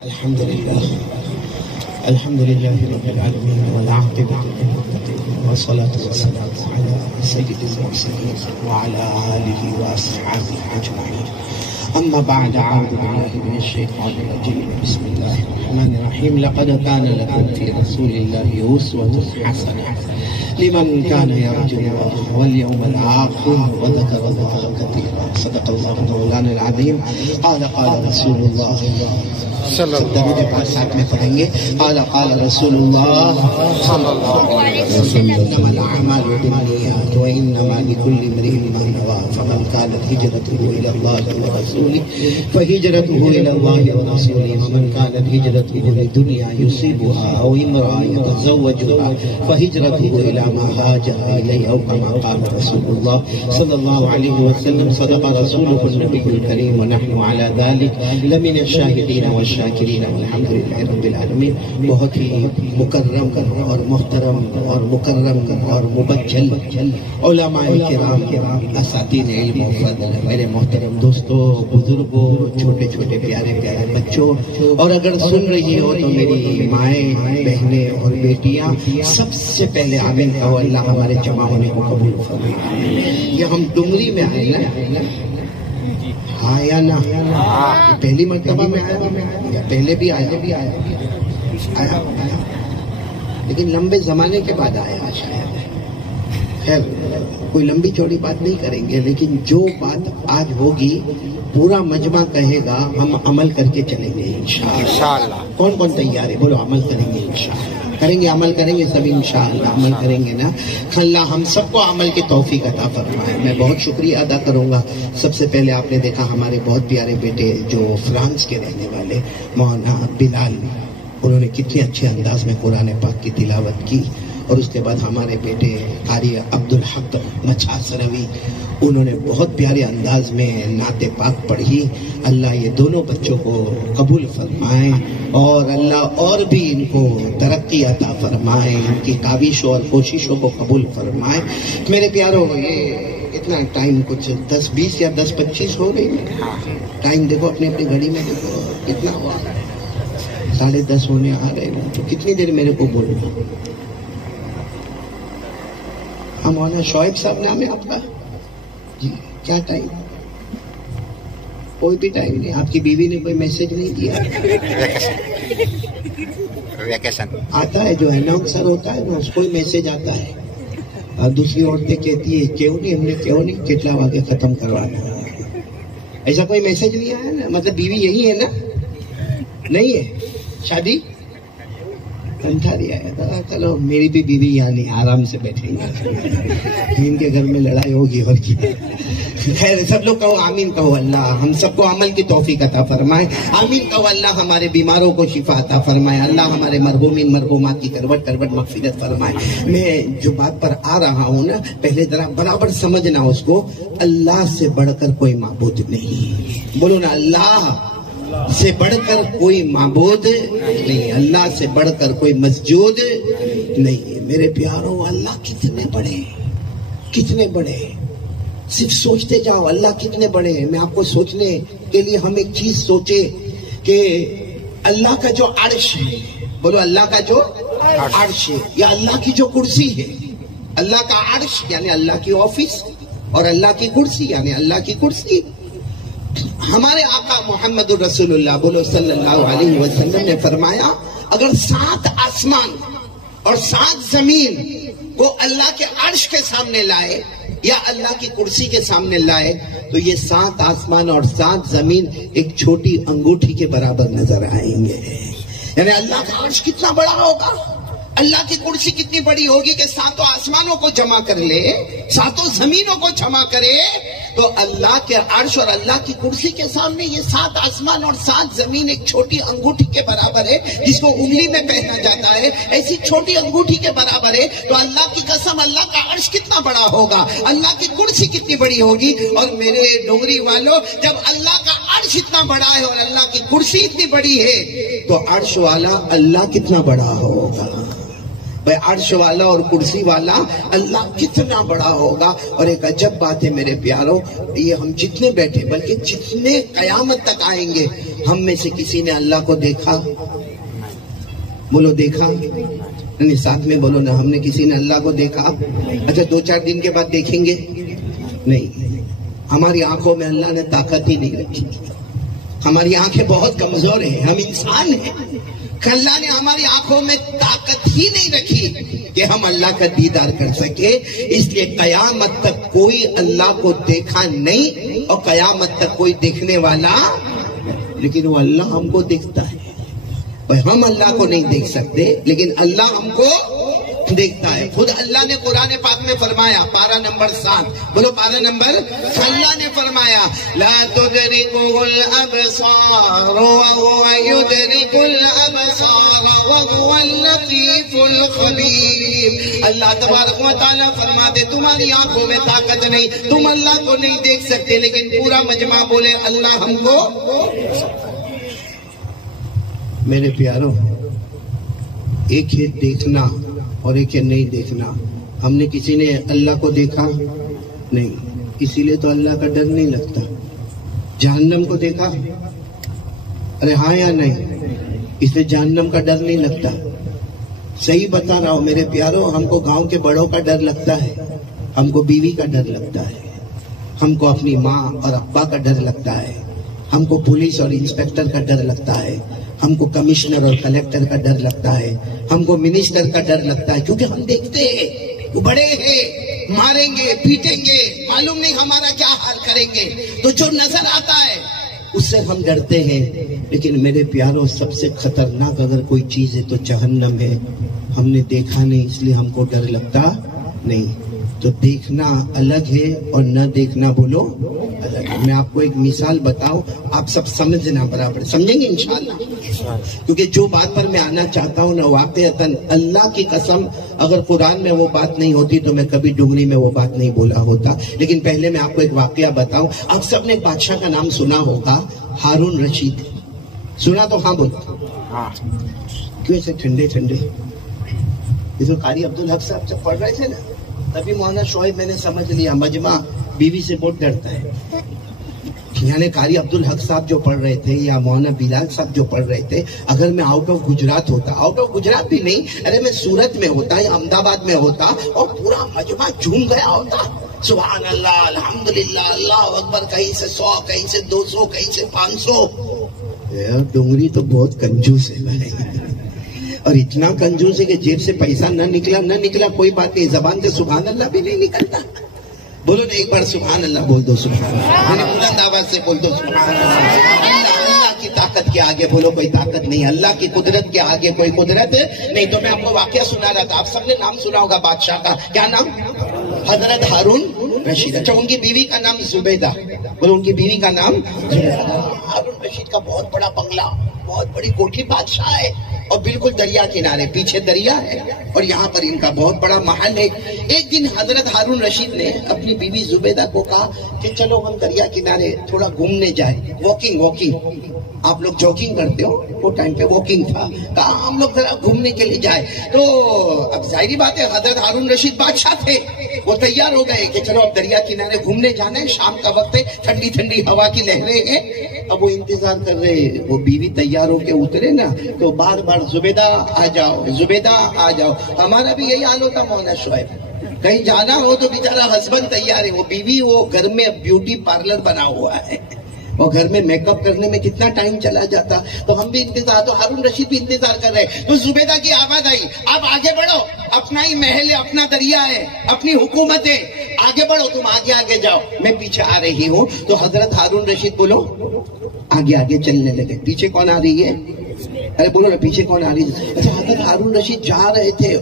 الحمد لله رب العالمين والعاقبة للمتقين والصلاة والسلام على سيد المرسلين وعلى آله وأصحابه أجمعين. أما بعد، أعوذ بالله من الشيطان الرجيم. بسم الله الرحمن الرحيم. لقد كان لكم في رسول الله أسوة حسنة لمن كان يرجو الله واليوم الآخر وذكر الله كثيرا. صدق الله مولانا العظيم. قال رسول الله صلی اللہ علیہ ساتھ میں پڑھیں گے. قال رسول اللہ صلی اللہ علیہ وسلم انما الاعمال بالنیات وانما لكل امرئ ما نوى فمن كانت هجرته الى الله ورسوله فهجرته الى الله ورسوله ومن كانت هجرته لدنيا يصيبها او امرأة يتزوجها فهجرته الى ما هاجر اليه او كما قال رسول الله صلی اللہ علیہ وسلم. صدق رسوله النبي الكريم ونحن على ذلك لمن الشاهدين والشاکرین والحمدللہ رب العالمین. بہت ہی مکرم اور محترم اور مکرم اور مبجل علماء کرام، اساتذہ علم و فضل، میرے محترم دوستوں، بزرگوں، چھوٹے چھوٹے پیارے پیارے بچوں، اور اگر سن رہی ہو تو میری مائیں، بہنیں اور بیٹیاں، سب سے پہلے آمین کہو. اللہ ہمارے جمع ہونے کو قبول فرمائے. یہ ہم ڈمری میں آئے نا، ہاں یا نہ؟ پہلی مرتبہ میں آیا یا پہلے بھی آیا لیکن لمبے زمانے کے بعد آیا شاید. خیر، کوئی لمبی چوڑی بات نہیں کریں گے، لیکن جو بات آج ہوگی پورا مجمع کہے گا، ہم عمل کر کے چلیں گے انشاءاللہ. کون کون تیار ہے؟ بولو عمل کریں گے انشاءاللہ. کریں گے، عمل کریں گے سب انشاءاللہ. عمل کریں گے نا. اللہ ہم سب کو عمل کی توفیق عطا فرمائے. میں بہت شکریہ ادا کروں گا. سب سے پہلے آپ نے دیکھا ہمارے بہت پیارے بیٹے جو فرانس کے رہنے والے مولانا بلال، انہوں نے کتنے اچھے انداز میں قرآن پاک کی تلاوت کی. اور اس کے بعد ہمارے بیٹے قاری عبدالحق مچھاسروی، انہوں نے بہت پیارے انداز میں نعت پاک پڑھی. اللہ یہ دونوں بچوں کو قبول فرمائے اور اللہ اور بھی ان کو ترقی عطا فرمائے، ان کی کاوشوں اور کوششوں کو قبول فرمائے. میرے پیاروں، یہ اتنا ٹائم کچھ 10-20 یا 10-25 ہو رہی ہے. ٹائم دیکھو اپنی اپنی گھڑی میں، دیکھو کتنا ہوا. 10:30 ہونے آ گئے. تو کتنی دیر میرے کو بولنا؟ مولانا شعیب صاحب نام ہے آپ کا جی؟ کیا ٹائم؟ کوئی بھی ٹائم نہیں. آپ کی بیوی نے کوئی میسج نہیں دیا؟ ویکیشن آتا ہے جو اناؤنسر ہوتا ہے نا، اس کو میسج آتا ہے. اور دوسری عورتیں کہتی ہے کیوں نہیں، ہم نے کیوں نہیں کتلا واقع ختم کروانا. ایسا کوئی میسج نہیں آیا نا؟ مطلب بیوی یہی ہے نا؟ نہیں ہے شادی کنٹھاری آیا تھا. چلو میری بھی بیوی یہاں نہیں، آرام سے بیٹھیں گے. ان کے گھر میں لڑائی ہوگی اور کیا. خیر، سب لوگ کہو آمین. کہو اللہ ہم سب کو عمل کی توفیق عطا فرمائے. آمین کہو. اللہ ہمارے بیماروں کو شفا عطا فرمائے. اللہ ہمارے مرحومین مرحومات کی کروٹ مغفرت فرمائے. میں جو بات پر آ رہا ہوں نا، پہلے ذرا برابر سمجھنا اس کو. اللہ سے بڑھ کر کوئی معبود نہیں. بولو نا، اللہ سے بڑھ کر کوئی معبود نہیں، اللہ سے بڑھ کر کوئی مسجود نہیں. میرے پیاروں، اللہ کتنے بڑے، کتنے بڑے. صرف سوچتے جاؤ اللہ کتنے بڑے ہیں. میں آپ کو سوچنے کے لیے ہم ایک چیز سوچے کہ اللہ کا جو عرش ہے، بولو اللہ کا جو عرش ہے، یا اللہ کی جو کرسی ہے. اللہ کا عرش یعنی اللہ کی آفس، اور اللہ کی کرسی یعنی اللہ کی کرسی. ہمارے آقا محمد الرسول اللہ بولو صلی اللہ علیہ وسلم نے فرمایا، اگر 7 آسمان اور 7 زمین کو اللہ کے عرش کے سامنے لائے یا اللہ کی کرسی کے سامنے لائے تو یہ 7 آسمان اور 7 زمین ایک چھوٹی انگوٹھی کے برابر نظر آئیں گے. یعنی اللہ کا عرش کتنا بڑا ہوگا، اللہ کی کرسی کتنی بڑی ہوگی کہ 7 آسمانوں کو جمع کر لے، 7 زمینوں کو جمع کرے. تو اللہ کے عرش اور اللہ کی کرسی کے سامنے یہ 7 آسمان اور 7 زمین ایک چھوٹی انگوٹھی کے برابر ہے، جس کو انگلی میں پہنا جاتا ہے. ایسی چھوٹی انگوٹھی کے برابر ہے. تو اللہ کی قسم، اللہ کا عرش کتنا بڑا ہوگا، اللہ کی کرسی کتنی بڑی ہوگی. اور میرے ڈونگری والوں، جب اللہ کا عرش اتنا بڑا ہے اور اللہ کی کرسی اتنی بڑی ہے تو عرش والا اللہ کتنا بڑا ہوگا. بھائی عرش والا اور کرسی والا اللہ کتنا بڑا ہوگا. اور ایک عجب بات ہے میرے پیاروں، یہ ہم جتنے بیٹھے بلکہ جتنے قیامت تک آئیں گے، ہم میں سے کسی نے اللہ کو دیکھا؟ بولو دیکھا؟ نہیں، ساتھ میں بولو نا، ہم نے کسی نے اللہ کو دیکھا؟ اچھا 2-4 دن کے بعد دیکھیں گے؟ نہیں. ہماری آنکھوں میں اللہ نے طاقت ہی نہیں رکھی. ہماری آنکھیں بہت کمزور ہیں، ہم انسان ہیں. اللہ نے ہماری آنکھوں میں طاقت ہی نہیں رکھی کہ ہم اللہ کا دیدار کر سکے. اس لیے قیامت تک کوئی اللہ کو دیکھا نہیں اور قیامت تک کوئی دیکھنے والا، لیکن وہ اللہ ہم کو دیکھتا ہے. ہم اللہ کو نہیں دیکھ سکتے لیکن اللہ ہم کو دیکھتا ہے. خود اللہ نے قرآن پاک میں فرمایا، پارہ نمبر 7، بولو پارہ نمبر، اللہ نے فرمایا لا تدركه الابصار وهو يدرك الابصار وهو اللطيف الخبير. اللہ تبارک و تعالیٰ فرماتے تمہاری آنکھوں میں طاقت نہیں، تم اللہ کو نہیں دیکھ سکتے، لیکن پورا مجمع بولے اللہ ہم کو. میرے پیاروں، ایک ہے دیکھنا اور ایک ہے نہیں دیکھنا. ہم نے کسی نے اللہ کو دیکھا نہیں، اسی لیے تو اللہ کا ڈر نہیں لگتا. جہنم کو دیکھا؟ ارے ہاں یا نہیں؟ اس لیے جہنم کا ڈر نہیں لگتا. صحیح بتا رہا ہوں میرے پیاروں، ہم کو گاؤں کے بڑوں کا ڈر لگتا ہے، ہم کو بیوی کا ڈر لگتا ہے، ہم کو اپنی ماں اور ابا کا ڈر لگتا ہے، ہم کو پولیس اور انسپیکٹر کا ڈر لگتا ہے، ہم کو کمشنر اور کلیکٹر کا ڈر لگتا ہے، ہم کو منسٹر کا ڈر لگتا ہے، کیونکہ ہم دیکھتے ہیں وہ بڑے ہیں، ماریں گے پیٹیں گے، معلوم نہیں ہمارا کیا حال کریں گے. تو جو نظر آتا ہے اس سے ہم ڈرتے ہیں. لیکن میرے پیاروں، سب سے خطرناک اگر کوئی چیز ہے تو جہنم ہے. ہم نے دیکھا نہیں اس لیے ہم کو ڈر لگتا نہیں. تو دیکھنا الگ ہے اور نہ دیکھنا بولو الگ ہے. میں آپ کو ایک مثال بتاؤں، آپ سب سمجھنا برابر، سمجھیں گے انشاءاللہ. کیونکہ جو بات پر میں آنا چاہتا ہوں نا، واقعتاً اللہ کی قسم اگر قرآن میں وہ بات نہیں ہوتی تو میں کبھی ڈگری میں وہ بات نہیں بولا ہوتا. لیکن پہلے میں آپ کو ایک واقعہ بتاؤں. آپ سب نے ایک بادشاہ کا نام سنا ہوگا، ہارون رشید. سنا تو ہاں بولو. کیوں ایسے ٹھنڈے ٹھنڈے؟ یہ تو قاری عبدالحق صاحب جب پڑھ رہے تھے نا، تبھی مولانا شعیب میں نے سمجھ لیا مجمع بیوی سے بہت ڈرتا ہے. یعنی قاری عبدالحق صاحب جو پڑھ رہے تھے یا مولانا بلال صاحب جو پڑھ رہے تھے، اگر میں آؤٹ آف گجرات ہوتا، آؤٹ آف گجرات بھی نہیں، ارے میں سورت میں ہوتا یا احمد آباد میں ہوتا اور پورا مجمع جھوم گیا ہوتا، سبحان اللہ الحمدللہ اللہ اکبر، کہیں سے 100 کہیں سے 200 کہیں سے 500. ڈونگری تو بہت کنجوس ہے بھائی، اور اتنا کنجوس ہے کہ جیب سے پیسہ نہ نکلا کوئی بات نہیں، زبان سے سبحان اللہ بھی نہیں نکلتا. بولو نا ایک بار سبحان اللہ بول دو، سبحان اللہ بلند آواز سے بول دو سبحان اللہ. اللہ کی طاقت کے آگے بولو کوئی طاقت نہیں، اللہ کی قدرت کے آگے کوئی قدرت نہیں. تو میں آپ کو واقعہ سنا رہا تھا، آپ سب نے نام سنا ہوگا بادشاہ کا. کیا نام؟ حضرت ہارون رشید. اچھا ان کی بیوی کا نام زبیدہ. بولو ان کی بیوی کا نام زبیدہ. ہارون رشید کا بہت بڑا بنگلہ، بہت بڑی کوٹھی، بادشاہ ہے اور بالکل دریا کنارے، پیچھے دریا ہے اور یہاں پر ان کا بہت بڑا محل ہے. ایک دن حضرت ہارون رشید نے اپنی بیوی زبیدہ کو کہا کہ چلو ہم دریا کنارے تھوڑا گھومنے جائیں، واکنگ. آپ لوگ جاگنگ کرتے ہو، وہ ٹائم پہ واکنگ تھا، کہا ہم لوگ ذرا گھومنے کے لیے جائیں. تو اب ظاہری بات ہے حضرت ہارون رشید بادشاہ تھے، وہ تیار ہو گئے کہ چلو اب دریا کنارے گھومنے جانا ہے، شام کا وقت ہے، ٹھنڈی ٹھنڈی ہوا کی لہریں ہیں. اب وہ انتظار کر رہے، وہ بیوی تیار ہو کے اترے نا تو بار بار زبیدہ آ جاؤ، زبیدہ آ جاؤ. ہمارا بھی یہی حال ہوتا مولانا شعیب، کہیں جانا ہو تو بیچارہ ہسبینڈ تیار ہے، وہ بیوی وہ گھر میں بیوٹی پارلر بنا ہوا ہے اور گھر میں میک اپ کرنے میں کتنا ٹائم چلا جاتا. تو ہم بھی انتظار، تو ہارون رشید بھی انتظار کر رہے. تو زبیدہ کی آواز آئی، آپ آگے بڑھو، اپنا ہی محل ہے، اپنا دریا ہے، اپنی حکومت ہے، آگے بڑھو، تم آگے جاؤ، میں پیچھے آ رہی ہوں. تو حضرت ہارون رشید بولو آگے چلنے لگے. پیچھے کون آ رہی ہے؟ ارے بولو نا پیچھے کون آ رہی ہے؟ اچھا حضرت ہارون رشید جا رہے تھے،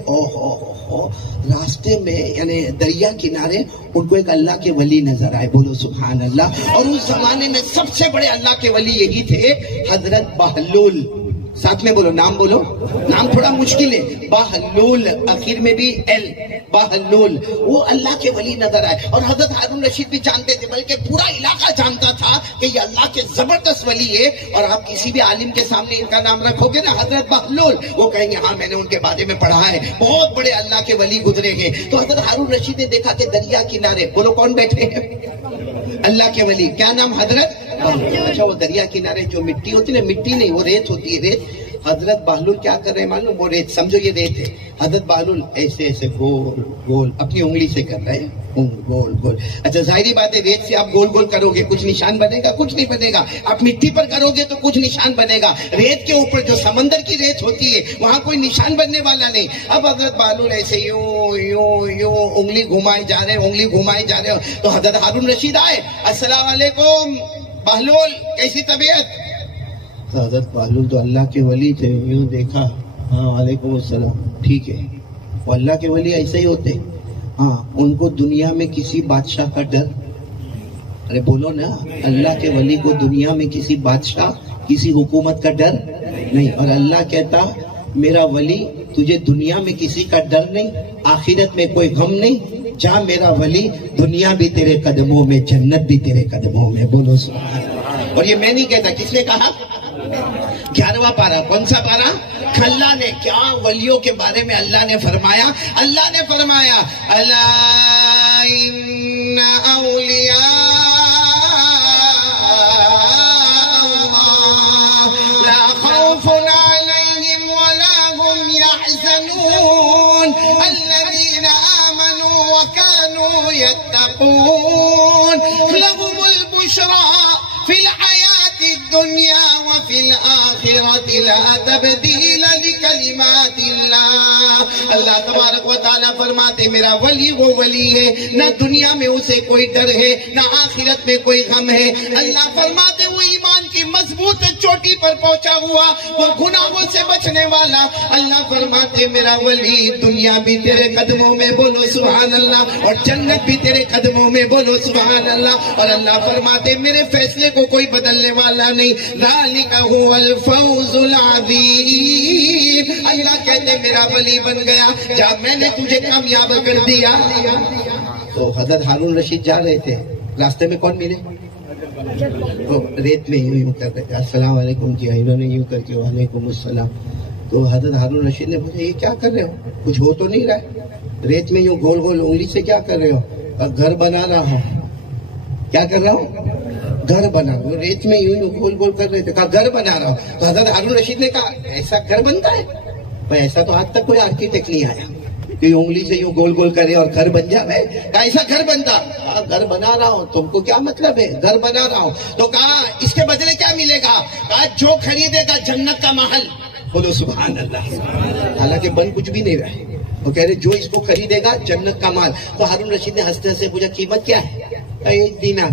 راستے میں یعنی دریا کنارے ان کو ایک اللہ کے ولی نظر آئے. بولو سبحان اللہ. اور اس زمانے میں سب سے بڑے اللہ کے ولی یہی تھے، حضرت بہلول. ساتھ میں بولو، نام بولو، نام تھوڑا مشکل ہے، بہلول، آخر میں بھی ایل، بہلول، وہ اللہ کے ولی نظر آئے. اور حضرت ہارون رشید بھی جانتے تھے، بلکہ پورا علاقہ جانتا تھا کہ یہ اللہ کے زبردست ولی ہے. اور آپ کسی بھی عالم کے سامنے ان کا نام رکھو گے نا، حضرت بہلول، وہ کہیں گے ہاں میں نے ان کے بارے میں پڑھا ہے، بہت بڑے اللہ کے ولی گزرے ہیں. تو حضرت ہارون رشید نے دیکھا کہ دریا کنارے، بولو کون بیٹھے ہیں؟ اللہ کے ولی. کیا نام؟ حضرت. اچھا، وہ دریا کنارے جو مٹی ہوتی ہے نا، مٹی نہیں، وہ ریت ہوتی ہے، ریت. حضرت بہلول کیا کر رہے ہیں معلوم؟ وہ ریت، سمجھو یہ ریت ہے. حضرت بہلول ایسے ایسے گول گول اپنی انگلی سے کر رہے ہیں، گول گول. اچھا ظاہری بات ہے، ریت سے آپ گول گول کرو گے کچھ نشان بنے گا؟ کچھ نہیں بنے گا. آپ مٹی پر کرو گے تو کچھ نشان بنے گا. ریت کے اوپر جو سمندر کی ریت ہوتی ہے وہاں کوئی نشان بننے والا نہیں. اب حضرت بہلول ایسے یوں یوں یوں انگلی گھمائے جا رہے ہیں، انگلی گھمائے جا رہے ہیں. تو حضرت ہارون رشید آئے، السلام علیکم بہلول، کیسی طبیعت؟ تو حضرت بہلول تو اللہ کے ولی تھے، یوں دیکھا، ہاں وعلیکم السلام، ٹھیک ہے. وہ اللہ کے ولی ایسے ہی ہوتے. ہاں، ان کو دنیا میں کسی بادشاہ کا ڈر، ارے بولو نا، اللہ کے ولی کو دنیا میں کسی بادشاہ، کسی حکومت کا ڈر نہیں. اور اللہ کہتا میرا ولی تجھے دنیا میں کسی کا ڈر نہیں، آخرت میں کوئی غم نہیں. جا میرا ولی، دنیا بھی تیرے قدموں میں، جنت بھی تیرے قدموں میں. بولو سبحان اللہ. اور یہ میں نہیں کہتا، کس نے کہا؟ 11واں پارہ. کون سا پارہ؟ اللہ نے. کیا ولیوں کے بارے میں اللہ نے فرمایا؟ اللہ نے فرمایا الا ان اولیاء لا خوف علیہم ولا هم يحزنون الذین آمنوا وكانوا يتقون لهم البشرى في الحياة الدنيا وفي الآخرة لا تبديل لكلمات اللہ. اللہ تبارک و تعالیٰ فرماتے میرا ولی وہ ولی ہے، نہ دنیا میں اسے کوئی ڈر ہے، نہ آخرت میں کوئی غم ہے. اللہ فرماتے وہ ایمان کی مضبوط چوٹی پر پہنچا ہوا، وہ گناہوں سے بچنے والا. اللہ فرماتے میرا ولی دنیا بھی تیرے قدموں میں، بولو سبحان اللہ، اور جنت بھی تیرے قدموں میں، بولو سبحان اللہ. اور اللہ فرماتے میرے فیصلے کو کوئی بدلنے والا نہیں. ذالک هو الفوز العظیم. اللہ کہتے میرا ولی بن گیا، جب میں نے تجھے کامیاب کر دیا. تو حضرت ہارون رشید جا رہے تھے، راستے میں کون ملے؟ ریت میں یوں کر رہے تھے، السلام علیکم جی، انہوں نے یوں کر کے وعلیکم السلام. تو حضرت ہارون رشید نے پوچھا یہ کیا کر رہے ہو؟ کچھ ہو تو نہیں رہا ہے؟ ریت میں یوں گول گول انگلی سے کیا کر رہے ہو؟ گھر بنا رہا ہوں. کیا کر رہا ہوں؟ گھر بنا. ریت میں یوں گول گول کر رہے تھے، کہا گھر بنا رہا ہوں. تو حضرت ہارون رشید نے کہا ایسا گھر بنتا ہے؟ بھائی ایسا تو آج تک کوئی آرکیٹیکٹ نہیں آیا کہ انگلی سے یوں گول گول کرے اور گھر بن جائے. کہا ایسا گھر بنتا؟ گھر بنا رہا ہوں. تم کو کیا مطلب ہے؟ گھر بنا رہا ہوں. تو کہا اس کے بدلے کیا ملے گا؟ کہا جو خریدے گا جنت کا محل. بولو سبحان اللہ. حالانکہ بن کچھ بھی نہیں رہا ہے، وہ کہہ رہے جو اس کو خریدے گا جنت کا مال. تو ہارون رشید نے ہنستے ہنستے پوچھا قیمت کیا ہے؟ 1 دینار.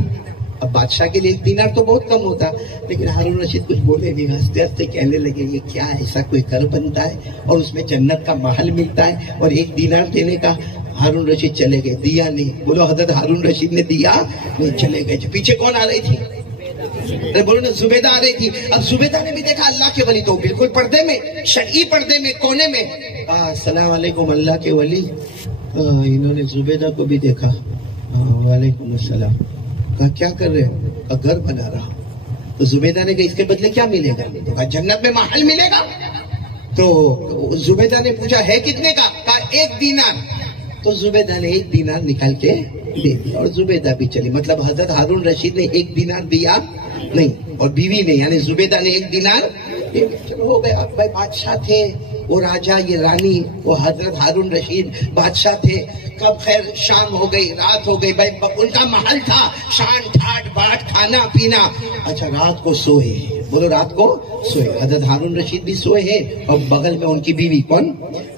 اب بادشاہ کے لیے 1 دینار تو بہت کم ہوتا، لیکن ہارون رشید کچھ بولے نہیں، ہنستے ہنستے کہنے لگے یہ کیا ایسا کوئی گھر بنتا ہے اور اس میں جنت کا محل ملتا ہے اور 1 دینار دینے کا؟ ہارون رشید چلے گئے، دیا نہیں. بولو حضرت ہارون رشید نے دیا نہیں، چلے گئے. پیچھے کون آ رہی تھی؟ بولو نا، زبیدہ آ رہی تھی. اب زبیدہ نے بھی دیکھا اللہ کے ولی، تو بالکل پردے میں، شرعی پردے میں، کونے میں. السلام علیکم اللہ کے ولی. انہوں نے زبیدہ کو بھی دیکھا، وعلیکم السلام. کہا کیا کر رہے ہو؟ کہا گھر بنا رہا ہوں. تو زبیدہ نے کہا اس کے بدلے کیا ملے گا؟ کہا جنت میں محل ملے گا. تو زبیدہ نے پوچھا ہے کتنے کا؟ کہا 1 دینار. تو زبیدہ نے 1 دینار نکال کے دے دیا اور زبیدہ بھی چلی. مطلب حضرت ہارون رشید نے 1 دینار دیا نہیں اور بیوی نے، یعنی زبیدہ نے 1 دینار. چلو ہو گیا. بھائی بادشاہ تھے، وہ راجا، یہ رانی، وہ حضرت ہارون رشید بادشاہ تھے. کب خیر شام ہو گئی، رات ہو گئی. بھائی ان کا محل تھا، شان ٹھاٹ باٹ، کھانا پینا. اچھا رات کو سوئے، بولو رات کو سوئے. حضرت ہارون رشید بھی سوئے ہیں اور بغل میں ان کی بیوی کون؟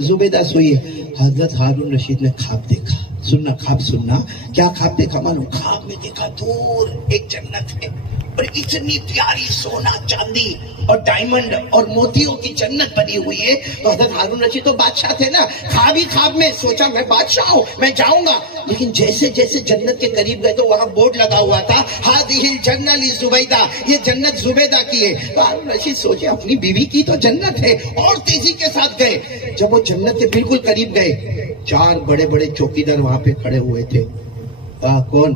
زبیدہ سوئی ہے. حضرت ہارون رشید نے خواب دیکھا. سننا خواب سننا. کیا خواب دیکھا معلوم؟ خواب میں دیکھا دور ایک جنت ہے، اور اتنی پیاری سونا چاندی اور ڈائمنڈ اور موتیوں کی جنت بنی ہوئی ہے. تو حضرت ہارون رشید تو بادشاہ تھے نا, خواب ہی خواب میں سوچا میں بادشاہ ہوں, میں جاؤں گا. لیکن جیسے جیسے جنت کے قریب گئے تو وہاں بورڈ لگا ہوا تھا ہذہ الجنہ لزبیدہ, یہ جنت زبیدہ کی ہے. تو ہارون رشید سوچے اپنی بیوی کی تو جنت ہے, اور تیزی کے ساتھ گئے. جب وہ جنت کے بالکل قریب گئے, 4 بڑے بڑے چوکیدار وہاں پہ کھڑے ہوئے تھے. کہا کون؟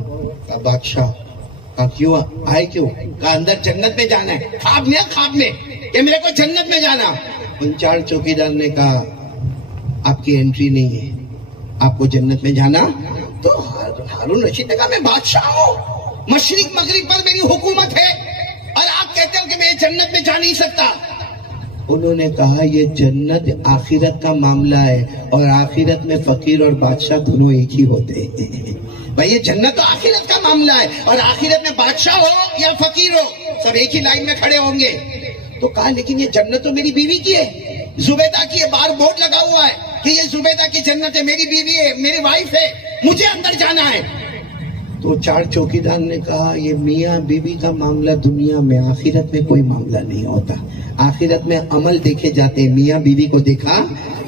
کہا بادشاہ. کہا کیوں آئے, کیوں؟ کہا اندر جنت میں جانا ہے. خواب میں کہ میرے کو جنت میں جانا. ان 4 چوکیدار نے کہا آپ کی انٹری نہیں ہے, آپ کو جنت میں جانا. تو ہارون رشید نے کہا میں بادشاہ ہوں, مشرق مغرب پر میری حکومت ہے, اور آپ کہتے ہو کہ میں جنت میں جا نہیں سکتا. انہوں نے کہا یہ جنت آخرت کا معاملہ ہے, اور آخرت میں فقیر اور بادشاہ دونوں ایک ہی ہوتے ہیں. بھائی یہ جنت تو آخرت کا معاملہ ہے, اور آخرت میں بادشاہ ہو یا فقیر ہو سب ایک ہی لائن میں کھڑے ہوں گے. تو کہا لیکن یہ جنت تو میری بیوی کی ہے, زبیدہ کی ہے, باہر بورڈ لگا ہوا ہے کہ یہ زبیدہ کی جنت ہے, میری بیوی ہے, میری وائف ہے, مجھے اندر جانا ہے. تو 4 چوکیدار نے کہا یہ میاں بیوی کا معاملہ دنیا میں, آخرت میں کوئی معاملہ نہیں ہوتا. آخرت میں عمل دیکھے جاتے ہیں, میاں بیوی کو دیکھا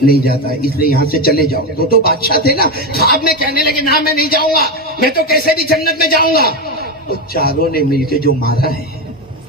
نہیں جاتا, اس لیے یہاں سے چلے جاؤ. تو بادشاہ تھے نا, خواب میں کہنے لگے نہ میں نہیں جاؤں گا, میں تو کیسے بھی جنت میں جاؤں گا. تو چاروں نے مل کے جو مارا ہے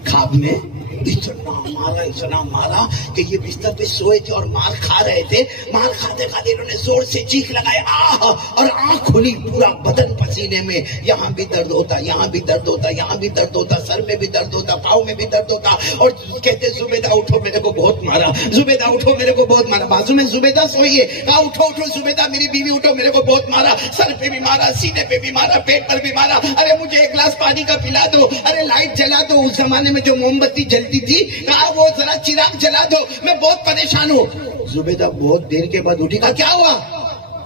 خواب میں, اتنا مارا کہ یہ بستر پہ سوئے تھے اور مار کھا رہے تھے. مار کھاتے کھاتے انہوں نے زور سے چیخ لگائے آہ, اور آنکھ کھلی, پورا بدن پسینے میں, یہاں بھی درد ہوتا, یہاں بھی درد ہوتا, یہاں بھی درد ہوتا, سر میں بھی درد ہوتا, پاؤں میں بھی درد ہوتا. اور کہتے زبیدہ اٹھو میرے کو بہت مارا, زبیدہ اٹھو میرے کو بہت مارا. بازو میں زبیدہ سوئی ہے, کہا اٹھو اٹھو زبیدہ میری بیوی اٹھو, میرے کو بہت مارا, سر پہ بھی مارا, سینے پہ بھی مارا, پیٹ پر بھی مارا. ارے مجھے ایک گلاس پانی کا پلا دو, ارے لائٹ جلا دو. اس زمانے میں جو موم بتی جلتی تھی, کہا وہ ذرا چراغ جلا دو, میں بہت پریشان ہوں. زبیدہ بہت دیر کے بعد اٹھی, کہا کیا ہوا؟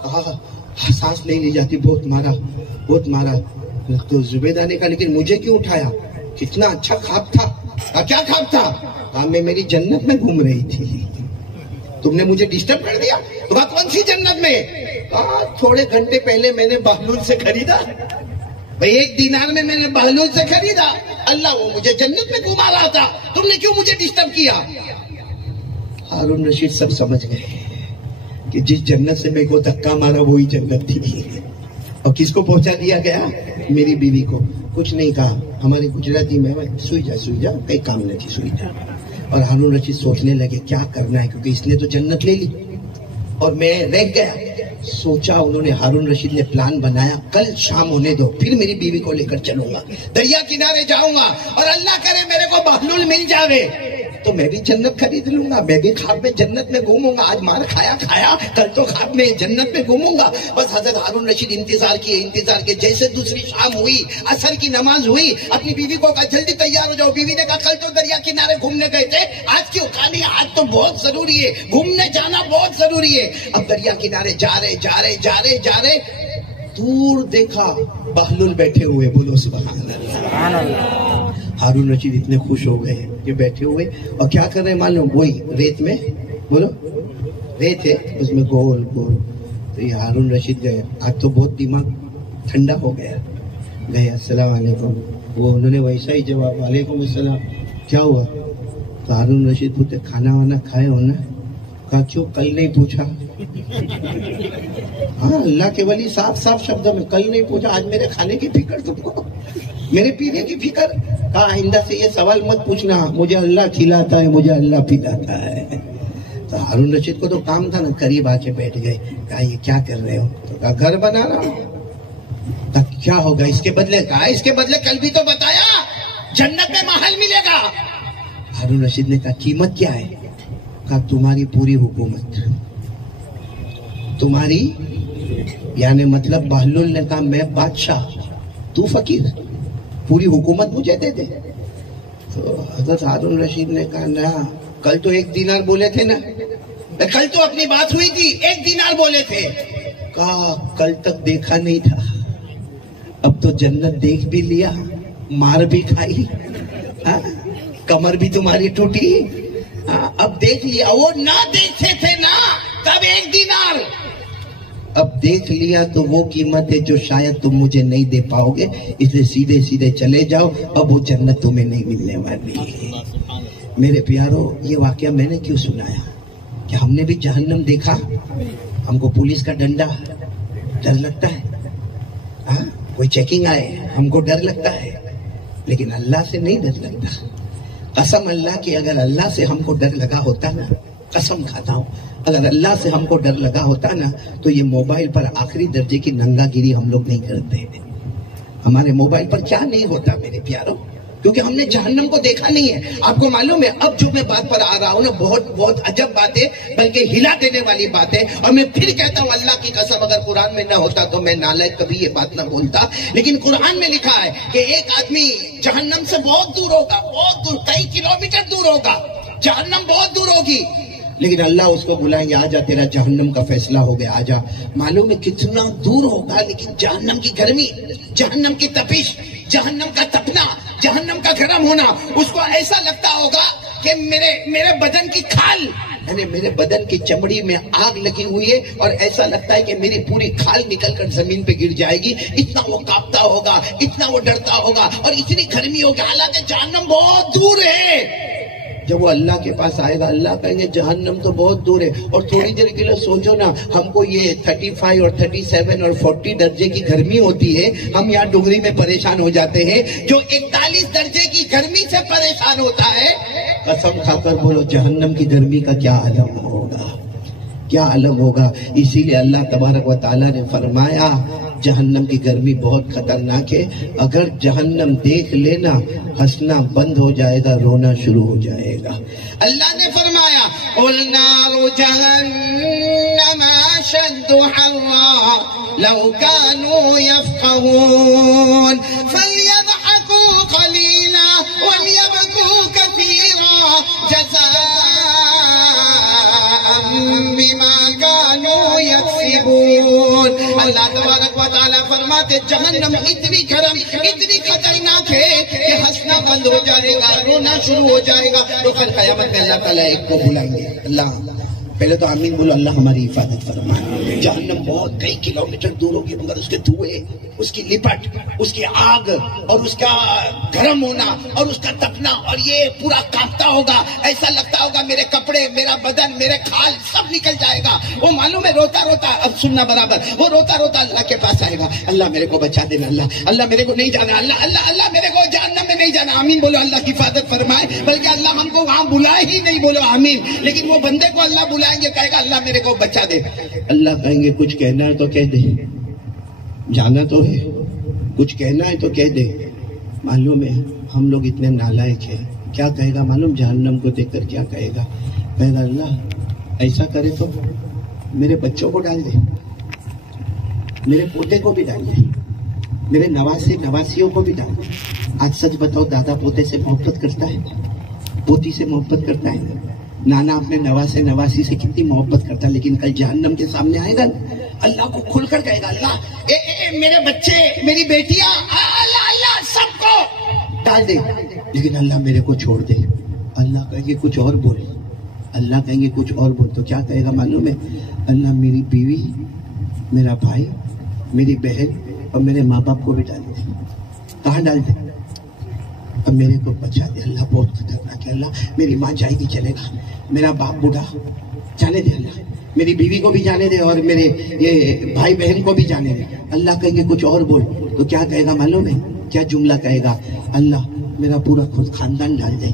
کہا سانس نہیں لی جاتی, بہت مارا بہت مارا. تو زبیدہ نے کہا لیکن مجھے کیوں اٹھایا, کتنا اچھا خواب تھا. کہا کیا خواب تھا؟ کہا میں میری جنت میں گھوم رہی تھی, تم نے مجھے ڈسٹرب کر دیا. کہا کون سی جنت میں؟ کہا تھوڑے گھنٹے پہلے میں نے بہلول سے خریدا, بھئی 1 دینار میں نے بہلول سے خریدا, اللہ وہ مجھے جنت میں گھما رہا تھا, تم نے کیوں مجھے ڈسٹرب کیا؟ ہارون رشید سب سمجھ گئے کہ جس جنت سے میرے کو دھکا مارا وہی جنت تھی. اور کس کو پہنچا دیا گیا؟ میری بیوی کو. کچھ نہیں کہا, ہماری گجراتی میں سوئی جا کئی کام نہیں, سوئی جا. اور ہارون رشید سوچنے لگے کیا کرنا ہے, کیونکہ اس نے تو جنت لے لی اور میں رہ گیا. سوچا انہوں نے, ہارون رشید نے پلان بنایا, کل شام ہونے دو پھر میری بیوی کو لے کر چلوں گا, دریا کنارے جاؤں گا, اور اللہ کرے میرے کو بہلول مل جاوے تو میں بھی جنت خرید لوں گا, میں بھی خواب میں جنت میں گھوموں گا. آج مار کھایا, کل تو خواب میں جنت میں گھوموں گا. بس حضرت ہارون رشید انتظار کیے. جیسے دوسری شام ہوئی, عصر کی نماز ہوئی, اپنی بیوی کو کہا جلدی تیار ہو جاؤ. بیوی نے کہا کل تو دریا کنارے گھومنے گئے تھے, آج کیوں؟ کہا نہیں آج تو بہت ضروری ہے, گھومنے جانا بہت ضروری ہے. اب دریا کنارے جا رہے, دور دیکھا بہلول بیٹھے ہوئے. بولو سبحان اللہ. ہارون رشید اتنے خوش ہو گئے کہ بیٹھے ہوئے, اور کیا کر رہے ہیں معلوم, وہی ریت میں, بولو ریت ہے اس میں گول. تو یہ ہارون رشید گئے, آج تو بہت دماغ ٹھنڈا ہو گیا, گئے السلام علیکم. وہ انہوں نے ویسا ہی جواب, وعلیکم السلام, کیا ہوا؟ تو ہارون رشید پوچھتے کھانا وانا کھائے ہو نا؟ کہا کیوں کل نہیں پوچھا؟ ہاں اللہ کے ولی صاف شبدوں میں, کل نہیں پوچھا, آج میرے کھانے کی فکر تم کو, میرے پینے کی فکر. کہا آئندہ سے یہ سوال مت پوچھنا, مجھے اللہ کھلاتا ہے, مجھے اللہ پلاتا ہے. تو ہارون رشید کو تو کام تھا نا, قریب آ کے بیٹھ گئے. کہا یہ کیا کر رہے ہو؟ تو کہا گھر بنا رہا ہوں. کہا کیا ہوگا اس کے بدلے؟ کہا اس کے بدلے کل بھی تو بتایا جنت میں محل ملے گا. ہارون رشید نے کہا قیمت کیا ہے؟ کہا تمہاری پوری حکومت. تمہاری یعنی مطلب بہلول نے کہا میں بادشاہ, تو فقیر, پوری حکومت مجھے دے دے. تو حضرت ہارون رشید نے کہا نا, کل تو 1 دینار بولے تھے نا, کل تو اپنی بات ہوئی تھی, 1 دینار بولے تھے. کہا کل تک دیکھا نہیں تھا, اب تو جنت دیکھ بھی لیا, مار بھی کھائی, کمر بھی تمہاری ٹوٹی, اب دیکھ لیا. وہ نہ دیکھتے تھے نا تب 1 دینار, اب دیکھ لیا تو وہ قیمت ہے جو شاید تم مجھے نہیں دے پاؤ گے، اس لیے سیدھے سیدھے چلے جاؤ، اب وہ جنت تمہیں نہیں ملنے والی۔ میرے پیارو، یہ واقعہ میں نے کیوں سنایا؟ کہ ہم نے بھی جہنم دیکھا، ہم کو پولیس کا ڈنڈا ڈر لگتا ہے، ہاں کوئی چیکنگ آئے ہم کو ڈر لگتا ہے، لیکن اللہ سے نہیں ڈر لگتا۔ قسم اللہ کی، اگر اللہ سے ہم کو ڈر لگا ہوتا نا، قسم کھاتا ہوں، اگر اللہ سے ہم کو ڈر لگا ہوتا نا تو یہ موبائل پر آخری درجے کی ننگا گیری ہم لوگ نہیں کرتے۔ ہمارے موبائل پر کیا نہیں ہوتا میرے پیاروں، کیونکہ ہم نے جہنم کو دیکھا نہیں ہے۔ آپ کو معلوم ہے، اب جو میں بات پر آ رہا ہوں نا، بہت عجب بات ہے، بلکہ ہلا دینے والی بات ہے، اور میں پھر کہتا ہوں اللہ کی قسم اگر قرآن میں نہ ہوتا تو میں نالائق کبھی یہ بات نہ بولتا، لیکن قرآن میں لکھا ہے کہ ایک آدمی جہنم سے بہت دور ہوگا، بہت دور، کئی کلومیٹر دور ہوگا، جہنم بہت دور ہوگی، لیکن اللہ اس کو بلائیں گے، آجا تیرا جہنم کا فیصلہ ہو گیا، آجا۔ معلوم ہے کتنا دور ہوگا، لیکن جہنم کی گرمی، جہنم کی تپش، جہنم کا تپنا، جہنم کا گرم ہونا، اس کو ایسا لگتا ہوگا کہ میرے بدن کی کھال، یعنی میرے بدن کی چمڑی میں آگ لگی ہوئی ہے، اور ایسا لگتا ہے کہ میری پوری کھال نکل کر زمین پہ گر جائے گی، اتنا وہ کانپتا ہوگا، اتنا وہ ڈرتا ہوگا، اور اتنی گرمی ہوگی، حالانکہ جہنم بہت دور ہے۔ جب وہ اللہ کے پاس آئے گا، اللہ کہیں گے جہنم تو بہت دور ہے، اور تھوڑی دیر کے لیے سوچو نا، ہم کو یہ 35 اور 37 اور 40 درجے کی گرمی ہوتی ہے، ہم یہاں ڈگری میں پریشان ہو جاتے ہیں، جو 41 درجے کی گرمی سے پریشان ہوتا ہے۔ قسم کھا کر بولو جہنم کی گرمی کا کیا عالم ہوگا، کیا عالم ہوگا۔ اسی لیے اللہ تبارک و تعالیٰ نے فرمایا جہنم کی گرمی بہت خطرناک ہے، اگر جہنم دیکھ لینا ہنسنا بند ہو جائے گا، رونا شروع ہو جائے گا۔ اللہ نے فرمایا قُلْ نَارُ جَهَنَّمَ أَشَدُّ حَرًّا لَوْ كَانُوا يَفْقَهُونَ فَلْيَضْحَكُوا قَلِيلًا وَلْيَبْكُوا كَثِيرًا جَزَاءً بِمَا كَانُوا يَكْسِبُونَ۔ اللہ تبارک و تعالیٰ فرماتے جہنم اتنی گرم، اتنی خطرناک ہے کہ ہنسنا بند ہو جائے گا، رونا شروع ہو جائے گا۔ تو کل قیامت میں اللہ تعالیٰ ایک کو بلائیں گے، اللہ پہلے تو آمین بولو، اللہ ہماری حفاظت فرمائے۔ جہنم بہت کئی کلومیٹر دور ہوگی، مگر اس کے دھوئے، اس کی لپٹ، اس کی آگ، اور اس کا گرم ہونا، اور اس کا تپنا، اور یہ پورا کانپتا ہوگا، ایسا لگتا ہوگا میرے کپڑے، میرا بدن، میرے کھال سب نکل جائے گا۔ وہ معلوم ہے روتا روتا، اب سننا برابر، وہ روتا روتا اللہ کے پاس آئے گا، اللہ میرے کو بچا دینا، اللہ میرے کو نہیں جانا، اللہ میرے کو جہنم میں نہیں جانا، آمین بولو، اللہ کی حفاظت فرمائے۔ بلکہ اللہ ہم کو وہاں بلائے ہی نہیں، بولو آمین، لیکن وہ بندے کو اللہ بلائیں گے، کہے گا اللہ میرے کو بچا دے۔ اللہ کہیں گے کچھ کہنا ہے تو کہہ دے، جانا تو ہے، کچھ کہنا ہے تو کہہ دے۔ معلوم ہے ہم لوگ اتنے نالائق ہیں، کیا کہے گا معلوم؟ جہنم کو دیکھ کر کیا کہے گا؟ کہے گا اللہ ایسا کرے تو میرے بچوں کو ڈال دے، میرے پوتے کو بھی ڈال دے، میرے نواسے نواسیوں کو بھی ڈال دے۔ آج سچ بتاؤ، دادا پوتے سے محبت کرتا ہے، پوتی سے محبت کرتا ہے، نانا اپنے نواسے نواسی سے کتنی محبت کرتا ہے، لیکن کل جہنم کے سامنے آئے گا، اللہ کو کھل کر کہے گا اللہ میرے بچے، میری بیٹیاں، اللہ سب کو ڈال دے، لیکن اللہ میرے کو چھوڑ دے۔ اللہ کہیں گے کچھ اور بول، اللہ کہیں گے کچھ اور بول، تو کیا کہے گا معلوم ہے؟ اللہ میری بیوی، میرا بھائی، میری بہن اور میرے ماں باپ کو بھی ڈال دے۔ کہاں ڈال دے؟ اب میرے کو بچا دے، اللہ بہت خطرناک ہے، اللہ میری ماں جائے گی چلے گا، میرا باپ بوڑھا جانے دے، اللہ میری بیوی کو بھی جانے دے، اور میرے یہ بھائی بہن کو بھی جانے دے۔ اللہ کہیں گے کچھ اور بول، تو کیا کہے گا معلوم ہے؟ کیا جملہ کہے گا؟ اللہ میرا پورا خود خاندان ڈال دے،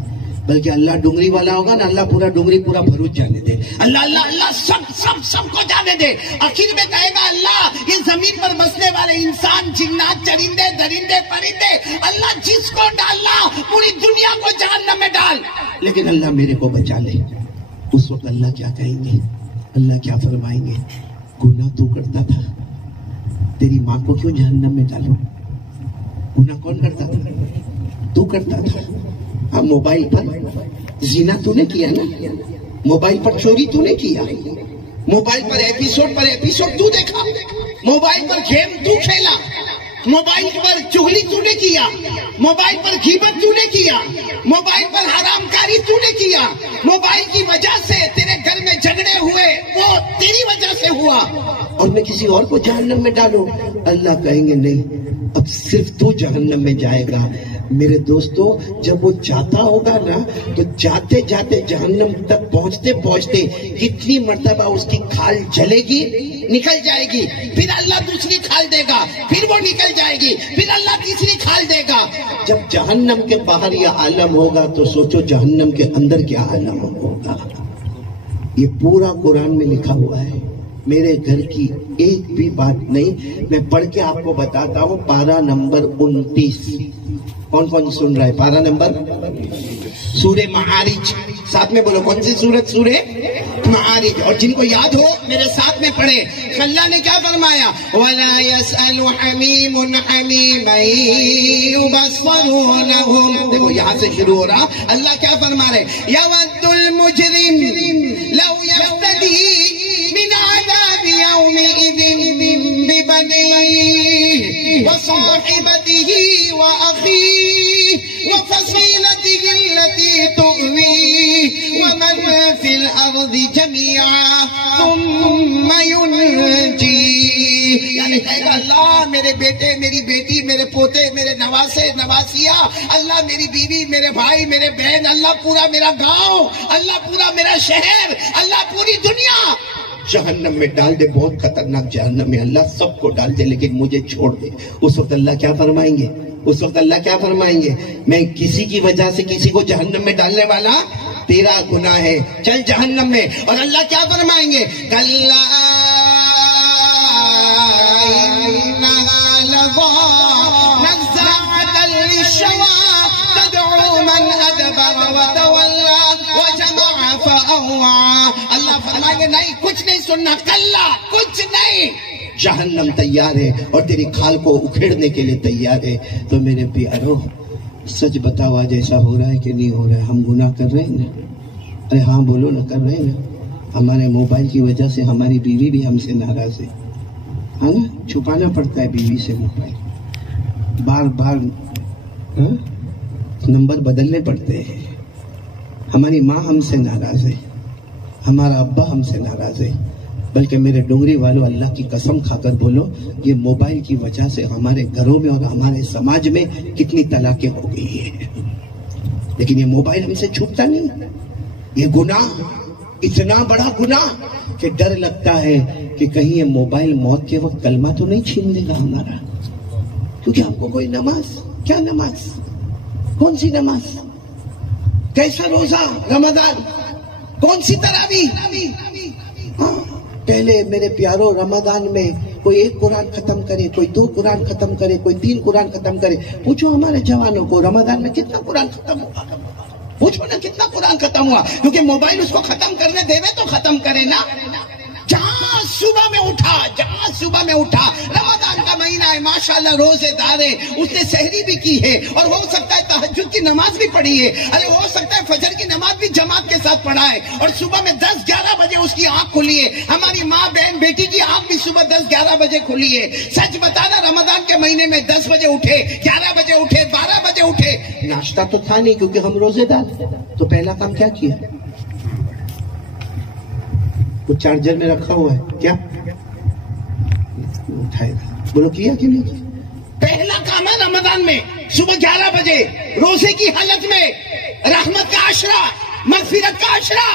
بلکہ اللہ ڈونگری والا ہوگا نا، اللہ پورا ڈونگری پورا بھروچ جانے دے، اللہ سب کو جانے دے۔ آخر میں کہے گا اللہ یہ زمین پر بسنے والے انسان، جنات، چرندے، درندے، پرندے، اللہ جس کو ڈالنا پوری دنیا کو جہنم میں ڈال، لیکن اللہ میرے کو بچا لے۔ اس وقت اللہ کیا کہیں گے؟ اللہ کیا فرمائیں گے؟ گناہ تو کرتا تھا، تیری ماں کو کیوں جہنم میں ڈالو؟ گناہ کون کرتا تھا؟ تو کرتا تھا۔ اب موبائل پر زنا تو نے کیا نا، موبائل پر چوری تو نے کیا، موبائل پر ایپیسوڈ تو دیکھا، موبائل پر گیم تو کھیلا، موبائل پر چغلی تو نے کیا، موبائل پر غیبت تو نے کیا، موبائل پر حرام کاری تو نے کیا، موبائل کی وجہ سے تیرے گھر میں جھگڑے ہوئے وہ تیری وجہ سے ہوئے۔ ہوا اور میں کسی اور کو جہنم میں ڈالوں؟ اللہ کہیں گے نہیں، اب صرف تو جہنم میں جائے گا۔ میرے دوستو، جب وہ جاتا ہوگا نا تو جاتے جاتے جہنم تک پہنچتے پہنچتے کتنی مرتبہ اس کی کھال جلے گی، نکل جائے گی، پھر اللہ دوسری کھال دے گا، پھر وہ نکل جائے گی، پھر اللہ تیسری کھال دے گا۔ جب جہنم کے باہر یہ عالم ہوگا تو سوچو جہنم کے اندر کیا عالم ہوگا۔ یہ پورا قرآن میں لکھا ہوا ہے، میرے گھر کی ایک بھی بات نہیں۔ میں پڑھ کے آپ کو بتاتا ہوں، پارہ نمبر 29۔ کون کون سن رہا ہے؟ پارہ نمبر سورہ معارج، ساتھ میں بولو کون سی سورت؟ سورہ معارج۔ اور جن کو یاد ہو میرے ساتھ میں پڑھے۔ اللہ نے کیا فرمایا؟ وَلَا يَسْأَلُ حَمِيمٌ حَمِيمًا يُبَصَّرُونَهُمْ۔ دیکھو یہاں سے شروع ہو رہا، اللہ کیا فرما رہے؟ يَوَدُّ الْمُجْرِمُ لَوْ يَفْتَدِي مِنْ عَذَابِ يَوْمِئِذٍ بِبَنِيهِ وَصَاحِبَتِهِ وَأَخِيهِ وَفَصِيلَتِهِ الَّتِي تُؤْوِيهِ وَمَنْ فِي الْأَرْضِ جَمِيعًا ثُمَّ يُنْجِيهِ۔ یعنی کہے گا اللہ میرے بیٹے، میری بیٹی، میرے پوتے، میرے نواسے، نواسیاں، اللہ میری بیوی، میرے بھائی، میرے بہن، اللہ پورا میرا گاؤں، اللہ پورا میرا شہر، اللہ پوری دنیا جہنم میں ڈال دے، بہت خطرناک جہنم میں اللہ سب کو ڈال دے، لیکن مجھے چھوڑ دے۔ اس وقت اللہ کیا فرمائیں گے؟ اس وقت اللہ کیا فرمائیں گے؟ میں کسی کی وجہ سے کسی کو جہنم میں ڈالنے والا تیرا گناہ ہے، چل جہنم میں۔ اور اللہ کیا فرمائیں گے؟ کَلَّا إِنَّهَا لَظَىٰ نَزَّاعَةً لِلشَّوَىٰ تَدْعُو مَنْ أَدْبَرَ وَتَوَلَّىٰ وَجَمَعَ فَأَوْعَىٰ۔ اللہ فرمائیں گے نہیں، کچھ نہیں سننا، کلّا کچھ نہیں، جہنم تیار ہے اور تیری کھال کو اکھیڑنے کے لیے تیار ہے۔ تو میرے پیارو سچ بتاؤ، آج ایسا ہو رہا ہے کہ نہیں ہو رہا ہے؟ ہم گناہ کر رہے ہیں نا؟ ارے ہاں بولو نا، کر رہے ہیں نا؟ ہمارے موبائل کی وجہ سے ہماری بیوی بھی ہم سے ناراض ہے نا؟ چھپانا پڑتا ہے بیوی سے موبائل، بار بار نمبر بدلنے پڑتے ہیں۔ ہماری ماں ہم سے ناراض ہے، ہمارا ابا ہم سے ناراض ہے، بلکہ میرے ڈونگری والوں اللہ کی قسم کھا کر بولو، یہ موبائل کی وجہ سے ہمارے گھروں میں اور ہمارے سماج میں کتنی طلاقیں ہو گئی ہیں، لیکن یہ موبائل ہم سے چھوٹتا نہیں۔ یہ گناہ اتنا بڑا گناہ کہ ڈر لگتا ہے کہ کہیں یہ موبائل موت کے وقت کلمہ تو نہیں چھین لے گا ہمارا، کیونکہ ہم کو کوئی نماز، کیا نماز، کون سی نماز، کیسا روزہ رمضان، کون سی تراویح۔ پہلے میرے پیاروں رمضان میں کوئی ایک قرآن ختم کرے، کوئی 2 قرآن ختم کرے، کوئی 3 قرآن ختم کرے۔ پوچھو ہمارے جوانوں کو رمضان میں کتنا قرآن ختم ہوا، پوچھو نا کتنا قرآن ختم ہوا، کیونکہ موبائل اس کو ختم کرنے دے تو ختم کرے نا۔ جہاں صبح میں اٹھا رمضان کا مہینہ ہے، ماشاءاللہ روزے دار ہے، اس نے سحری بھی کی ہے، اور ہو سکتا ہے تہجد کی نماز بھی پڑھی ہے، ارے ہو سکتا ہے فجر کی نماز بھی جماعت کے ساتھ پڑھا ہے، اور صبح میں 10-11 بجے اس کی آنکھ کھلی ہے۔ ہماری ماں بہن بیٹی کی آنکھ بھی صبح 10-11 بجے کھلی ہے۔ سچ بتانا، رمضان کے مہینے میں 10 بجے اٹھے، 11 بجے اٹھے، 12 بجے اٹھے، ناشتہ تو تھا نہیں کیونکہ ہم روزے دار، تو پہلا کام کیا کیا؟ وہ چارجر میں رکھا ہوا ہے کیا اٹھائے گا، بولو کیا کہ نہیں کیا؟ پہلا کام ہے رمضان میں صبح 11 بجے روزے کی حالت میں رحمت کا عشرہ، مغفرت کا عشرہ،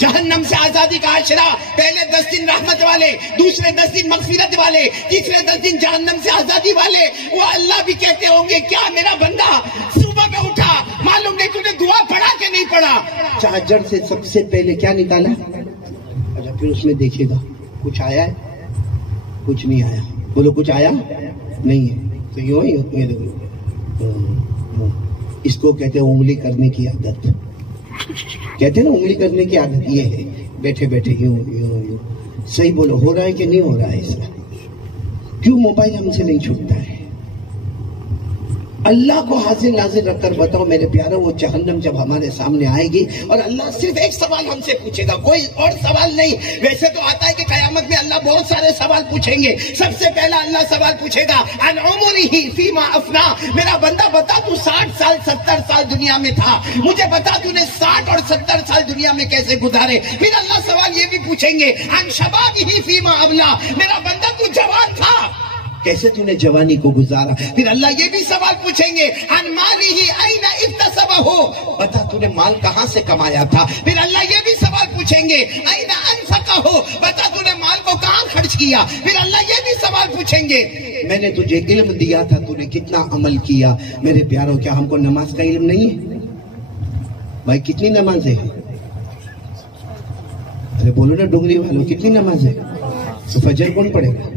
جہنم سے آزادی کا عشرہ۔ پہلے 10 دن رحمت والے، دوسرے 10 دن مغفرت والے، تیسرے 10 دن جہنم سے آزادی والے۔ وہ اللہ بھی کہتے ہوں گے کیا میرا بندہ صبح میں اٹھا، معلوم نہیں تو نے دعا پڑھا کہ نہیں پڑھا۔ چارجر سے سب سے پہلے کیا نکالا؟ پھر اس میں دیکھے گا کچھ آیا ہے، کچھ نہیں آیا، بولو کچھ آیا نہیں ہے، تو یوں ہی اس کو کہتے ہیں انگلی کرنے کی عادت، کہتے ہیں نا انگلی کرنے کی عادت یہ ہے، بیٹھے بیٹھے یوں یوں یوں۔ صحیح بولو، ہو رہا ہے کہ نہیں ہو رہا ہے؟ اس کا کیوں موبائل ہم سے نہیں چھوٹتا ہے؟ اللہ کو حاضر ناظر رکھ کر بتاؤ میرے پیارو، وہ جہنم جب ہمارے سامنے آئے گی اور اللہ صرف ایک سوال ہم سے پوچھے گا، کوئی اور سوال نہیں۔ ویسے تو آتا ہے کہ قیامت میں اللہ بہت سارے سوال پوچھیں گے، سب سے پہلا اللہ سوال پوچھے گا عن عمرہ فیما افنا، میرا بندہ بتا تو 60 سال 70 سال دنیا میں تھا، مجھے بتا تو نے 60 اور 70 سال دنیا میں کیسے گزارے۔ پھر اللہ سوال یہ بھی پوچھیں گے عن شبابہ فیما ابلا، میرا بندہ تو جوان تھا، کیسے تو نے جوانی کو گزارا۔ پھر اللہ یہ بھی سوال پوچھیں گے عن مالہ این اکتسبہ، بتا تو نے مال کہاں سے کمایا تھا۔ پھر اللہ یہ بھی سوال پوچھیں گے این انفقہ، بتا تو نے مال کو کہاں خرچ کیا۔ پھر اللہ یہ بھی سوال پوچھیں گے میں نے تجھے علم دیا تھا تو نے کتنا عمل کیا۔ میرے پیاروں، کیا ہم کو نماز کا علم نہیں ہے؟ بھائی کتنی نمازیں ہیں؟ ارے بولو نا ڈونگری والوں، کتنی نمازیں؟ تو فجر کون پڑھے گا؟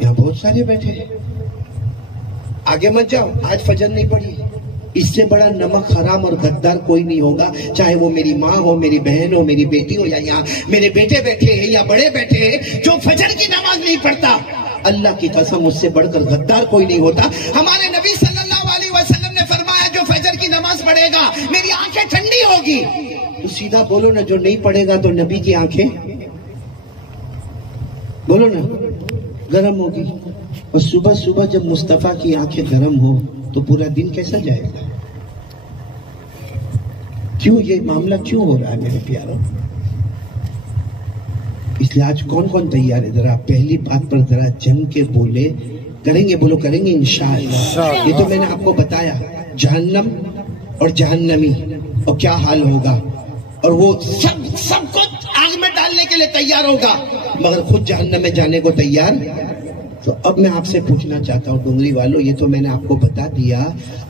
یہاں بہت سارے بیٹھے ہیں، آگے مت جاؤ، آج فجر نہیں پڑھی۔ اس سے بڑا نمک حرام اور غدار کوئی نہیں ہوگا، چاہے وہ میری ماں ہو، میری بہن ہو، میری بیٹی ہو، یا یہاں میرے بیٹے بیٹھے ہیں یا بڑے بیٹھے ہیں جو فجر کی نماز نہیں پڑھتا۔ اللہ کی قسم اس سے بڑھ کر غدار کوئی نہیں ہوتا۔ ہمارے نبی صلی اللہ علیہ وسلم نے فرمایا جو فجر کی نماز پڑھے گا میری آنکھیں ٹھنڈی ہوگی۔ تو سیدھا بولو نا، جو نہیں پڑھے گا تو نبی کی آنکھیں بولو نا گرم ہوگی۔ اور صبح صبح جب مصطفیٰ کی آنکھیں گرم ہو تو پورا دن کیسا جائے گا؟ کیوں یہ معاملہ کیوں ہو رہا ہے میرے پیاروں؟ اس لیے آج کون کون تیار ہے؟ ذرا پہلی بات پر ذرا جم کے بولے، کریں گے؟ بولو کریں گے انشاءاللہ۔ یہ تو میں نے آپ کو بتایا، جہنم اور جہنمی اور کیا حال ہوگا، اور وہ سب کو آگ میں ڈالنے کے لیے تیار ہوگا مگر خود جہنم میں جانے کو تیار۔ تو اب میں آپ سے پوچھنا چاہتا ہوں ڈونگری والوں، یہ تو میں نے آپ کو بتا دیا،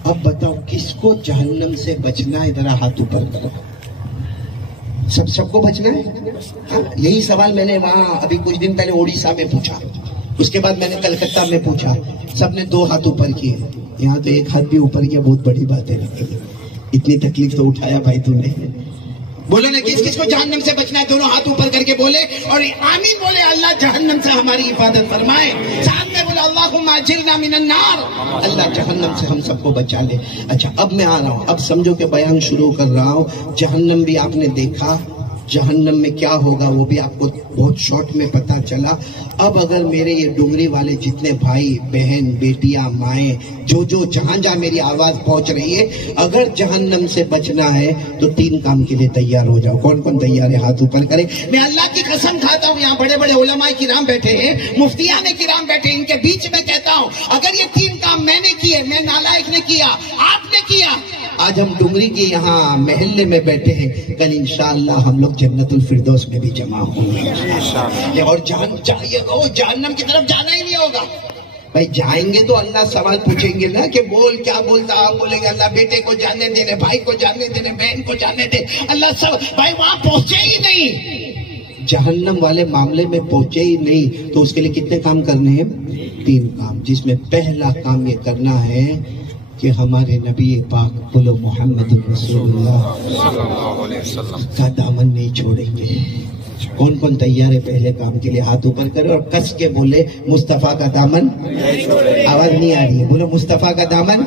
اب بتاؤ کس کو جہنم سے بچنا ہے؟ ذرا ہاتھ اوپر کرو۔ سب کو بچنا ہے؟ ہاں، یہی سوال میں نے وہاں ابھی کچھ دن پہلے اڑیسہ میں پوچھا، اس کے بعد میں نے کلکتہ میں پوچھا، سب نے 2 ہاتھ اوپر کیے، یہاں تو 1 ہاتھ بھی اوپر کیا، بہت بڑی بات ہے۔ اتنی تکلیف تو اٹھایا بھائی تو نے۔ بولو نا کس کس کو جہنم سے بچنا ہے؟ دونوں ہاتھ اوپر کر کے بولے اور آمین بولے، اللہ جہنم سے ہماری حفاظت فرمائے۔ ساتھ میں بولے اللہم اجرنا من النار، اللہ جہنم سے ہم سب کو بچا لے۔ اچھا اب میں آ رہا ہوں، اب سمجھو کہ بیان شروع کر رہا ہوں۔ جہنم بھی آپ نے دیکھا، جہنم میں کیا ہوگا وہ بھی آپ کو بہت شارٹ میں پتا چلا۔ اب اگر میرے یہ ڈونگری والے جتنے بھائی بہن بیٹیاں مائیں جو جہاں جہاں میری آواز پہنچ رہی ہے، اگر جہنم سے بچنا ہے تو 3 کام کے لیے تیار ہو جاؤ۔ کون کون تیار ہے؟ ہاتھ اوپر کرے۔ میں اللہ کی قسم کھاتا ہوں، یہاں بڑے بڑے علماء کرام بیٹھے ہیں، مفتیان کرام بیٹھے ہیں، ان کے بیچ میں کہتا ہوں اگر یہ 3 کام میں نے کیے، میں نالائق نے کیا، آپ نے کیا، آج ہم ڈونگری کے یہاں محلے میں بیٹھے ہیں، کل انشاءاللہ ہم لوگ جنت الفردوس میں بھی جمع ہوں گے۔ اور جہنم کی طرف جانا ہی نہیں ہوگا۔ بھائی جائیں گے تو اللہ سوال پوچھیں گے نا کہ بول کیا بولتا، ہم بولیں گے اللہ بیٹے کو جانے دینے، بھائی کو جانے دینے، بہن کو جانے دے۔ اللہ سب بھائی وہاں پہنچے ہی نہیں، جہنم والے معاملے میں پہنچے ہی نہیں، تو اس کے لیے کتنے کام کرنے ہیں؟ 3 کام، جس میں پہلا کام یہ کرنا ہے کہ ہمارے نبی پاک بولو محمد رسول اللہ کا دامن نہیں چھوڑیں گے۔ کون کون تیار ہے پہلے کام کے لیے؟ ہاتھ اوپر کرے اور کس کے بولے مصطفیٰ کا دامن آواز نہیں آ رہی ہے، بولو مصطفیٰ کا دامن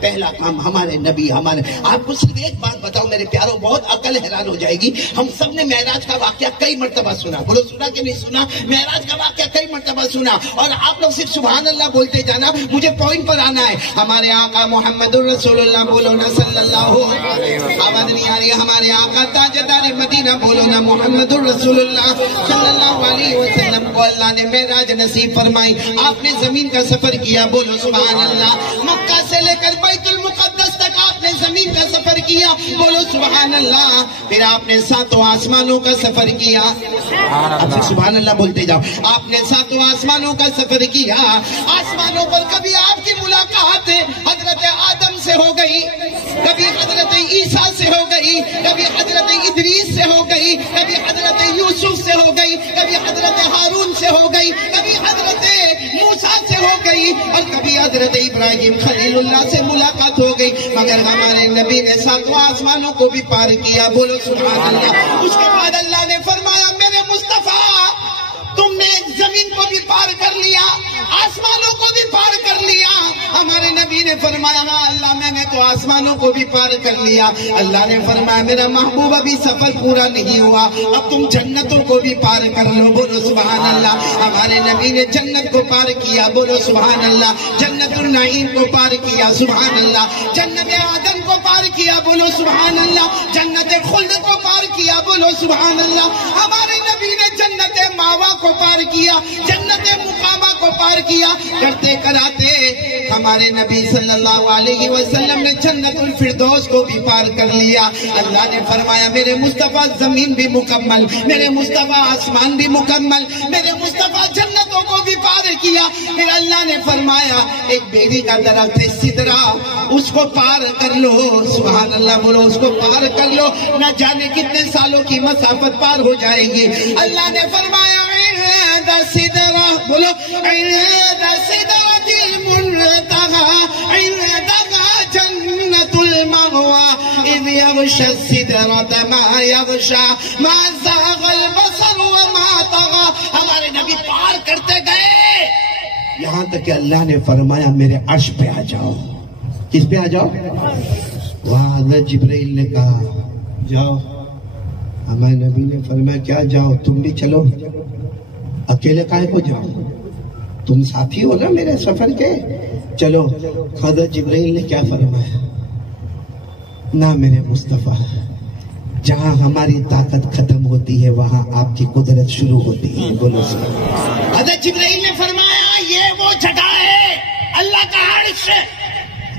پہلا کام ہمارے نبی ہمارے۔ آپ کو صرف ایک بات بتاؤ میرے پیاروں، بہت عقل حیران ہو جائے گی، ہم سب نے معراج کا واقعہ کئی مرتبہ سنا، بولو سنا کہ نہیں سنا؟ معراج کا واقعہ کئی مرتبہ سنا، اور آپ لوگ صرف سبحان اللہ بولتے جانا، مجھے پوائنٹ پر آنا ہے۔ ہمارے آقا محمد الرسول اللہ بولو نا صلی اللہ علیہ، آواز نہیں آ رہی ہے؟ ہمارے آقا تاجدار مدینہ بولو نا محمد الرسول اللہ صلی اللہ علیہ وسلم کو اللہ نے معراج نصیب فرمائی، آپ نے زمین کا سفر کیا، بولو سبحان اللہ۔ مکہ سے لے کر بیت المقدس تک آپ نے زمین کا سفر کیا، بولو سبحان اللہ۔ پھر آپ نے 7 آسمانوں کا سفر کیا، آپ سے سبحان اللہ بولتے جاؤ۔ آپ نے 7 آسمانوں کا سفر کیا، آسمانوں پر کبھی آپ کی ملاقات حضرت آدم سے ہو گئی، کبھی حضرت عیسیٰ سے ہو گئی، کبھی حضرت ادریس سے ہو گئی، کبھی حضرت یوسف سے ہو گئی، کبھی حضرت ہارون سے ہو گئی، کبھی حضرت موسیٰ سے ہو گئی، اور کبھی حضرت ابراہیم خلیل اللہ سے ملاقات ہو گئی، مگر ہمارے نبی نے 7 آسمانوں کو بھی پار کیا، بولو سبحان اللہ۔ اس کے بعد اللہ نے فرمایا میرے مصطفیٰ تم نے زمین زمین کو بھی پار کر لیا، آسمانوں کو بھی پار کر لیا۔ ہمارے نبی نے فرمایا ہاں اللہ میں نے تو آسمانوں کو بھی پار کر لیا۔ اللہ نے فرمایا میرا محبوب ابھی سفر پورا نہیں ہوا، اب تم جنتوں کو بھی پار کر لو، بولو سبحان اللہ۔ ہمارے نبی نے جنت کو پار کیا، بولو سبحان اللہ۔ جنت النعیم کو پار کیا، سبحان اللہ۔ جنت عدن کو پار کیا، بولو سبحان اللہ۔ جنت خلد کو پار کیا، بولو سبحان اللہ۔ ہمارے نبی نے جنت ماوا کو پار کیا، جنت مقامہ کو پار کیا، کرتے کراتے ہمارے نبی صلی اللہ علیہ وسلم نے جنت الفردوس کو بھی پار کر لیا۔ اللہ نے فرمایا میرے مصطفیٰ زمین بھی مکمل، میرے مصطفیٰ آسمان بھی مکمل، میرے مصطفیٰ جنتوں کو بھی پار کیا۔ پھر اللہ نے فرمایا ایک بیوی کا درخت ہے سدرہ، اس کو پار کر لو، سبحان اللہ بولو، اس کو پار کر لو، نہ جانے کتنے سالوں کی مسافت پار ہو جائے گی۔ اللہ نے فرمایا عند سدرہ، بولو عند سدرۃ المنتہی عندہا جنت المأوی اذ یغشی السدرۃ ما یغشی ما زاغ البصر وما طغی۔ ہمارے نبی پار کرتے گئے یہاں تک کہ اللہ نے فرمایا میرے عرش پہ آ جاؤ۔ کس پہ آ جاؤ؟ وہاں حضرت جبرائیل نے کہا جاؤ۔ ہمارے نبی نے فرمایا کیا جاؤ، تم بھی چلو، اکیلے کائے کو جاؤ، تم ساتھی ہو نا میرے سفر کے، چلو۔ حضرت جبرائیل نے کیا فرمایا؟ نہ میرے مصطفیٰ، جہاں ہماری طاقت ختم ہوتی ہے وہاں آپ کی قدرت شروع ہوتی ہے، بولو سبحان۔ حضرت جبرائیل نے فرمایا یہ وہ جگہ ہے اللہ کا عرش،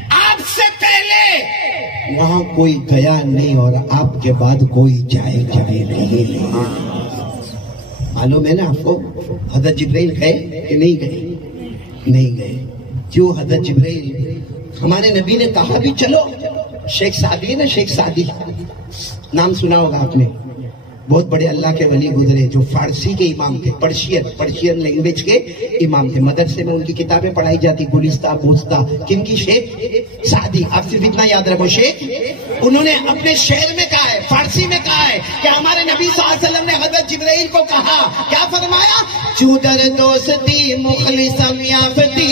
آپ سے پہلے وہاں کوئی گیا نہیں اور آپ کے بعد کوئی جائے گا بھی نہیں۔ معلوم ہے نا آپ کو حضرت جبرائیل گئے کہ نہیں گئے؟ نہیں گئے۔ کیوں؟ حضرت جبرائیل ہمارے نبی نے کہا بھی چلو۔ شیخ سعدی ہے نا، شیخ سعدی نام سنا ہوگا آپ نے، بہت بڑے اللہ کے ولی گزرے جو فارسی کے امام تھے، پرشین لینگویج کے امام تھے۔ مدرسے میں ان کی کتابیں پڑھائی جاتی، گلستہ بوستہ۔ کن کی؟ شیخ سعدی۔ آپ صرف اتنا یاد رکھو، شیخ انہوں نے اپنے شعر میں کہا ہے، فارسی میں کہا ہے کہ ہمارے نبی صلی اللہ علیہ وسلم نے حضرت جبرائیل کو کہا، کیا فرمایا؟ چودر دوستی مخلصم یافتی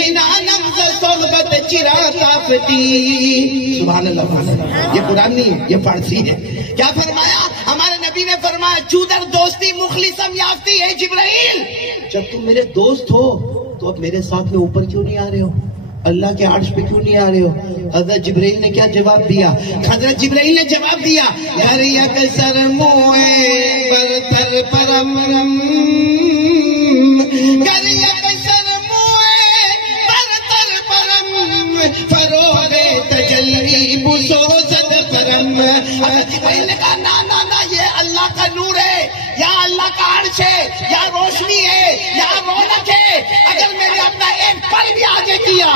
اینا نمز صحبت چرا صافتی۔ سبحان اللہ، یہ قرآن نہیں ہے، یہ فارسی ہے۔ کیا فرمایا؟ ہمارے نبی نے فرمایا چودر دوستی مخلصم یافتی ہے جبرائیل، جب تم میرے دوست ہو تو اب میرے ساتھ میں اوپر کیوں نہیں آ رہے ہو؟ اللہ کے عرش پہ کیوں نہیں آ رہے ہو؟ حضرت جبرائیل نے کیا جواب دیا؟ حضرت جبرائیل نے جواب دیا گر یکسر موئے برتر پرم، گر یکسر موئے برتر پرم، فروغ تجلی بسوزد کرم۔ حضرت جبرائیل نے کہا نا نا نا، یہ اللہ کا نور ہے، یا اللہ کا عرش ہے، یا روشنی ہے، یا رونق ہے، اگر میرے اپنا ایک پل بھی آگے کیا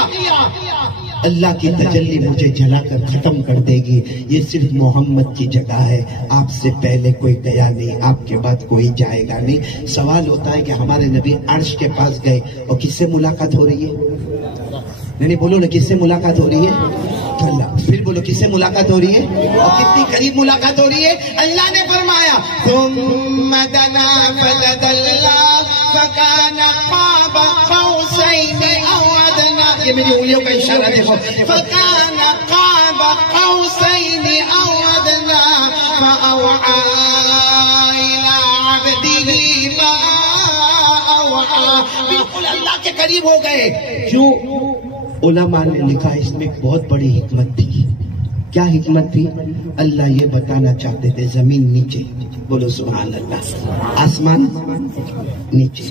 اللہ کی تجلی مجھے جلا کر ختم کر دے گی۔ یہ صرف محمد کی جگہ ہے، آپ سے پہلے کوئی گیا نہیں، آپ کے بعد کوئی جائے گا نہیں۔ سوال ہوتا ہے کہ ہمارے نبی عرش کے پاس گئے اور کس سے ملاقات ہو رہی ہے؟ نہیں بولو نا، کس سے ملاقات ہو رہی ہے؟ اللہ۔ پھر بولو کس سے ملاقات ہو رہی ہے اور کتنی قریب ملاقات ہو رہی ہے؟ اللہ نے فرمایا ثم دنا فتدلى فكان قاب قوسين او ادنى، یہ میری انگلیوں کا اشارہ دیکھو، فكان قاب قوسين او ادنى فاوحى الى عبده ما اوحى۔ بالکل اللہ کے قریب ہو گئے۔ کیوں؟ علماء نے لکھا اس میں ایک بہت بڑی حکمت تھی۔ کیا حکمت تھی؟ اللہ یہ بتانا چاہتے تھے زمین نیچے، بولو سبحان اللہ، آسمان نیچے،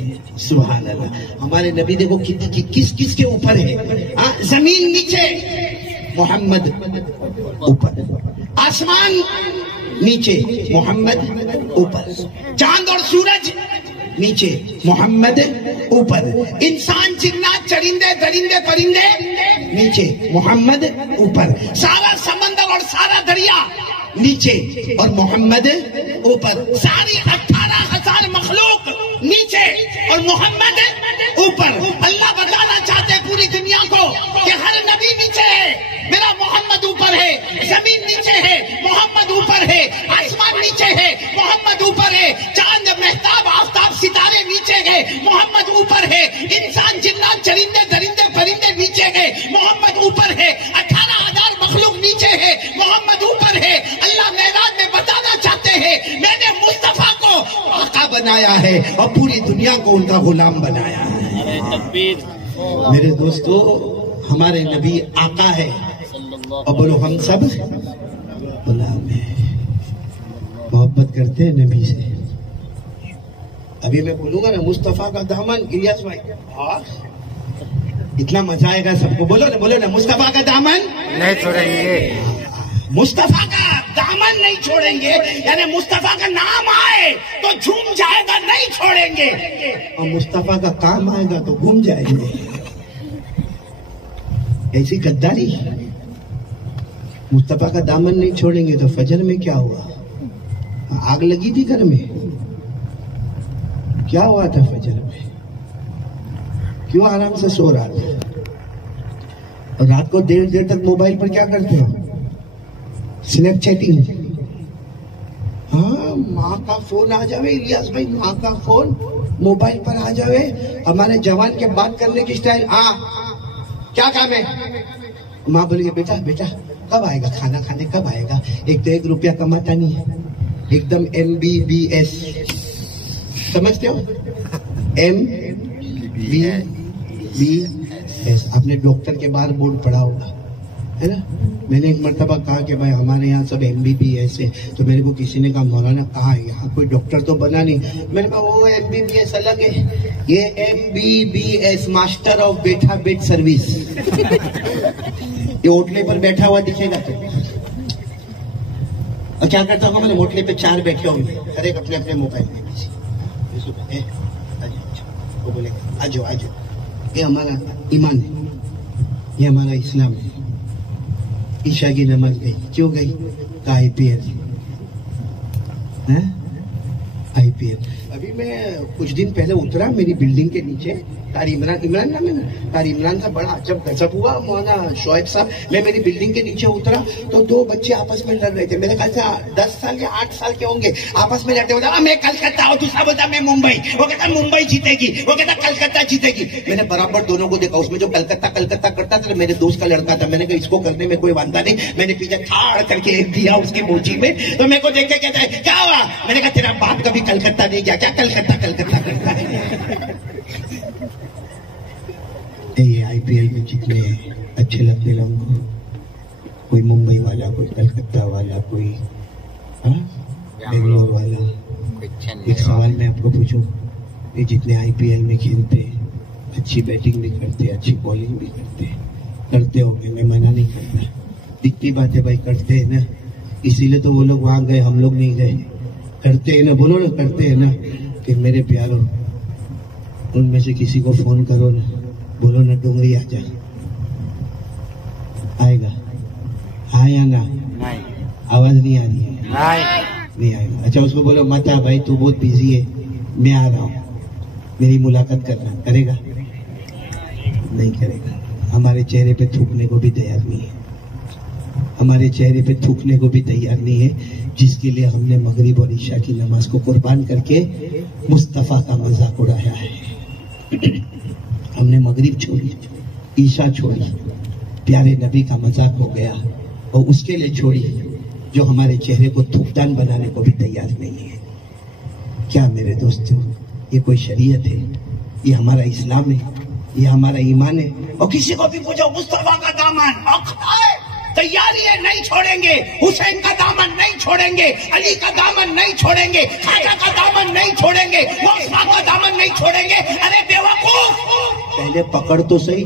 سبحان اللہ۔ ہمارے نبی دیکھو کس کس کے اوپر ہے؟ زمین نیچے، محمد اوپر، آسمان نیچے، محمد اوپر، چاند اور سورج نیچے، محمد اوپر، انسان جنات چرندے درندے پرندے نیچے، محمد اوپر، سارا سمندر اور سارا دریا نیچے اور محمد اوپر، ساری 18,000 مخلوق نیچے اور محمد اوپر۔ اللہ بتانا چاہتے پوری دنیا کو کہ ہر نبی نیچے ہے، میرا محمد اوپر ہے، زمین نیچے ہے، محمد اوپر ہے، آسمان نیچے ہے، محمد اوپر ہے، چاند مہتاب آفتاب ستارے نیچے ہے، محمد بنایا ہے اور پوری دنیا کو ان کا غلام بنایا ہے. میرے دوستو ہمارے نبی آقا ہے اور بولو ہم سب غلام ہیں. محبت کرتے ہیں نبی سے. ابھی میں بولوں گا نا مصطفیٰ کا دامن. الیاس بھائی اتنا مزہ آئے گا سب کو. بولو نا مصطفیٰ کا دامن نہیں چھوڑیں گے. مصطفیٰ کا دامن نہیں چھوڑیں گے یعنی مصطفیٰ کا نام آئے تو جھوم جائے گا نہیں چھوڑیں گے, اور مصطفیٰ کا کام آئے گا تو گھوم جائیں گے. ایسی غداری. مصطفیٰ کا دامن نہیں چھوڑیں گے تو فجر میں کیا ہوا؟ آگ لگی تھی گھر میں. کیا ہوا تھا فجر میں؟ کیوں آرام سے سو رہا تھا؟ اور رات کو دیر تک موبائل پر کیا کرتے ہو؟ Snap cheating. ہاں ماں کا فون آ جاوے الیاس بھائی, ماں کا فون موبائل پر آ جاوے. ہمارے جوان کے بات کرنے کی سٹائل. کیا کام ہے؟ ماں بولے گی بیٹا کب آئے گا کھانا کھانے, کب آئے گا؟ ایک تو 1 روپیہ کماتا نہیں ہے, ایک دم MBBS سمجھتے ہو؟ MBBS آپ نے ڈاکٹر کے باہر بورڈ پڑھا ہوگا ہے نا. میں نے ایک مرتبہ کہا کہ بھائی ہمارے یہاں سب MBBS ہے, تو میرے کو کسی نے کہا مولانا کہا یہاں کوئی ڈاکٹر تو بنا نہیں. میں نے کہا وہ MBBS الگ ہے, یہ MBBS ماسٹر آف بیٹھا بیٹ سروس. یہ ہوٹلے پر بیٹھا ہوا دکھے گا تو اور کیا کرتا ہوگا؟ میں نے ہوٹلے پہ 4 بیٹھے ہوں گے, ہر ایک اپنے اپنے موبائل میں. وہ بولے آجو یہ ہمارا ایمان ہے, یہ ہمارا اسلام ہے. عشاء کی نماز گئی, کیوں گئی؟ کا IPL. ابھی میں کچھ دن پہلے اترا میری بلڈنگ کے نیچے. عمران کا بڑا عجب گزب ہوا مولانا شعیب صاحب. میں میری بلڈنگ کے نیچے اترا تو 2 بچے آپس میں لڑ رہے تھے. میرے خیال سے 10 سال یا 8 سال کے ہوں گے. آپس میں لڑتے ہوتا میں کلکتہ, اور دوسرا بولتا میں ممبئی. وہ کہتا ممبئی جیتے گی, وہ کہتا کلکتہ جیتے گی. میں نے برابر دونوں کو دیکھا. اس میں جو کلکتہ کرتا تھا میرے دوست کا لڑکا تھا. میں نے کہا اس کو کرنے میں کوئی واندہ نہیں. میں نے پیچھے تھاڑ کر کے ایک دیا اس کی موچی میں, تو میرے کو دیکھ کے کہتا ہے کیا ہوا؟ میں نے کہا تیرا باپ کبھی کلکتہ نہیں گیا کیا کلکتہ کرتا ہے. یہ IPL میں جتنے اچھے لگتے لوگوں کو, کوئی ممبئی والا, کوئی کلکتہ والا, کوئی بنگلور والا. ایک سوال میں آپ کو پوچھوں, یہ جتنے IPL میں کھیلتے اچھی بیٹنگ بھی کرتے, اچھی بالنگ بھی کرتے ہوں گے, میں منع نہیں کرتا. دکھتی بات ہے بھائی, کرتے ہیں نا, اسی لیے تو وہ لوگ وہاں گئے, ہم لوگ نہیں گئے. کرتے ہیں نا, بولو نا کرتے ہیں نا. کہ میرے پیاروں ان میں سے کسی کو فون کرو نا, بولو نا ڈونگری آ جائے, آئے گا؟ ہاں یا نا؟ آواز نہیں آ رہی ہے, نہیں آئے گا. اچھا اس کو بولو مت آ بھائی, تو بہت بزی ہے, میں آ رہا ہوں, میری ملاقات کرنا. کرے گا؟ نہیں کرے گا. ہمارے چہرے پہ تھوکنے کو بھی تیار نہیں ہے, ہمارے چہرے پہ تھوکنے کو بھی تیار نہیں ہے, جس کے لیے ہم نے مغرب اور عشاء کی نماز کو قربان کر کے مصطفیٰ کا مذاق اڑایا ہے. ہم نے مغرب چھوڑی, عشاء چھوڑی, پیارے نبی کا مذاق ہو گیا, اور اس کے لیے چھوڑی جو ہمارے چہرے کو تھوکدان بنانے کو بھی تیار نہیں ہے. کیا میرے دوستوں, یہ کوئی شریعت ہے؟ یہ ہمارا اسلام ہے, یہ ہمارا ایمان ہے. اور کسی کو بھی پوچھو مصطفیٰ کا دامن تیاری ہے, نہیں چھوڑیں گے. حسین کا دامن نہیں چھوڑیں گے, علی کا دامن نہیں چھوڑیں گے, خواجہ کا دامن نہیں چھوڑیں گے, غوث کا دامن نہیں چھوڑیں گے. ارے بیوقوف, پہلے پکڑ تو صحیح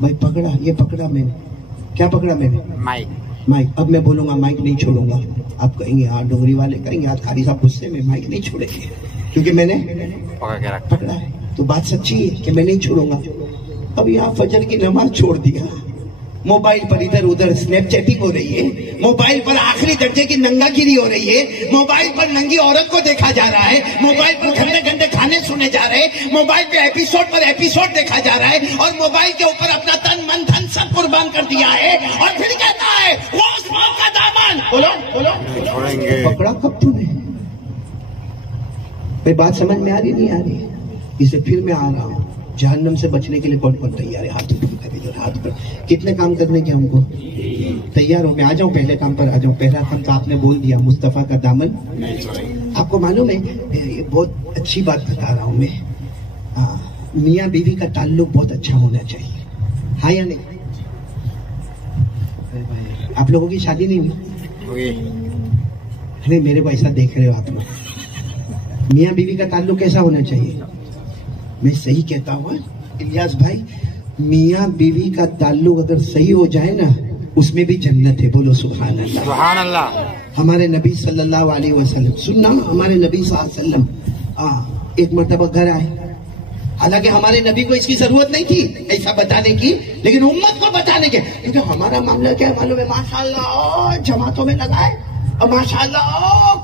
بھائی. پکڑا, یہ پکڑا میں نے. کیا پکڑا میں نے؟ مائک. اب میں بولوں گا مائک نہیں چھوڑوں گا. آپ کہیں گے ہاں ڈونگری والے کہیں گے ہاں قاری صاحب غصے میں مائک نہیں چھوڑیں گے, کیونکہ میں نے پکڑا ہے. تو بات سچی ہے کہ میں نہیں چھوڑوں گا. اب یہاں فجر کی نماز چھوڑ دیا, موبائل پر ادھر ادھر سنیپ چیٹنگ ہو رہی ہے, موبائل پر آخری درجے کی ننگا گیری ہو رہی ہے, موبائل پر ننگی عورت کو دیکھا جا رہا ہے, موبائل پر گھنٹے گھنٹے کھانے سنے جا رہے ہیں, موبائل پہ ایپیسوڈ پر ایپیسوڈ دیکھا جا رہا ہے, اور موبائل کے اوپر اپنا تن من دھن سب قربان کر دیا ہے, اور پھر کہتا ہے وہ عثمان کا دامن. بولو پکڑا کب تو نے؟ بھائی بات سمجھ میں آ رہی نہیں آ رہی؟ اسے پھر میں آ رہا ہوں, جہنم سے بچنے کے لیے کون کون تیار ہے؟ ہاتھ اوپر کر دیجیے, ہاتھ پر. کتنے کام کرنے کے ہم کو تیار ہو؟ میں آ جاؤں پہلے کام پر, آ جاؤں. پہلا کام تو آپ نے بول دیا, مصطفیٰ کا دامن. آپ کو معلوم ہے یہ بہت اچھی بات بتا رہا ہوں میں، میاں بیوی کا تعلق بہت اچھا ہونا چاہیے، ہاں یا نہیں؟ آپ لوگوں کی شادی نہیں ہوئی؟ نہیں، میرے کو ایسا دیکھ رہے ہو آپ لوگ. میاں بیوی کا تعلق کیسا ہونا چاہیے؟ میں صحیح کہتا ہوں الیاس بھائی، میاں بیوی کا تعلق اگر صحیح ہو جائے نا اس میں بھی جنت ہے. بولو سبحان اللہ. سبحان اللہ. ہمارے نبی صلی اللہ علیہ وسلم، سننا، ہمارے نبی صلی اللہ علیہ وسلم ایک مرتبہ گھر آئے. حالانکہ ہمارے نبی کو اس کی ضرورت نہیں تھی ایسا بتانے کی، لیکن امت کو بتانے کے، کیونکہ ہمارا معاملہ کیا معلوم ہے، ماشاءاللہ جماعتوں میں لگائے اور ماشاءاللہ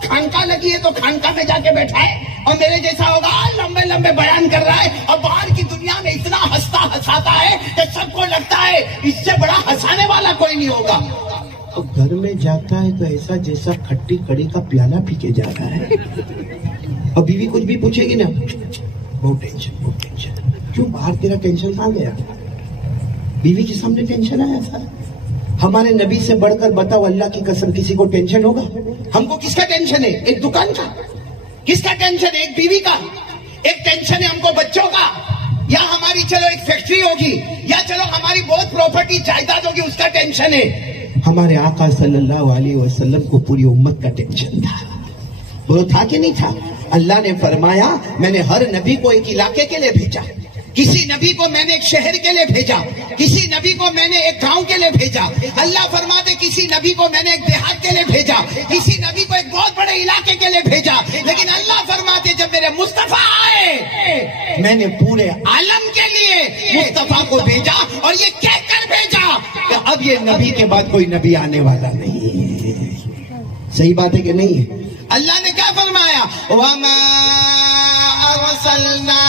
خانقاہ لگی ہے تو خانقاہ میں جا کے بیٹھا ہے اور میرے جیسا ہوگا لمبے لمبے بیان کر رہا ہے اور باہر کی دنیا میں اتنا ہنساتا ہے کہ سب کو لگتا ہے اس سے بڑا ہنسانے والا کوئی نہیں ہوگا. تو گھر میں جاتا ہے تو ایسا جیسا کھٹی کڑی کا پیالہ پی کے جا رہا ہے اور بیوی کچھ بھی پوچھے گی نا، بہت ٹینشن. کیوں؟ باہر تیرا ٹینشن کہاں گیا؟ بیوی کے سامنے ٹینشن آیا سر. ہمارے نبی سے بڑھ کر بتاؤ اللہ کی قسم کسی کو ٹینشن ہوگا؟ ہم کو کس کا ٹینشن ہے؟ ایک دکان کا. کس کا ٹینشن ہے؟ ایک بیوی کا. ایک ٹینشن ہے ہم کو بچوں کا، یا ہماری چلو ایک فیکٹری ہوگی، یا چلو ہماری بہت پراپرٹی جائیداد ہوگی، اس کا ٹینشن ہے. ہمارے آقا صلی اللہ علیہ وسلم کو پوری امت کا ٹینشن تھا. وہ تھا کہ نہیں تھا؟ اللہ نے فرمایا میں نے ہر نبی کو ایک علاقے کے لیے بھیجا، کسی نبی کو میں نے ایک شہر کے لیے بھیجا، کسی نبی کو میں نے ایک گاؤں کے لیے بھیجا. اللہ فرماتے کسی نبی کو میں نے ایک دیہات کے لیے بھیجا، کسی نبی کو ایک بہت بڑے علاقے کے لیے بھیجا. لیکن اللہ فرماتے جب میرے مصطفیٰ آئے میں نے پورے عالم کے لیے مصطفیٰ کو بھیجا اور یہ کہہ کر بھیجا کہ اب یہ نبی کے بعد کوئی نبی آنے والا نہیں. صحیح بات ہے کہ نہیں ہے؟ اللہ نے کیا فرمایا؟ وَمَا أَرْسَلْنَاكَ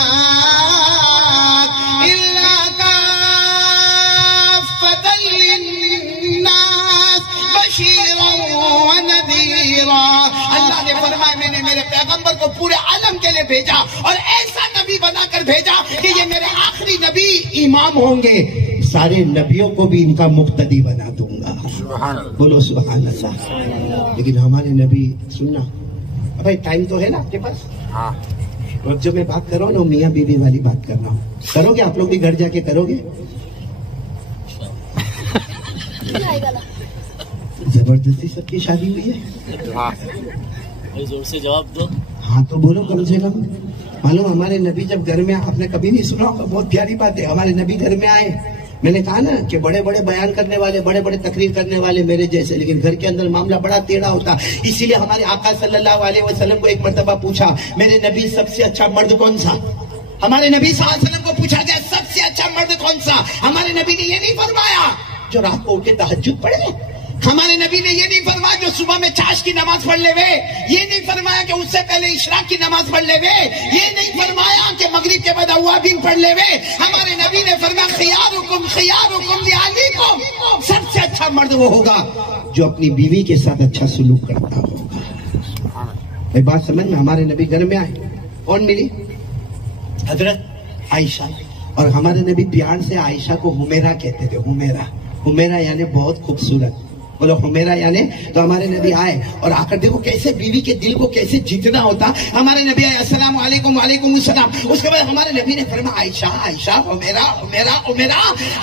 إِلَّا كَافَّةً لِلنَّاسِ بَشِيرًا وَنَذِيرًا. اللہ نے فرمایا میں نے میرے پیغمبر کو پورے عالم کے لیے بھیجا اور ایسا نبی بنا کر بھیجا کہ یہ میرے آخری نبی امام ہوں گے، سارے نبیوں کو بھی ان کا مقتدی بنا دوں گا. بولو سبحان اللہ. لیکن ہمارے نبی، سننا بھائی، ٹائم تو ہے نا آپ کے پاس؟ ہاں. اب جو میں بات کر رہا ہوں نا میاں بیوی والی بات کر رہا ہوں، کرو گے آپ لوگ بھی گھر جا کے کرو گے؟ زبردستی سب کی شادی ہوئی ہے؟ زور سے جواب دو. ہاں تو بولو کم سے کم. معلوم ہمارے نبی جب گھر میں، آپ نے کبھی نہیں سنا ہوگا، بہت پیاری بات ہے. ہمارے نبی گھر میں آئے، میں نے کہا نا کہ بڑے بڑے بیان کرنے والے، بڑے بڑے تقریر کرنے والے میرے جیسے، لیکن گھر کے اندر معاملہ بڑا ٹیڑھا ہوتا. اسی لیے ہمارے آقا صلی اللہ علیہ وسلم کو ایک مرتبہ پوچھا میرے نبی سب سے اچھا مرد کون سا؟ ہمارے نبی صلی اللہ علیہ وسلم کو پوچھا جائے سب سے اچھا مرد کون سا؟ ہمارے نبی نے یہ نہیں فرمایا جو رات کو اٹھ کے تہجد پڑھے. ہمارے نبی نے یہ نہیں فرمایا جو صبح میں چاش کی نماز پڑھ لے وے. یہ نہیں فرمایا کہ اس سے پہلے اشراق کی نماز پڑھ لے وے. یہ نہیں فرمایا کہ مغرب کے بعد اوابین پڑھ لے وے. ہمارے نبی نے فرمایا خیارکم خیارکم لأہلیکم. سب سے اچھا مرد وہ ہوگا جو اپنی بیوی کے ساتھ اچھا سلوک کرتا ہوگا. یہ بات سمجھ میں؟ ہمارے نبی گھر میں آئے، کون ملی؟ حضرت عائشہ. اور ہمارے نبی پیار سے عائشہ کو حمیرہ کہتے تھے. حمیرہ یعنی بہت خوبصورت. بولو حمیرہ یعنی. تو ہمارے نبی آئے اور آ کر دیکھو کیسے بیوی کے دل کو کیسے جیتنا ہوتا. ہمارے نبی آئے السلام علیکم. وعلیکم السلام. اس کے بعد ہمارے نبی نے فرمایا عائشہ عائشہ حمیرہ.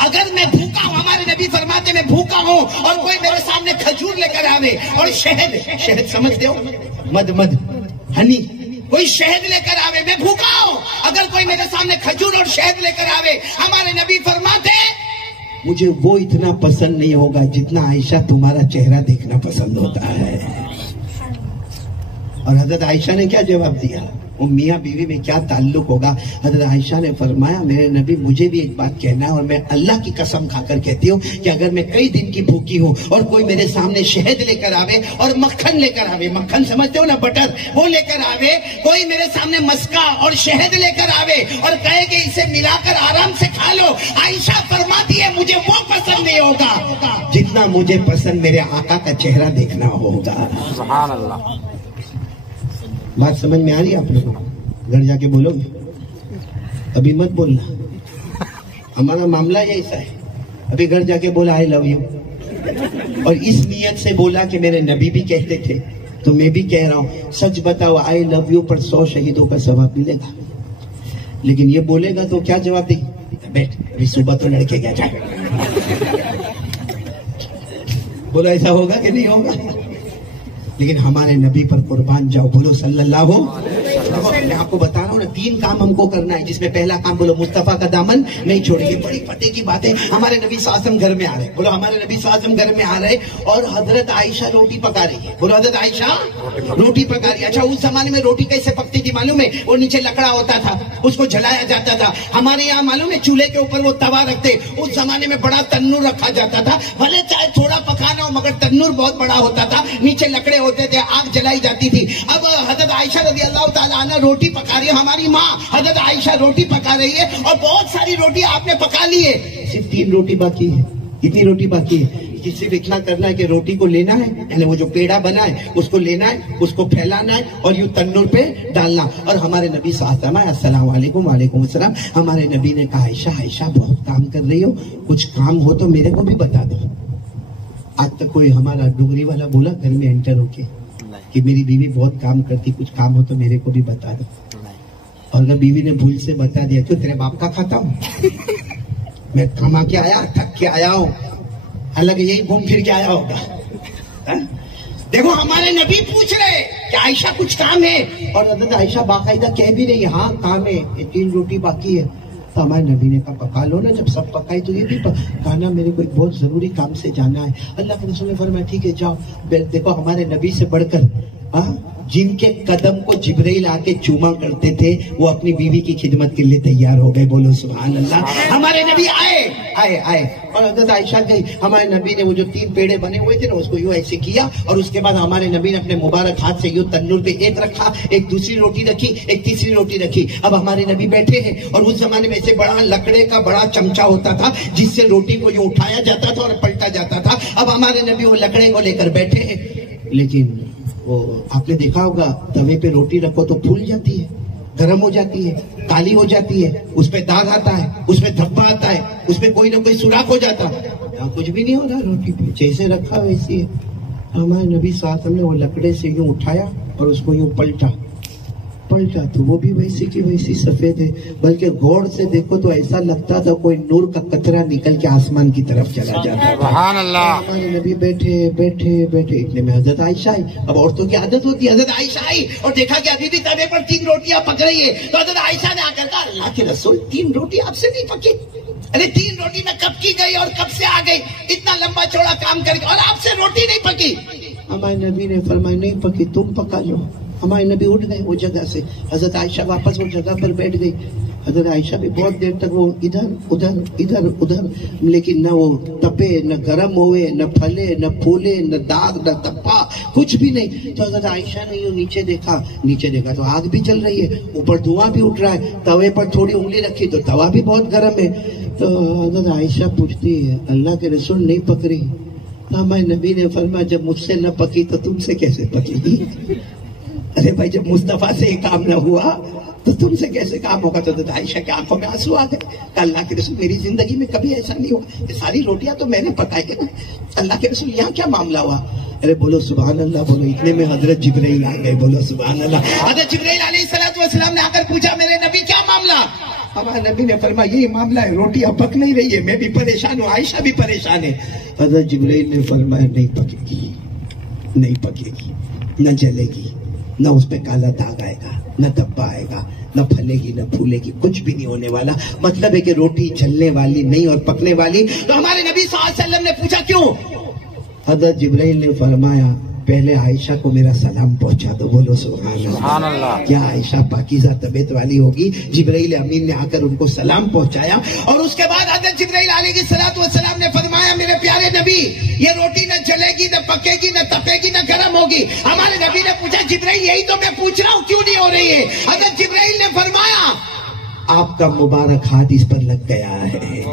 اگر میں بھوکا ہوں، ہمارے نبی فرماتے میں بھوکا ہوں اور کوئی میرے سامنے کھجور لے کر آوے اور شہد سمجھتے ہو، مد ہنی، کوئی شہد لے کر آوے، میں بھوکا ہوں، اگر کوئی میرے سامنے کھجور اور شہد لے کر آوے، ہمارے نبی فرماتے مجھے وہ اتنا پسند نہیں ہوگا جتنا عائشہ تمہارا چہرہ دیکھنا پسند ہوتا ہے. اور حضرت عائشہ نے کیا جواب دیا؟ وہ میاں بیوی میں کیا تعلق ہوگا. حضرت عائشہ نے فرمایا میرے نبی مجھے بھی ایک بات کہنا ہے اور میں اللہ کی قسم کھا کر کہتی ہوں کہ اگر میں کئی دن کی بھوکی ہوں اور کوئی میرے سامنے شہد لے کر آوے اور مکھن لے کر آوے، مکھن سمجھتے ہو نا، بٹر، وہ لے کر آوے، کوئی میرے سامنے مسکا اور شہد لے کر آوے اور کہے کہ اسے ملا کر آرام سے کھا لو، عائشہ فرماتی ہے مجھے وہ پسند نہیں ہوگا جتنا مجھے پسند میرے آقا کا چہرہ دیکھنا ہوگا. سبحان اللہ. بات سمجھ میں آ رہی ہے آپ لوگوں کو؟ گھر جا کے بولو گے؟ ابھی مت بولنا، ہمارا معاملہ یہ ایسا ہے. ابھی گھر جا کے بولا آئی لو یو، اور اس نیت سے بولا کہ میرے نبی بھی کہتے تھے تو میں بھی کہہ رہا ہوں سچ بتاؤ آئی لو یو پر 100 شہیدوں کا ثواب ملے گا، لیکن یہ بولے گا تو کیا جواب دے؟ بیٹھ ابھی صبح تو لڑکے گیا جائے. بولو ایسا ہوگا کہ نہیں ہوگا؟ لیکن ہمارے نبی پر قربان جاؤ، بولو صلی اللہ ہو. میں آپ کو بتا رہا ہوں نا 3 کام ہم کو کرنا ہے، جس میں پہلا کام بولو مصطفیٰ کا دامن نہیں چھوڑیں گے. بڑی پتے کی بات ہے، ہمارے نبی صلی اللہ علیہ وسلم گھر میں آ رہے، بولو ہمارے نبی صلی اللہ علیہ وسلم گھر میں آ رہے اور حضرت عائشہ روٹی پکا رہی ہے. بولو حضرت عائشہ روٹی پکا رہی ہے. اچھا اس زمانے میں روٹی کیسے پکتی تھی معلوم ہے؟ وہ نیچے لکڑا ہوتا تھا، اس کو جلایا جاتا تھا. ہمارے یہاں معلوم ہے چولہے کے اوپر وہ توا رکھتے، اس زمانے میں بڑا تنور رکھا جاتا تھا، بھلے چاہے تھوڑا پکانا ہو مگر تنور بہت بڑا ہوتا تھا، نیچے لکڑے ہوتے تھے، آگ جلائی جاتی تھی. اب حضرت عائشہ رضی اللہ تعالیٰ عنہ روٹی پکا رہی ہے، ہماری ماں حضرت عائشہ روٹی پکا رہی ہے اور بہت ساری روٹی آپ نے پکا لی ہے، صرف 3 روٹی باقی ہے. اتنی روٹی باقی ہے کہ صرف اتنا کرنا ہے کہ روٹی کو لینا ہے، یعنی وہ جو پیڑا بنا ہے اس کو لینا ہے، اس کو پھیلانا ہے اور یوں تنور پہ ڈالنا. اور ہمارے نبی صلی اللہ علیہ وسلم السلام علیکم وعلیکم السلام. ہمارے نبی نے کہا عائشہ عائشہ بہت کام کر رہی ہو، کچھ کام ہو تو میرے کو بھی بتا دو. آج تک کوئی ہمارا ڈوگری والا بولا گھر میں انٹر ہو کے کہ میری بیوی بہت کام کرتی، کچھ کام ہو تو میرے کو بھی بتا دو. اور اگر بیوی نے بھول سے بتا دیا تو تیرے باپ کا کھاتا ہوں، میں کما کے آیا تھک کے آیا ہوں، حالانکہ یہی گھوم پھر کے آیا ہوگا. دیکھو ہمارے نبی پوچھ رہے کہ عائشہ کچھ کام ہے، اور حضرت عائشہ باقاعدہ کہہ بھی رہی ہاں کام ہے، یہ 3 روٹی باقی ہے. تو ہمارے نبی نے کہا پکا لو نا، جب سب پکائی تو یہ بھی کہنا میرے کو ایک بہت ضروری کام سے جانا ہے. اللہ کے رسول نے فرمایا ٹھیک ہے جاؤ. دیکھو ہمارے نبی سے بڑھ کر جن کے قدم کو جبرائیل آ کے چوما کرتے تھے وہ اپنی بیوی کی خدمت کے لیے تیار ہو گئے. بولو سبحان اللہ. ہمارے نبی آئے اور حضرت عائشہ گئی. ہمارے نبی نے وہ جو 3 پیڑے بنے ہوئے تھے نا اس کو یوں ایسے کیا اور اس کے بعد ہمارے نبی نے اپنے مبارک ہاتھ سے یوں تنور پہ ایک رکھا، ایک دوسری روٹی رکھی، ایک تیسری روٹی رکھی. اب ہمارے نبی بیٹھے ہیں اور اس زمانے میں ایسے بڑا لکڑے کا بڑا چمچا ہوتا تھا جس سے روٹی کو یوں اٹھایا جاتا تھا اور پلٹا جاتا تھا. اب ہمارے نبی وہ لکڑے کو لے کر بیٹھے ہیں، لیکن وہ آپ نے دیکھا ہوگا توے پہ روٹی رکھو تو پھول جاتی ہے، گرم ہو جاتی ہے، کالی ہو جاتی ہے، اس پہ داغ آتا ہے، اس پہ دھبا آتا ہے، اس پہ کوئی نہ کوئی سوراخ ہو جاتا ہے. یہاں کچھ بھی نہیں ہو رہا، روٹی پہ جیسے رکھا ویسی ہے. ہمارے نبی صلی اللہ علیہ وسلم نے وہ لکڑے سے یوں اٹھایا اور اس کو یوں پلٹا تو وہ بھی ویسی کی ویسی سفید ہے، بلکہ غور سے دیکھو تو ایسا لگتا تھا کوئی نور کا قطرہ نکل کے آسمان کی طرف چلا جاتا ہے. سبحان اللہ. ہمارے نبی بیٹھے اتنے میں حضرت عائشہ آئی. اب عورتوں کی عادت ہوتی ہے، حضرت عائشہ آئی اور دیکھا کہ ابھی بھی توے پر 3 روٹیاں پک رہی ہے. تو حضرت عائشہ نے آ کر کہا اللہ کے رسول 3 روٹی آپ سے نہیں پکی؟ ارے 3 روٹی میں کب کی گئی اور کب سے آ گئی، اتنا لمبا چوڑا کام کر کے اور آپ سے روٹی نہیں پکی. ہمارے نبی نے فرمایا نہیں پکی، تم پکا لو. ہمارے نبی اٹھ گئے وہ جگہ سے، حضرت عائشہ واپس وہ جگہ پر بیٹھ گئی. حضرت عائشہ بھی بہت دیر تک وہ ادھر لیکن نہ وہ تپے، نہ گرم ہوئے، نہ پھلے، نہ پھولے، نہ داغ، نہ دھبا، کچھ بھی نہیں. تو حضرت عائشہ نے نیچے دیکھا تو آگ بھی جل رہی ہے، اوپر دھواں بھی اٹھ رہا ہے، توے پر تھوڑی انگلی رکھی تو توا بھی بہت گرم ہے. تو حضرت عائشہ پوچھتی ہے اللہ کے رسول نہیں پک رہی؟ ہمارے نبی نے فرمایا جب مجھ سے نہ پکی تو تم سے کیسے پکے گی؟ ارے بھائی جب مصطفیٰ سے یہ کام نہ ہوا تو تم سے کیسے کام ہوگا؟ تو عائشہ کے آنکھوں میں آنسو آ گئے. اللہ کے رسول میری زندگی میں کبھی ایسا نہیں ہوا، یہ ساری روٹیاں تو میں نے پکائی ہے نا. اللہ کے رسول یہاں کیا معاملہ ہوا؟ ارے بولو سبحان اللہ، بولو. اتنے میں حضرت جبرائیل آ گئے. بولو سبحان اللہ. حضرت جبرائیل علیہ السلام نے آ کر پوچھا میرے نبی کیا معاملہ؟ ہمارے نبی نے فرمایا یہی معاملہ ہے، روٹیاں پک نہیں رہی ہے، میں بھی پریشان ہوں، عائشہ بھی پریشان ہے. حضرت جبرائیل نے فرمایا نہیں پکے گی، نہ جلے گی، نہ اس پہ کالا داغ آئے گا، نہ دھبا آئے گا، نہ پھلے گی نہ پھولے گی، کچھ بھی نہیں ہونے والا. مطلب ہے کہ روٹی جلنے والی نہیں اور پکنے والی. تو ہمارے نبی صلی اللہ علیہ وسلم نے پوچھا کیوں؟ حضرت جبرائیل نے فرمایا پہلے عائشہ کو میرا سلام پہنچا دو. بولو سبحان اللہ. کیا عائشہ پاکیزہ طبیعت والی ہوگی؟ جبرائیل امین نے آ کر ان کو سلام پہنچایا اور اس کے بعد حضرت جبرائیل علیہ السلام نے فرمایا میرے پیارے نبی یہ روٹی نہ جلے گی، نہ پکے گی، نہ تپے گی، نہ گرم ہوگی. ہمارے نبی نے پوچھا جبرائیل یہی تو میں پوچھ رہا ہوں کیوں نہیں ہو رہی ہے؟ حضرت جبرائیل نے فرمایا آپ کا مبارک ہاتھ اس پر لگ گیا ہے.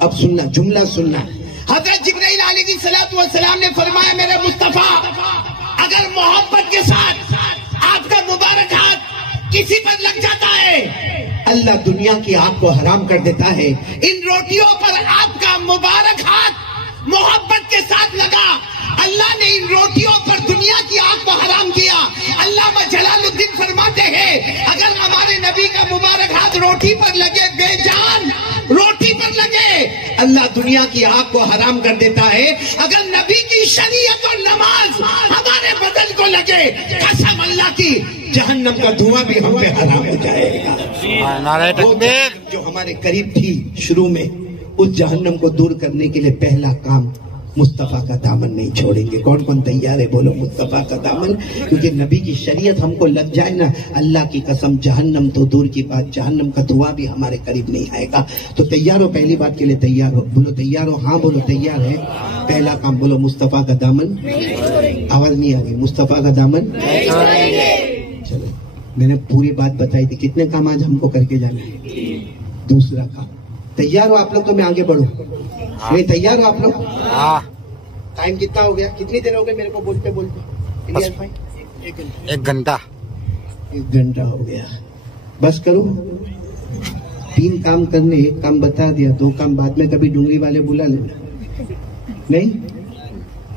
اب سننا، جملہ سننا. حضرت جبرائیل علیہ السلام نے فرمایا میرے مصطفیٰ اگر محبت کے ساتھ آپ کا مبارک ہاتھ کسی پر لگ جاتا ہے اللہ دنیا کی آگ کو حرام کر دیتا ہے. ان روٹیوں پر آپ کا مبارک ہاتھ محبت کے ساتھ لگا، اللہ نے ان روٹیوں پر دنیا کی آگ کو دنیا کی آگ کو حرام کر دیتا ہے. اگر نبی کی شریعت اور نماز ہمارے بدن کو لگے، قسم اللہ کی، جہنم کا دھواں بھی ہم پہ حرام ہو جائے گا. نعرہ تکبیر. جو ہمارے قریب تھی شروع میں، اس جہنم کو دور کرنے کے لیے پہلا کام مصطفیٰ کا دامن نہیں چھوڑیں گے. کون کون تیار ہے؟ بولو مصطفیٰ کا دامن. کیونکہ نبی کی شریعت ہم کو لگ جائے نا، اللہ کی قسم جہنم تو دور کی بات، جہنم کا دھواں بھی ہمارے قریب نہیں آئے گا. تو تیار ہو؟ پہلی بات کے لیے تیار ہو؟ بولو تیار ہو؟ ہاں بولو تیار ہے. پہلا کام بولو مصطفیٰ کا دامن. آواز نہیں آ گئی. مصطفیٰ کا دامن. چلو میں نے پوری بات بتائی تھی. کتنے کام آج ہم کو کر کے جانا ہے؟ دوسرا کام. تیار ہو آپ لوگ؟ تو میں آگے بڑھوں. نہیں تیار ہو آپ لوگ؟ ٹائم کتنا ہو گیا؟ کتنی دیر ہو گئی میرے کو بولتے بولتے؟ الیاس بھائی 1 گھنٹہ. 1 گھنٹہ ہو گیا. بس کروں؟ 3 کام کرنے، 1 کام بتا دیا، 2 کام بعد میں کبھی ڈونگری والے بلا لینا. نہیں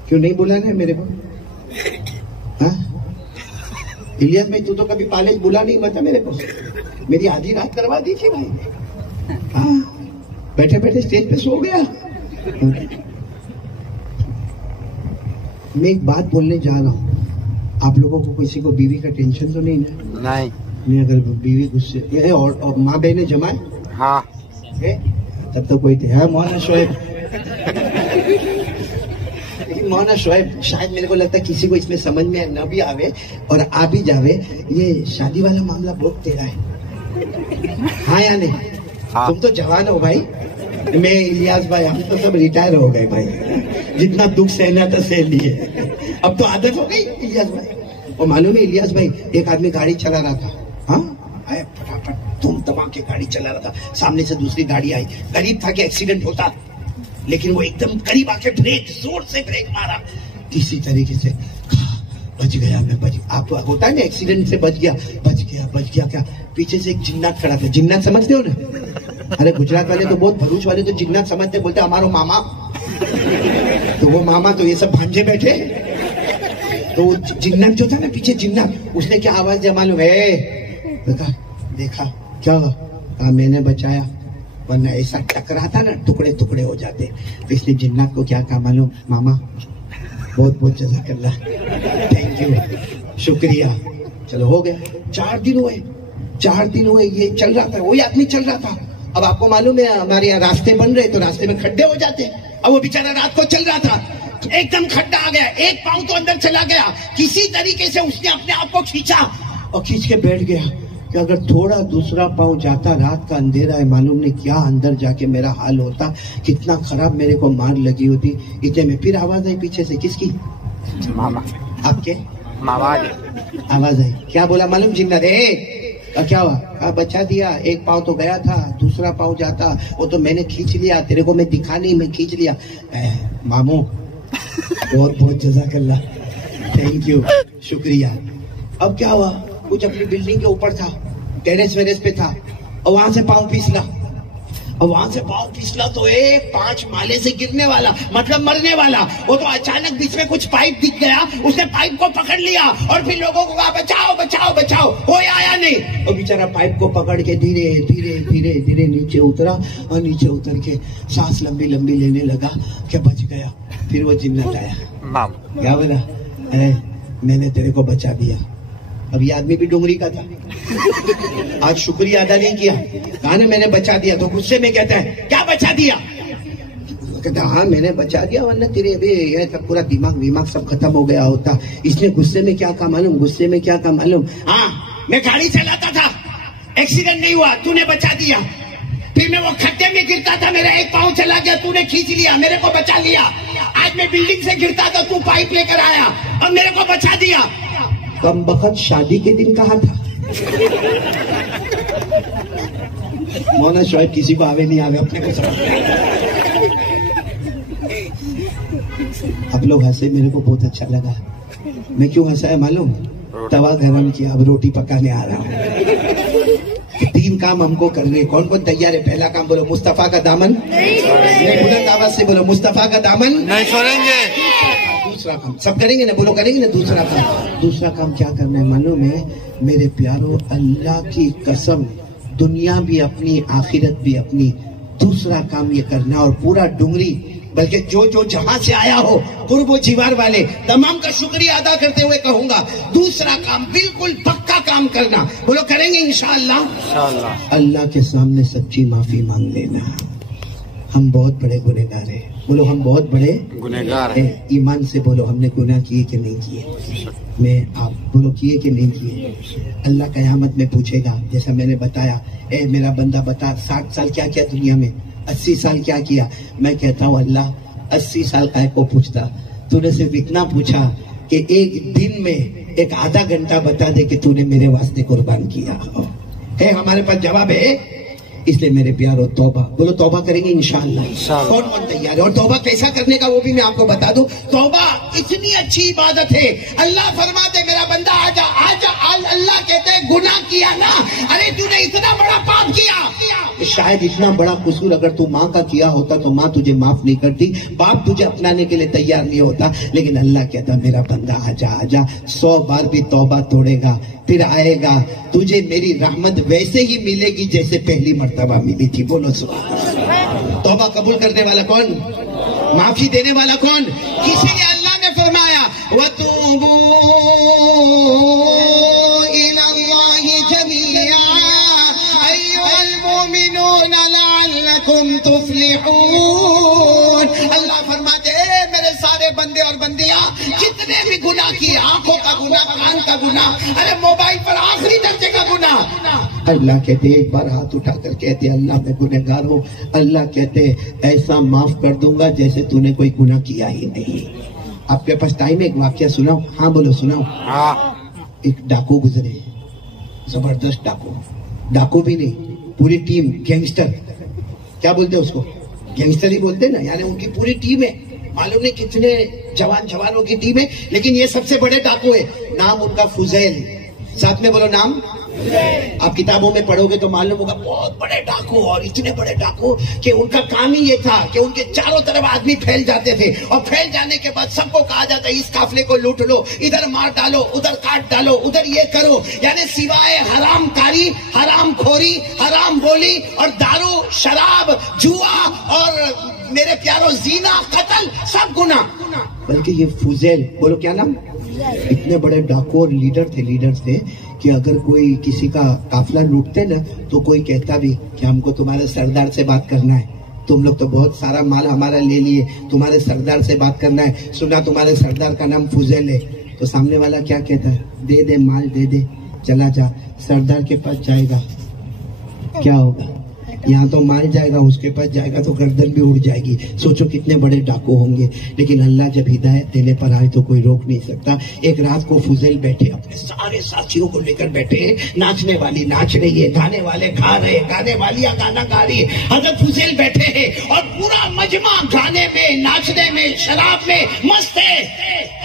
کیوں نہیں بلانا ہے میرے کو؟ ہاں الیاس بھائی تو کبھی کالج بلا نہیں بتا میرے کو. میری آدھی رات کروا دی تھی بھائی. ہاں بیٹھے بیٹھے اسٹیج پہ سو گیا. میں ایک بات بولنے جا رہا ہوں. آپ لوگوں کو کسی کو بیوی کا ٹینشن تو نہیں نا؟ نہیں. اگر بیوی غصے اور ماں بہنیں جمع ہے؟ ہاں تب تو کوئی تھے. ہاں مولانا شعیب. لیکن مولانا شعیب شاید میرے کو لگتا ہے کسی کو اس میں سمجھ میں نہ بھی آوے اور آ بھی جاوے. یہ شادی والا معاملہ بہت تیرا ہے. ہاں یا نہیں؟ تم تو جوان ہو بھائی. میں الیاس بھائی ہم تو سب ریٹائر ہو گئے بھائی. جتنا دکھ سہنا تھا سہ لیے. اب تو عادت ہو گئی الیاس بھائی. اور معلوم ہے الیاس بھائی ایک آدمی گاڑی چلا رہا تھا. ہاں پھٹافٹ دھوم دھما کے گاڑی چلا رہا تھا. سامنے سے دوسری گاڑی آئی. قریب تھا کہ ایکسیڈنٹ ہوتا، لیکن وہ ایک دم قریب آ کے بریک زور سے بریک مارا. کسی طریقے سے بچ گیا. میں بچ آپ ہوتا ہے نا ایکسیڈنٹ سے بچ گیا. بچ گیا کیا؟ پیچھے سے ایک جنات کھڑا تھا. جنات سمجھتے ہو نا؟ ارے گجرات والے تو بہت، بھروچ والے تو جنات سمجھتے، بولتے ہمارا ماما. تو وہ ماما تو یہ سب بھانجے بیٹھے. تو جنات جو تھا نا پیچھے جنات، اس نے کیا آواز دیا معلوم ہے؟ دیکھا کیا ہوا؟ کہا میں نے بچایا، ورنہ ایسا ٹکراتا نا ٹکڑے ٹکڑے ہو جاتے. تو اس نے جنات کو کیا کہا معلوم؟ ماما بہت بہت جزاک اللہ، تھینک یو، شکریہ. چلو ہو گیا. 4 دن ہوئے یہ چل رہا تھا، وہی آدمی چل رہا تھا. اب آپ کو معلوم ہے ہمارے یہاں راستے بن رہے تو راستے میں کھڈے ہو جاتے. اب وہ بیچارہ رات کو چل رہا تھا، ایک دم کھڈا آ گیا، ایک پاؤں تو اندر چلا گیا. کسی طریقے سے اس نے اپنے آپ کو کھینچا اور کھینچ کے بیٹھ گیا کہ اگر تھوڑا دوسرا پاؤں جاتا، رات کا اندھیرا ہے، معلوم نہیں کیا اندر جا کے میرا حال ہوتا، کتنا خراب میرے کو مار لگی ہوتی. اتنے میں پھر آواز آئی پیچھے سے. کس کی؟ ماما. آپ کے ماما آواز آئی. کیا بولا معلوم؟ جنات. کیا ہوا؟ کہا بچا دیا. ایک پاؤں تو گیا تھا، دوسرا پاؤں جاتا وہ تو میں نے کھینچ لیا. تیرے کو میں دکھا نہیں، میں کھینچ لیا. ماموں بہت بہت جزاک اللہ، تھینک یو، شکریہ. اب کیا ہوا؟ کچھ اپنی بلڈنگ کے اوپر تھا، ٹیرس ویرس پہ تھا، اور وہاں سے پاؤں پھسلا. اور وہاں سے پاؤں پھسلا تو ایک 5 مالے سے گرنے والا، مطلب مرنے والا. وہ تو اچانک بیچ میں کچھ پائپ دکھ گیا، اس نے پائپ کو پکڑ لیا اور پھر لوگوں کو کہا بچاؤ بچاؤ بچاؤ. کوئی آیا نہیں. اور بیچارہ پائپ کو پکڑ کے دھیرے دھیرے دھیرے دھیرے نیچے اترا، اور نیچے اتر کے سانس لمبی لمبی لینے لگا کہ بچ گیا. پھر وہ جنات آیا. کیا بولا؟ میں نے تیرے کو بچا دیا. اب یہ آدمی بھی ڈونگری کا تھا، آج شکریہ ادا نہیں کیا. کہا نا میں نے بچا دیا، تو غصے میں کہتا ہے کیا بچا دیا؟ کہتا ہاں میں نے بچا دیا، ورنہ تیرے بھی پورا دماغ سب ختم ہو گیا ہوتا. اس نے غصے میں کیا کہا معلوم؟ ہاں میں گاڑی چلاتا تھا، ایکسیڈنٹ نہیں ہوا، تو نے بچا دیا. پھر میں وہ کھڈے میں گرتا تھا، میرا ایک پاؤں چلا گیا، تو نے کھینچ لیا، میرے کو بچا لیا. آج میں بلڈنگ سے گرتا تھا، تو پائپ لے کر آیا اور میرے کو بچا دیا. کم بخت شادی کے دن کہا تھا. مولانا شعیب کسی کو آوے نہیں آوے، اپنے کو سمجھ. اب لوگ ہنسے، میرے کو بہت اچھا لگا. میں کیوں ہنسا ہے معلوم؟ توا گرم کیا، اب روٹی پکانے آ رہا ہوں. 3 کام ہم کو کرنے. کون کون تیار ہے؟ پہلا کام بولو مصطفیٰ کا دامن. نہیں بلند آواز سے بولو مصطفیٰ کا دامن نہیں چھوڑیں گے. دوسرا کام سب کریں گے نا، بولو کریں گے نا. دوسرا کام کیا کرنا ہے معلوم ہے میرے پیارو؟ اللہ کی قسم، دنیا بھی اپنی، آخرت بھی اپنی. دوسرا کام یہ کرنا اور پورا ڈونگری بلکہ جو جہاں سے آیا ہو قرب و جیوار والے تمام کا شکریہ ادا کرتے ہوئے کہوں گا دوسرا کام بالکل پکا کام کرنا. بولو کریں گے انشاءاللہ. اللہ کے سامنے سچی معافی مانگ لینا. ہم بہت بڑے گنہگار ہیں. بولو ہم بہت بڑے گنہگار ہیں. ایمان سے بولو ہم نے گناہ کیے کہ نہیں کیے. میں آپ بولو کیے کہ نہیں کیے. اللہ قیامت میں پوچھے گا جیسا میں نے بتایا اے میرا بندہ بتا 60 سال کیا کیا دنیا میں, 80 سال کیا کیا. میں کہتا ہوں اللہ 80 سال کا کو پوچھتا, تو نے صرف اتنا پوچھا کہ ایک دن میں ایک آدھا گھنٹہ بتا دے کہ تو نے میرے واسطے قربان کیا. ہمارے پاس جواب ہے. اس لیے میرے پیارو توبہ. بولو توبہ کریں گے انشاءاللہ. کون کون تیار ہے؟ اور توبہ کیسا کرنے کا وہ بھی میں آپ کو بتا دوں. توبہ اتنی اچھی عبادت ہے. اللہ فرماتے میرا بندہ آجا آجا. اللہ کہتے ہیں گناہ کیا نا, ارے تو نے اتنا بڑا پاپ کیا. شاید اتنا بڑا قصور اگر تو ماں کا کیا ہوتا تو ماں تجھے معاف نہیں کرتی, باپ تجھے اپنانے کے لیے تیار نہیں ہوتا. لیکن اللہ کہتا میرا بندہ آجا آجا. 100 بار بھی توبہ توڑے گا پھر آئے گا, تجھے میری رحمت ویسے ہی ملے گی جیسے پہلی مرتبہ ملی تھی. بولو سبحان اللہ. توبہ قبول کرنے والا کون؟ معافی دینے والا کون؟ اسی لیے اللہ نے فرمایا وَتُوبُوا إِلَى اللَّهِ جَمِيعًا أَيُّهَا الْمُؤْمِنُونَ لَعَلَّكُمْ تُفْلِحُونَ. اللہ فرماتے اے میرے سارے بندے اور بندیاں جتنے بھی گناہ کیے, آنکھوں کا گناہ, کان کا گناہ, ارے موبائل پر آخری درجے کا گناہ, اللہ کہتے ایک بار ہاتھ اٹھا کر کہتے اللہ میں گنہگار ہوں. اللہ کہتے ایسا معاف کر دوں گا جیسے تو نے کوئی گناہ کیا ہی نہیں. آپ کے پاس ٹائم ہے ایک واقعہ سناؤ؟ ہاں بولو سناؤ. ایک ڈاکو گزرے, زبردست ڈاکو. ڈاکو بھی نہیں, پوری ٹیم گینگسٹر, کیا بولتے اس کو؟ گینگسٹر ہی بولتے نا, یعنی ان کی پوری ٹیم ہے. معلوم نہیں کتنے جوانوں کی ٹیم ہے, لیکن یہ سب سے بڑے ڈاکو ہے. نام ان کا فضیل. ساتھ میں بولو نام. آپ کتابوں میں پڑھو گے تو معلوم ہوگا بہت بڑے ڈاکو, اور اتنے بڑے ڈاکو کہ ان کا کام ہی یہ تھا کہ ان کے چاروں طرف آدمی پھیل جاتے تھے, اور پھیل جانے کے بعد سب کو کہا جاتا ہے اس قافلے کو لوٹ لو, ادھر مار ڈالو, ادھر کاٹ ڈالو, ادھر یہ کرو. یعنی سوائے حرام کاری, حرام خوری, حرام بولی اور دارو, شراب, جوا اور میرے پیارو زینا, قتل, سب گناہ. بلکہ یہ فضیل, بولو کیا نام, اتنے بڑے ڈاکو اور لیڈر تھے کہ اگر کوئی کسی کا قافلہ لوٹتے نا تو کوئی کہتا بھی کہ ہم کو تمہارے سردار سے بات کرنا ہے, تم لوگ تو بہت سارا مال ہمارا لے لیے, تمہارے سردار سے بات کرنا ہے, سنا تمہارے سردار کا نام فضیل ہے. تو سامنے والا کیا کہتا ہے, دے دے مال دے دے, چلا جا. سردار کے پاس جائے گا, کیا ہوگا؟ یہاں تو مال جائے گا, اس کے پاس جائے گا تو گردن بھی اڑ جائے گی. سوچو کتنے بڑے ڈاکو ہوں گے. لیکن اللہ جب ہدایت دینے پر آئے تو کوئی روک نہیں سکتا. ایک رات کو فضیل بیٹھے, اپنے سارے ساتھیوں کو لے کر بیٹھے, ناچنے والی ناچ رہی ہے, گانے والے گا رہے, گانے والیاں گانا گا رہی ہے. حضرت فضیل بیٹھے ہیں اور پورا مجمع گانے میں, ناچنے میں, شراب میں مست ہے.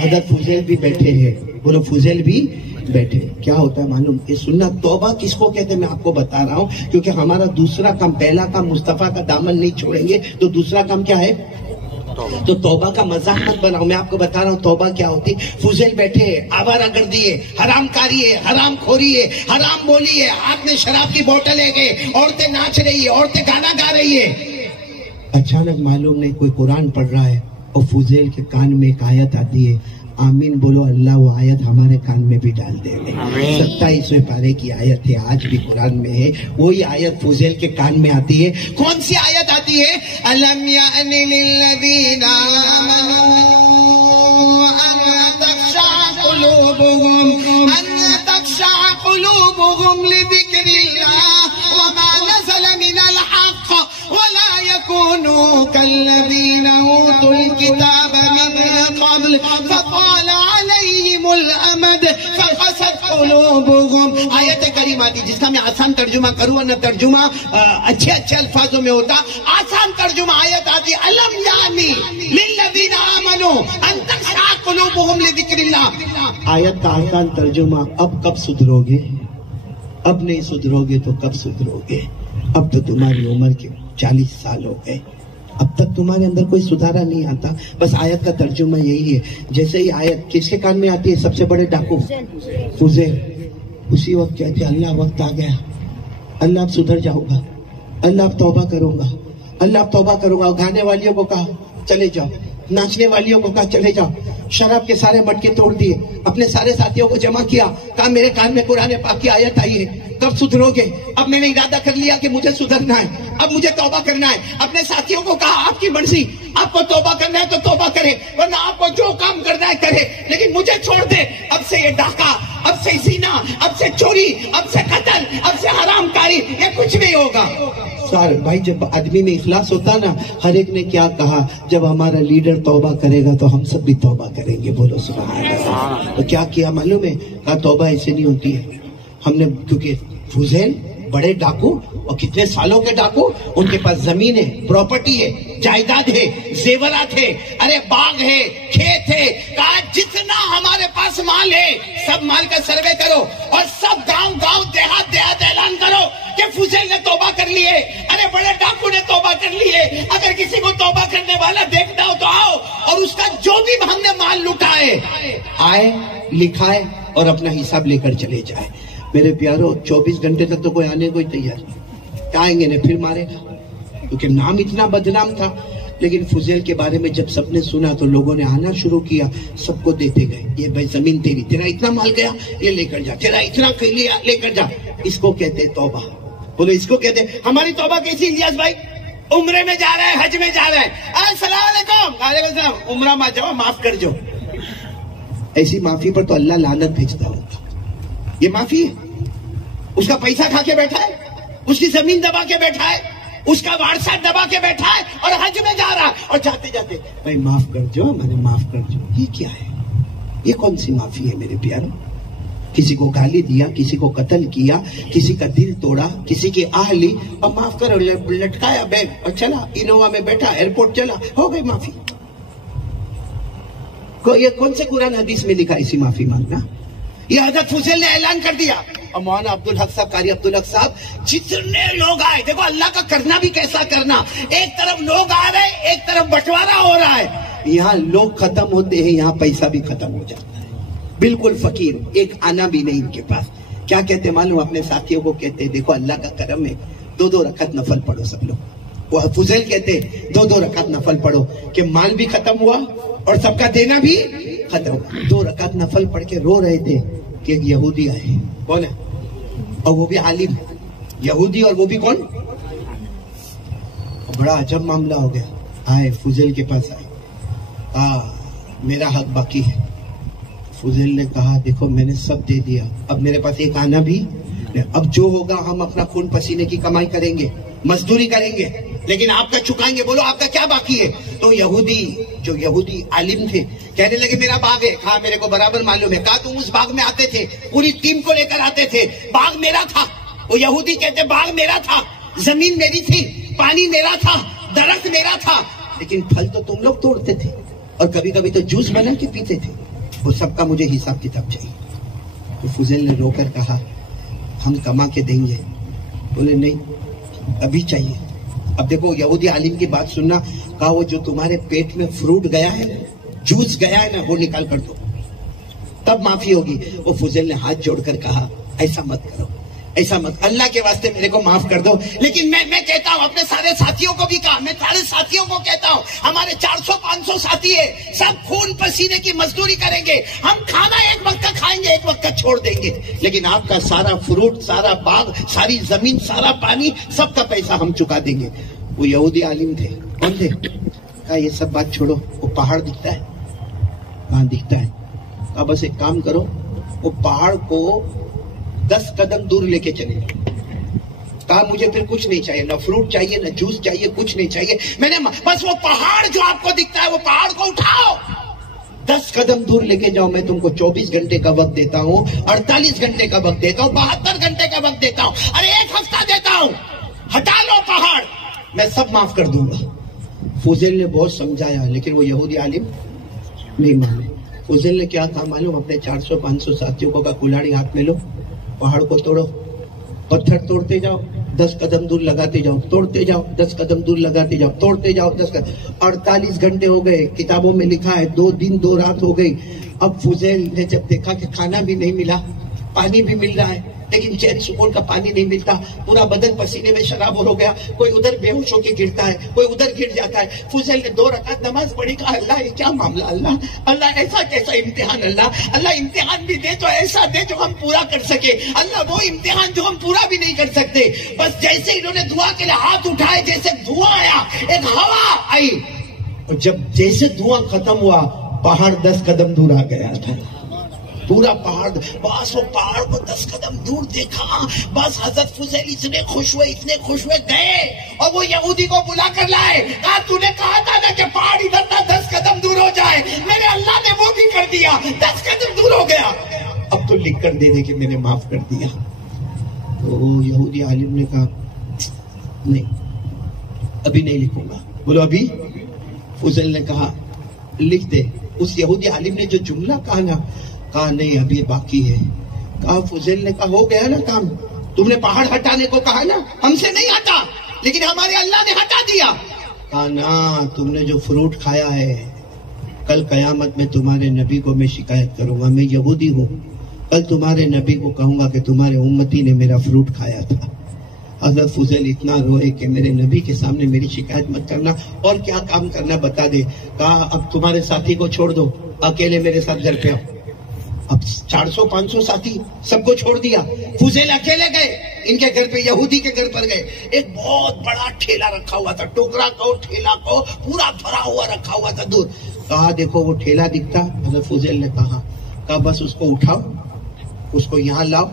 حضرت فضیل بھی بیٹھے ہیں. بولو فضیل بھی بیٹھے. کیا ہوتا ہے معلوم؟ یہ سننا. توبہ کس کو کہتے ہیں میں آپ کو بتا رہا ہوں, کیونکہ ہمارا دوسرا کام, پہلا کام مصطفیٰ کا دامن نہیں چھوڑیں گے تو دوسرا کام کیا ہے؟ تو توبہ کا مذاق مت بناؤ, میں آپ کو بتا رہا ہوں توبہ کیا ہوتی. فضیل بیٹھے ہے, آوارہ گردی ہے, حرام کاری ہے, حرام خوری ہے, حرام بولی ہے, ہاتھ میں شراب کی بوتل ہے, کہ عورتیں ناچ رہی ہے, عورتیں گانا گا رہی ہے. اچانک معلوم نہیں کوئی قرآن پڑھ رہا ہے اور فضیل کے کان میں ایک آیت آتی ہے. آمین بولو, اللہ وہ آیت ہمارے کان میں بھی ڈال دے گے. 27ویں پارے کی آیت ہے, آج بھی قرآن میں ہے. وہی آیت فضیل کے کان میں آتی ہے. کون سی آیت آتی ہے؟ الم یأن للذین آمنوا ان تخشع قلوبهم لذکر اللہ وما نزل من الحق ولا يكونوا كالذين اوتوا الكتاب من قبل فطال عليهم الامد فقست قلوبهم. آیت کریمہ تھی جس کا میں آسان ترجمہ کروں نہ ترجمہ اچھے الفاظوں میں ہوتا. آسان ترجمہ آیت آتی الم یعنی للذین آمنوا ان تخشع قلوبهم لذکر اللہ. آیت کا آسان ترجمہ اب کب سدھرو گے؟ اب نہیں سدھرو گے تو کب سدھرو گے؟ اب تو تمہاری عمر کے 40 سال ہو گئے, اب تک تمہارے اندر کوئی سدھارا نہیں آتا. بس آیت کا ترجمہ یہی ہے. جیسے ہی آیت کس کے کان میں آتی ہے؟ سب سے بڑے ڈاکو فضیل. اسی وقت کہتے اللہ وقت آ گیا, اللہ اب سدھر جاؤں گا, اللہ اب توبہ کروں گا. اللہ توبہ کروں گا. گانے والیوں کو کہا چلے جاؤ, ناچنے والیوں کو کہا چلے جاؤ, شراب کے سارے مٹکے توڑ دیے, اپنے سارے ساتھیوں کو جمع کیا, کہا میرے کان میں قرآن پاک کی آیت آئی ہے, کب سدھرو گے؟ اب میں نے ارادہ کر لیا کہ مجھے سدھرنا ہے, اب مجھے توبہ کرنا ہے. اپنے ساتھیوں کو کہا آپ کی مرضی, آپ کو توبہ کرنا ہے تو توبہ کرے, ورنہ آپ کو جو کام کرنا ہے کرے, لیکن مجھے چھوڑ دے. اب سے یہ ڈاکہ, اب سے زنا, اب سے چوری, اب سے قتل, اب سے حرام کاری, یہ کچھ نہیں ہوگا. سارے بھائی جب آدمی میں اخلاص ہوتا نا, ہر ایک نے کیا کہا, جب ہمارا لیڈر توبہ کرے گا تو ہم سب بھی توبہ کریں گے. بولو سبحان اللہ. تو کیا کیا معلوم ہے, کہا توبہ ایسے نہیں ہوتی ہے. ہم نے, کیونکہ فضیل بڑے ڈاکو اور کتنے سالوں کے ڈاکو, ان کے پاس زمین ہے, پراپرٹی ہے, جائیداد ہے, زیورات ہے, ارے باغ ہے, کھیت ہے. کہا جتنا ہمارے پاس مال ہے سب مال کا سروے کرو اور سب گاؤں گاؤں دیہات دیہات اعلان کرو کہ فضیل نے توبہ کر لیے, ارے بڑے ڈاکو نے توبہ کر لیے. اگر کسی کو توبہ کرنے والا دیکھنا ہو تو آؤ, اور اس کا جو بھی ہم نے مال لوٹا ہے آئے, لکھائے اور اپنا حساب لے کر چلے جائے. میرے پیارو 24 گھنٹے تک تو کوئی آنے کو ہی تیار نہیں, آئیں گے نے پھر مارے گا, کیونکہ نام اتنا بدنام تھا. لیکن فضیل کے بارے میں جب سب نے سنا تو لوگوں نے آنا شروع کیا, سب کو دیتے گئے. یہ بھائی زمین تیری, تیرا اتنا مال گیا یہ لے کر جا, تیرا اتنا لیا لے کر جا. اس کو کہتے توبہ. بولو اس کو کہتے. ہماری توبہ کیسی الیاس بھائی؟ عمرے میں جا رہا ہے, حج میں جا رہا ہے, السلام علیکم, وعلیکم السلام, عمرہ میں جاؤ, معاف کر جو. ایسی معافی پر تو اللہ لعنت بھیجتا ہوگا. یہ معافی ہے؟ اس کا پیسہ کھا کے بیٹھا ہے, اس کی زمین دبا کے بیٹھا ہے, اس کا وارثات دبا کے بیٹھا ہے, اور حج میں جا رہا ہے, اور جاتے جاتے بھائی معاف کر جو, میں نے معاف کر جو. یہ کیا ہے؟ یہ کون سی معافی ہے میرے پیاروں؟ کسی کو گالی دیا, کسی کو قتل کیا, کسی کا دل توڑا, کسی کی آہ لی اور معاف کرو, لٹکایا بیگ اور چلا, انووا میں بیٹھا, ایئرپورٹ چلا, ہو گئی معافی. یہ کون سے قرآن حدیث میں لکھا ایسی معافی مانگنا؟ یہ حضرت فضیل نے اعلان کر دیا. اور مولانا عبدالحق صاحب, قاری عبدالحق صاحب, جتنے لوگ آئے, دیکھو اللہ کا کرنا بھی کیسا کرنا, ایک طرف لوگ آ رہے, ایک طرف بٹوارا ہو رہا ہے. یہاں لوگ ختم ہوتے ہیں, یہاں پیسہ بھی ختم ہو جاتا ہے. بالکل فقیر, ایک آنا بھی نہیں ان کے پاس. کیا کہتے معلوم, اپنے ساتھیوں کو کہتے دیکھو اللہ کا کرم ہے, 2 رکعت نفل پڑھو سب لوگ. وہ فضیل کہتے 2 رکعت نفل پڑھو, کہ مال بھی ختم ہوا اور سب کا دینا بھی ختم ہوا. 2 رکعت نفل پڑھ کے رو رہے تھے کہ ایک یہودی آئے. کون ہے؟ اور وہ بھی عالم, یہودی, اور وہ بھی کون؟ بڑا عجب معاملہ ہو گیا. آئے فضیل کے پاس آئے, میرا حق باقی ہے. فضیل نے کہا دیکھو میں نے سب دے دیا, اب میرے پاس ایک آنا بھی, اب جو ہوگا ہم اپنا خون پسینے کی کمائی کریں گے, مزدوری کریں گے, لیکن آپ کا چکائیں گے. بولو آپ کا کیا باقی ہے؟ تو یہودی, جو یہودی عالم تھے, کہنے لگے میرا باغ ہے. کہا میرے کو برابر معلوم ہے. کہا تم اس باغ میں آتے تھے, پوری ٹیم کو لے کر آتے تھے, باغ میرا تھا. وہ یہودی کہتے باغ میرا تھا, زمین میری تھی, پانی میرا تھا, درخت میرا تھا, لیکن پھل تو تم لوگ توڑتے تھے, اور کبھی کبھی تو جوس بنا کے پیتے تھے. وہ سب کا مجھے حساب کتاب چاہیے. تو فضیل نے رو کر کہا ہم کما کے دیں گے. بولے نہیں, ابھی چاہیے. اب دیکھو یہودی عالم کی بات سننا. کہا وہ جو تمہارے پیٹ میں فروٹ گیا ہے, جوس گیا ہے نا, وہ نکال کر دو, تب معافی ہوگی. وہ فضیل نے ہاتھ جوڑ کر کہا ایسا مت کرو, ایسا مت, اللہ کے واسطے میرے کو معاف کر دو. لیکن میں کہتا ہوں, اپنے سارے ساتھیوں کو بھی کہا, میں سارے ساتھیوں کو کہتا ہوں, ہمارے 400-500 ساتھی ہے, سب خون پسینے کی مزدوری کریں گے. ہم کھانا ایک وقت کا کھائیں گے, ایک وقت کا چھوڑ دیں گے, لیکن آپ کا سارا فروٹ, سارا باغ, ساری زمین, سارا پانی, سب کا پیسہ ہم چکا دیں گے. وہ یہودی عالم تھے, کون تھے؟ کہا یہ سب بات چھوڑو, وہ پہاڑ دکھتا ہے, کہاں دکھتا ہے؟ کہا بس ایک کام کرو, وہ پہاڑ کو 10 قدم دور لے کے چلے. کہا مجھے پھر کچھ نہیں چاہیے, نہ فروٹ چاہیے, نہ جوس چاہیے, کچھ نہیں چاہیے. میں نے بس وہ پہاڑ جو آپ کو دکھتا ہے, وہ پہاڑ کو اٹھاؤ, 10 قدم دور لے کے جاؤ. میں تم کو 24 گھنٹے کا وقت دیتا ہوں, 48 گھنٹے کا وقت دیتا ہوں, 72 گھنٹے کا وقت دیتا ہوں, ارے 1 ہفتہ دیتا ہوں. ہٹا لو پہاڑ, میں سب معاف کر دوں گا. فضیل نے بہت سمجھایا, لیکن وہ یہودی عالم نہیں مانے. فضیل نے کیا کہا معلوم, اپنے 400-500 ساتھیوں کو کہا کلاڑی ہاتھ میں لو, پہاڑ کو توڑو, پتھر توڑتے جاؤ, 10 قدم دور لگاتے جاؤ, توڑتے جاؤ, 10 قدم دور لگاتے جاؤ, توڑتے جاؤ, 10 قدم. 48 گھنٹے ہو گئے, کتابوں میں لکھا ہے 2 دن 2 رات ہو گئی. اب فضیل نے جب دیکھا کہ کھانا بھی نہیں ملا, پانی بھی مل رہا ہے, لیکن چین سکون کا پانی نہیں ملتا، پورا بدن پسینے میں شراب ہو گیا، کوئی ادھر بے ہوش ہو کے گرتا ہے، کوئی ادھر گر جاتا ہے۔ فضیل نے 2 رکعت نماز پڑھی، کہا اللہ یہ کیا معاملہ، اللہ ایسا کیسا امتحان، اللہ امتحان بھی دے تو ایسا دے جو ہم پورا کر سکے، اللہ وہ امتحان جو ہم پورا بھی نہیں کر سکتے۔ بس جیسے انہوں نے دعا کے لیے ہاتھ اٹھائے، جیسے دھواں آیا، ایک ہوا آئی، اور جب جیسے دھواں ختم ہوا، پہاڑ 10 قدم دور آ گیا تھا، پورا پہاڑ۔ بس وہ پہاڑ کو 10 قدم دور دیکھا، بس حضرت فضیل اتنے خوش ہوئے گئے، اور وہ یہودی کو بلا کر لائے، کہا تو نے کہا تھا نا کہ پہاڑ ادھر نہ 10 قدم دور ہو جائے، میرے اللہ نے وہ بھی کر دیا، 10 قدم دور ہو گیا، اب تو لکھ کر دے کہ میں نے معاف کر دیا۔ تو یہودی عالم نے کہا نہیں ابھی نہیں لکھوں گا۔ بولو ابھی؟ فضیل نے کہا لکھ دے۔ اس یہودی عالم نے جو جملہ کہا نا، کہا نہیں ابھی باقی ہے۔ کہا فضیل نے کہا ہو گیا نا کام، تم نے پہاڑ ہٹانے کو کہا نا، ہم سے نہیں ہٹا لیکن ہمارے اللہ نے ہٹا دیا۔ کہا نا تم نے جو فروٹ کھایا ہے، کل قیامت میں تمہارے نبی کو میں شکایت کروں گا، میں یہودی ہوں، کل تمہارے نبی کو کہوں گا کہ تمہارے امتی نے میرا فروٹ کھایا تھا۔ حضرت فضیل اتنا روئے کہ میرے نبی کے سامنے میری شکایت مت کرنا، اور کیا کام کرنا بتا دے۔ کہا اب تمہارے ساتھی کو چھوڑ دو، اکیلے میرے ساتھ گھر پہ آؤ۔ اب 400-500 ساتھی سب کو چھوڑ دیا، فضیل اکیلے گئے ان کے گھر پہ، یہودی کے گھر پر گئے۔ ایک بہت بڑا ٹھیلا رکھا ہوا تھا، ٹوکرا کو ٹھیلا کو پورا بھرا ہوا رکھا ہوا تھا دور۔ کہا دیکھو وہ ٹھیلا دکھتا؟ حضرت فضیل نے کہا بس اس کو اٹھاؤ، اس کو یہاں لاؤ،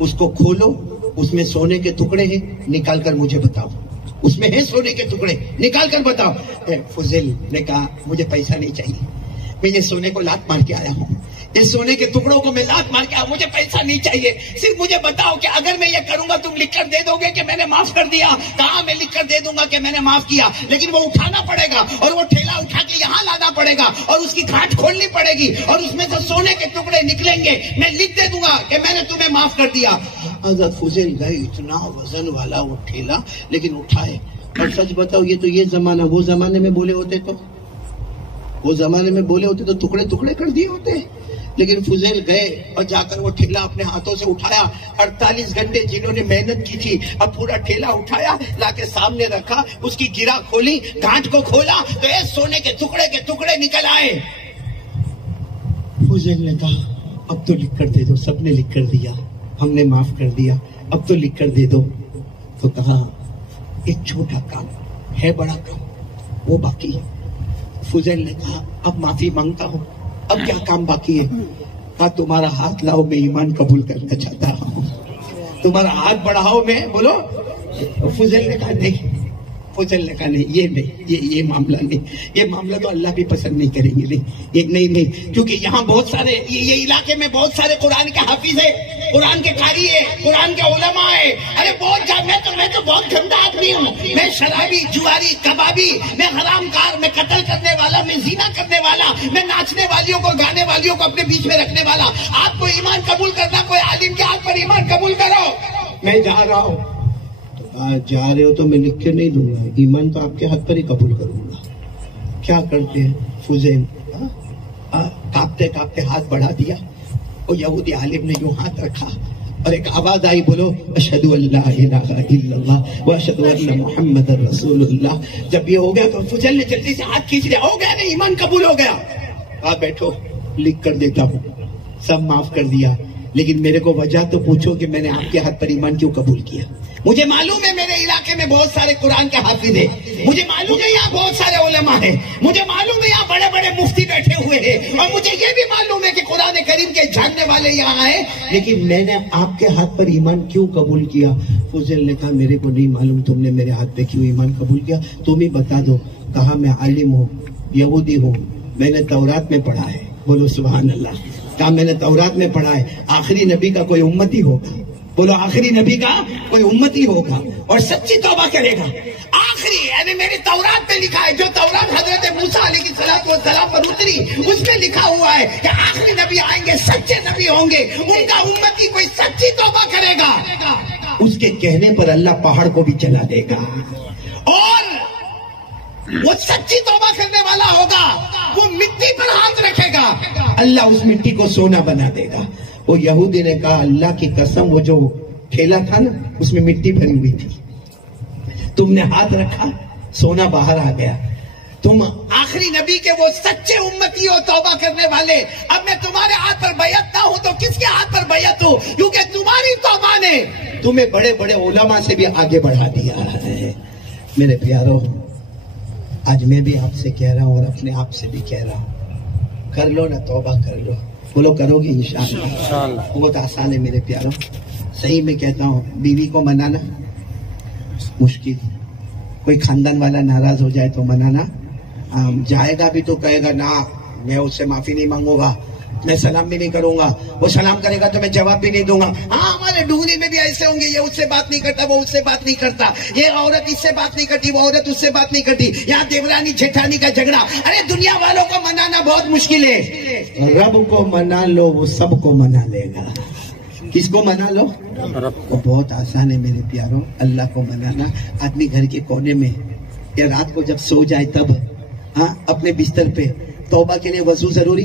اس کو کھولو، اس میں سونے کے ٹکڑے ہیں، نکال کر مجھے بتاؤ، اس میں ہے سونے کے ٹکڑے، نکال کر بتاؤ۔ فضیل نے کہا مجھے پیسہ نہیں چاہیے، میں یہ سونے کو لات مار کے آیا ہوں، یہ سونے کے ٹکڑوں کو میں لات مار کے آیا، مجھے پیسہ نہیں چاہیے، صرف مجھے بتاؤ کہ اگر میں یہ کروں گا تم لکھ کر دے دو گے کہ میں نے معاف کر دیا؟ کہاں میں لکھ کر دے دوں گا کہ میں نے معاف کیا، لیکن وہ اٹھانا پڑے گا، اور وہ ٹھیلا اٹھا کے یہاں لانا پڑے گا، اور اس کی گھاٹ کھولنی پڑے گی، اور اس میں سے سونے کے ٹکڑے نکلیں گے، میں لکھ دے دوں گا کہ میں نے تمہیں معاف کر دیا۔ حضرت فضیل گئے، اتنا وزن والا وہ ٹھیلا، لیکن اٹھائے۔ اور سچ بتاؤ یہ زمانہ، وہ زمانے میں بولے ہوتے تو ٹکڑے ٹکڑے کر دیے ہوتے، لیکن فضیل گئے اور جا کر وہ ٹھیلا اپنے ہاتھوں سے اٹھایا۔ 48 گھنٹے جنہوں نے محنت کی تھی، اب پورا ٹھیلا اٹھایا، لا کے سامنے رکھا، اس کی گرا کھولی، گھاٹ کو کھولا تو یہ سونے کے ٹکڑے نکل آئے۔ فضیل نے کہا اب تو لکھ کر دے دو، سب نے لکھ کر دیا، ہم نے معاف کر دیا، اب تو لکھ کر دے دو۔ تو کہا ایک چھوٹا کام ہے، بڑا کام وہ باقی ہے۔ فضیل نے کہا اب معافی مانگتا ہوں، اب کیا کام باقی ہے؟ کہا تمہارا ہاتھ لاؤ، میں ایمان قبول کرنا چاہتا ہوں، تمہارا ہاتھ بڑھاؤ، میں بولو۔ فضیل نے کہا نہیں، یہ معاملہ نہیں، یہ معاملہ تو اللہ بھی پسند نہیں کریں گے، نہیں، کیونکہ یہاں بہت سارے یہ علاقے میں بہت سارے قرآن کے حافظ ہے، قرآن کے قاری ہے، قرآن کے علماء ہے۔ ارے میں تو بہت گندا آدمی ہوں، میں شرابی، جواری، کبابی، میں حرام کار، میں قتل کرنے والا، میں زنا کرنے والا، میں ناچنے والیوں کو، گانے والیوں کو اپنے بیچ میں رکھنے والا۔ آپ کو ایمان قبول کرنا، کوئی عالم کے ہاتھ پر ایمان قبول کرو۔ میں جا رہا ہوں، جا رہے ہو تو میں لکھ کے نہیں دوں گا، ایمان تو آپ کے ہاتھ پر ہی قبول کروں گا۔ کیا کرتے ہیں فضیل؟ کانپتے کانپتے ہاتھ بڑھا دیا، اور یہودی عالم نے یوں ہاتھ رکھا، اور ایک آواز آئی، بولو اشہد ان لا الہ الا اللہ واشہد ان محمد رسول اللہ۔ جب یہ ہو گیا تو فضیل نے جلدی سے ہاتھ کھینچ لیا، ہو گیا نا، ایمان قبول ہو گیا۔ بیٹھو، لکھ کر دیتا ہوں، سب معاف کر دیا، لیکن میرے کو وجہ تو پوچھو کہ میں نے آپ کے ہاتھ پر ایمان کیوں قبول کیا۔ مجھے معلوم ہے میرے علاقے میں بہت سارے قرآن کے حافظ ہیں، مجھے معلوم ہے یہاں بہت سارے علماء ہیں، مجھے معلوم ہے یہاں بڑے بڑے مفتی بیٹھے ہوئے ہیں، اور مجھے یہ بھی معلوم ہے کہ قرآن کریم کے جاننے والے یہاں ہیں، لیکن میں نے آپ کے ہاتھ پر ایمان کیوں قبول کیا؟ فضیل نے کہا میرے کو نہیں معلوم تم نے میرے ہاتھ پہ کیوں ایمان قبول کیا، تم ہی بتا دو۔ کہا میں عالم ہوں، یہودی ہوں، میں نے تورات میں پڑھا ہے، بولو سبحان اللہ۔ کہا میں نے تورات میں پڑھا ہے آخری نبی کا کوئی امتی ہوگا، بولو آخری نبی کا کوئی امتی ہوگا اور سچی توبہ کرے گا، آخری، یعنی میری تورات میں لکھا ہے، جو تورات حضرت موسیٰ علیہ السلام پر اتری اس میں لکھا ہوا ہے کہ آخری نبی آئیں گے، سچے نبی ہوں گے، ان کا امتی کوئی سچی توبہ کرے گا، اس کے کہنے پر اللہ پہاڑ کو بھی چلا دے گا، اور وہ سچی توبہ کرنے والا ہوگا، وہ مٹی پر ہاتھ رکھے گا، اللہ اس مٹی کو سونا بنا دے گا۔ وہ یہودی نے کہا اللہ کی قسم وہ جو ٹھیلا تھا نا اس میں مٹی بھری ہوئی تھی، تم نے ہاتھ رکھا سونا باہر آ گیا. تم آخری نبی کے وہ سچے امتی ہو توبہ کرنے والے. اب میں تمہارے ہاتھ پر بیعت نہ ہوں تو کس کے ہاتھ پر بیعت ہوں؟ کیونکہ تمہاری توبہ نے تمہیں بڑے بڑے علماء سے بھی آگے بڑھا دیا ہے. میرے پیارو، آج میں بھی آپ سے کہہ رہا ہوں اور اپنے آپ سے بھی کہہ رہا ہوں، کر لو نا توبہ کر لو. بولو کرو گی انشاءاللہ. بہت آسان ہے میرے پیارو. صحیح میں کہتا ہوں، بیوی کو منانا مشکل. کوئی خاندان والا ناراض ہو جائے تو منانا. جائے گا بھی تو کہے گا نا میں اس سے معافی نہیں مانگوں گا، میں سلام بھی نہیں کروں گا، وہ سلام کرے گا تو میں جواب بھی نہیں دوں گا. ہاں ہمارے ڈونگری میں بھی ایسے ہوں گے، یہ اس سے بات نہیں کرتا، وہ اس سے بات نہیں کرتا، یہ عورت اس سے بات نہیں کرتی، وہ عورت اس سے بات نہیں کرتی، یہاں دیورانی جیٹھانی کا جھگڑا. ارے دنیا والوں کو منانا بہت مشکل ہے. رب کو منا لو، وہ سب کو منا لے گا. کس کو منا لو؟ وہ بہت آسان ہے میرے پیاروں. اللہ کو منانا. آدمی گھر کے کونے میں یا رات کو جب سو جائے تب اپنے بستر پہ توبہ کے لیے وضو ضروری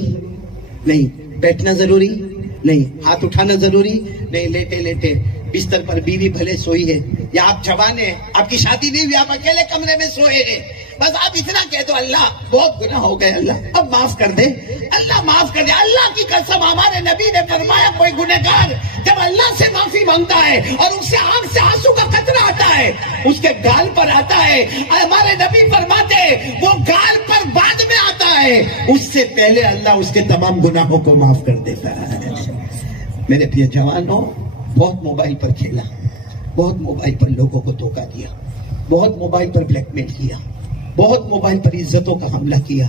نہیں، بیٹھنا ضروری نہیں، ہاتھ اٹھانا ضروری نہیں، لیٹے لیٹے بستر پر بیوی بھلے سوئی ہے یا آپ جوان ہیں، آپ کی شادی نہیں ہوئی، آپ اکیلے کمرے میں سوئے ہیں، بس آپ اتنا کہہ دو اللہ بہت گناہ ہو گئے، اللہ اب معاف کر دے، اللہ معاف کر دے. اللہ کی قسم ہمارے نبی نے فرمایا کوئی گنہگار جب اللہ سے معافی مانگتا ہے اور اس سے آنکھ سے آنسو کا قطرہ آتا ہے اس کے گال پر آتا ہے، ہمارے نبی فرماتے ہیں وہ گال پر بعد میں آتا ہے، اس سے پہلے اللہ اس کے تمام گناہوں کو معاف کر دیتا ہے. میرے پیارے جوانوں، بہت موبائل پر کھیلا، بہت موبائل پر لوگوں کو دھوکہ دیا، بہت موبائل پر بلیک میل کیا، بہت موبائل پر عزتوں کا حملہ کیا،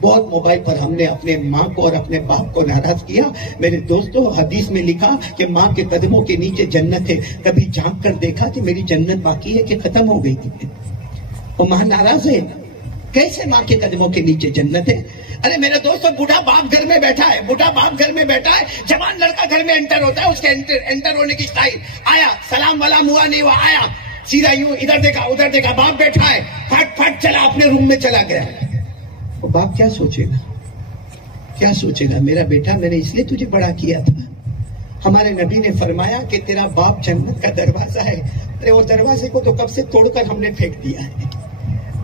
بہت موبائل پر ہم نے اپنے ماں کو اور اپنے باپ کو ناراض کیا. میرے دوستو، حدیث میں لکھا کہ ماں کے قدموں کے نیچے جنت ہے. کبھی جھانک کر دیکھا کہ میری جنت باقی ہے کہ ختم ہو گئی تھی؟ وہ ماں ناراض ہے. کیسے ماں کے قدموں کے نیچے جنت ہے؟ ارے میرے دوستو، بوڑھا باپ گھر میں بیٹھا ہے، بوڑھا باپ گھر میں بیٹھا ہے، جوان لڑکا گھر میں انٹر ہوتا ہے، اس کے انٹر ہونے کی اسٹائل، آیا سلام والا ہوا نہیں ہوا، آیا سیدھا یوں ادھر دیکھا ادھر دیکھا، باپ بیٹھا ہے، پھٹ پھٹ چلا اپنے روم میں چلا گیا. وہ باپ کیا سوچے گا؟ کیا سوچے گا؟ میرا بیٹا میں نے اس لیے تجھے بڑا کیا تھا. ہمارے نبی نے فرمایا کہ تیرا باپ جنت کا دروازہ ہے. ارے وہ دروازے کو تو کب سے توڑ کر ہم نے پھینک دیا ہے.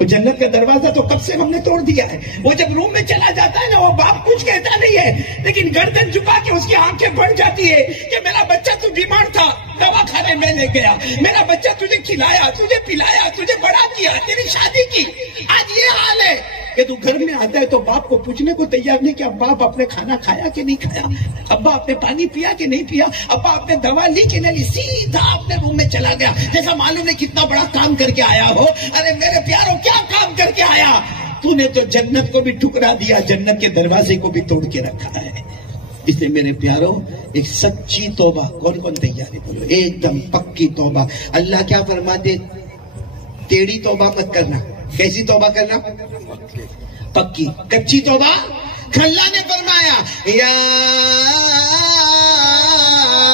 وہ جنت کا دروازہ تو کب سے ہم نے توڑ دیا ہے. وہ جب روم میں چلا جاتا ہے نا، وہ باپ کچھ کہتا نہیں ہے، لیکن گردن جھکا کے اس کی آنکھیں بڑھ جاتی ہے کہ میرا بچہ تو بیمار تھا، دوا کھانے میں لے گیا، میرا بچہ تجھے کھلایا، تجھے پلایا، تجھے بڑا کیا، تیری شادی کی. آج یہ حال ہے کہ تو گھر میں آتا ہے تو باپ کو پوچھنے کو تیار نہیں کہ ابا آپ نے کھانا کھایا کہ نہیں کھایا، ابا آپ نے پانی پیا کہ نہیں پیا، ابا آپ نے دوا لی کہ نہیں لی. سیدھا اپنے روم میں چلا گیا جیسا معلوم نہیں کتنا بڑا کام کر کے آیا ہو. ارے میرے پیاروں، کیا کام کر کے آیا؟ تو نے تو جنت کو بھی ٹھکرا دیا، جنت کے دروازے کو بھی توڑ کے رکھا ہے. اس لیے میرے پیاروں، ایک سچی توبہ کون کون تیار ہے؟ بولو ایک دم پکی توبہ. اللہ کیا فرماتے؟ ٹیڑھی توبہ مت کرنا. کیسی توبہ کرنا؟ پکی. کچی توبہ اللہ نے فرمایا یا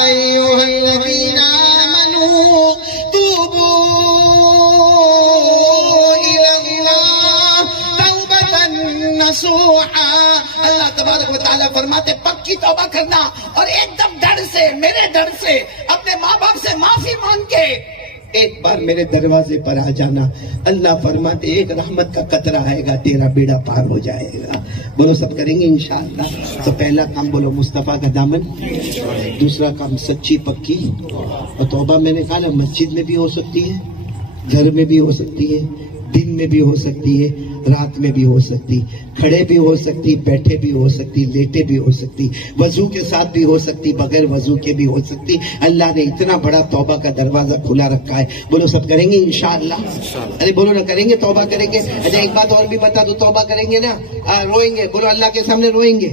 ایھا الذین آمنوا توبوا الی اللہ توبۃ نصوحا. اللہ تبارک و تعالیٰ فرماتے پکی توبہ کرنا اور ایک دم ڈر سے، میرے ڈر سے، اپنے ماں باپ سے معافی مانگ کے ایک بار میرے دروازے پر آ جانا. اللہ فرماتے ایک رحمت کا قطرہ آئے گا، تیرا بیڑا پار ہو جائے گا. بولو سب کریں گے انشاءاللہ. تو پہلا کام بولو مصطفیٰ کا دامن، دوسرا کام سچی پکی. اور توبہ میں نے کہا نا، مسجد میں بھی ہو سکتی ہے، گھر میں بھی ہو سکتی ہے، دن میں بھی ہو سکتی ہے، رات میں بھی ہو سکتی، کھڑے بھی ہو سکتی، بیٹھے بھی ہو سکتی، لیٹے بھی ہو سکتی، وضو کے ساتھ بھی ہو سکتی، بغیر وضو کے بھی ہو سکتی. اللہ نے اتنا بڑا توبہ کا دروازہ کھلا رکھا ہے. بولو سب کریں گے انشاءاللہ. ارے بولو نہ کریں گے، توبہ کریں گے. اچھا ایک بات اور بھی بتا دو، توبہ کریں گے نا روئیں گے. بولو اللہ کے سامنے روئیں گے.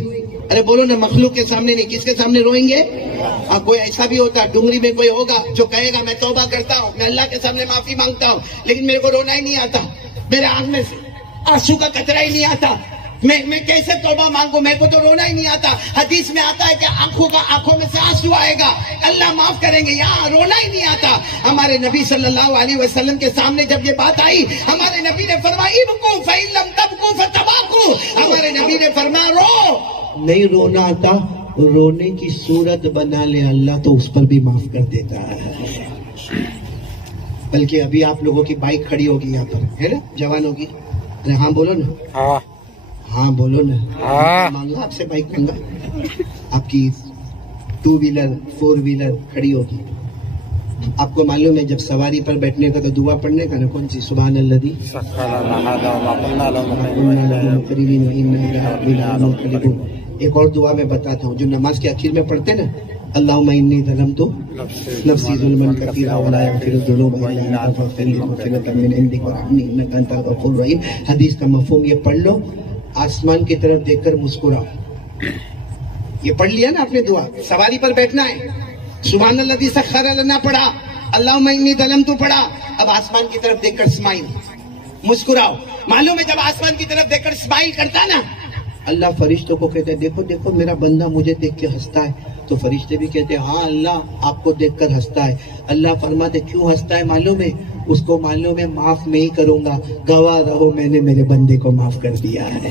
ارے بولو نا مخلوق کے سامنے نہیں، کس کے سامنے روئیں گے؟ کوئی ایسا بھی ہوتا ڈونگری میں کوئی ہوگا جو کہے گا میں توبہ کرتا ہوں، میں اللہ کے سامنے معافی مانگتا ہوں، لیکن میرے کو رونا ہی نہیں آتا، میرے آنکھ میں آنسو کا قطرہ ہی نہیں آتا، میں کیسے توبہ مانگوں، میرے کو تو رونا ہی نہیں آتا. حدیث میں آتا ہے کہ آنکھوں میں سے آنسو آئے گا، اللہ معاف کریں گے، یہاں رونا ہی نہیں آتا. ہمارے نبی صلی اللہ علیہ وسلم کے سامنے جب یہ بات آئی، ہمارے نبی نے فرمایا ابکوا فإن لم تبکوا فتباکوا. ہمارے نبی نے فرمایا رو. نہیں رونا آتا رونے کی صورت بنا لے اللہ تو اس پر بھی معاف کر دیتا ہے. بلکہ ابھی آپ لوگوں کی بائک کھڑی ہوگی یہاں پر ہے نا جوانوں کی. ارے ہاں بولو نا, ہاں ہاں بولو نا. ہاں. مانگا آپ سے بائک مانگا. آپ کی 2 ویلر 4 ویلر کھڑی ہوگی. آپ کو معلوم ہے جب سواری پر بیٹھنے کا تو دعا پڑھنے کا نا کون سی, سبحان الذی ایک اور دعا میں بتاتا ہوں جو نماز کے آخر میں پڑھتے نا, اللہم انی ظلمت نفسی ظلما کثیرا ولا یغفر الذنوب الا انت فاغفر لی مغفرۃ من عندک وارحمنی انک انت الغفور الرحیم. حدیث کا مفہوم یہ پڑھ لو, آسمان کی طرف دیکھ کر مسکراؤ. یہ پڑھ لیا نا آپ نے دعا, سواری پر بیٹھنا ہے, سبحان الذی سخر لنا پڑھا, اللہم انی ظلمت پڑھا, اب آسمان کی طرف دیکھ کر اسمائل, مسکراؤ. معلوم ہے جب آسمان کی طرف دیکھ کر اسمائل کرتا نا اللہ فرشتوں کو کہتے ہیں دیکھو دیکھو میرا بندہ مجھے دیکھ کے ہنستا ہے. تو فرشتے بھی کہتے ہیں ہاں اللہ آپ کو دیکھ کر ہنستا ہے. اللہ فرماتے کیوں ہنستا ہے معلوم ہے, اس کو معلوم ہے معاف میں ہی کروں گا, گواہ رہو میں نے میرے بندے کو معاف کر دیا ہے.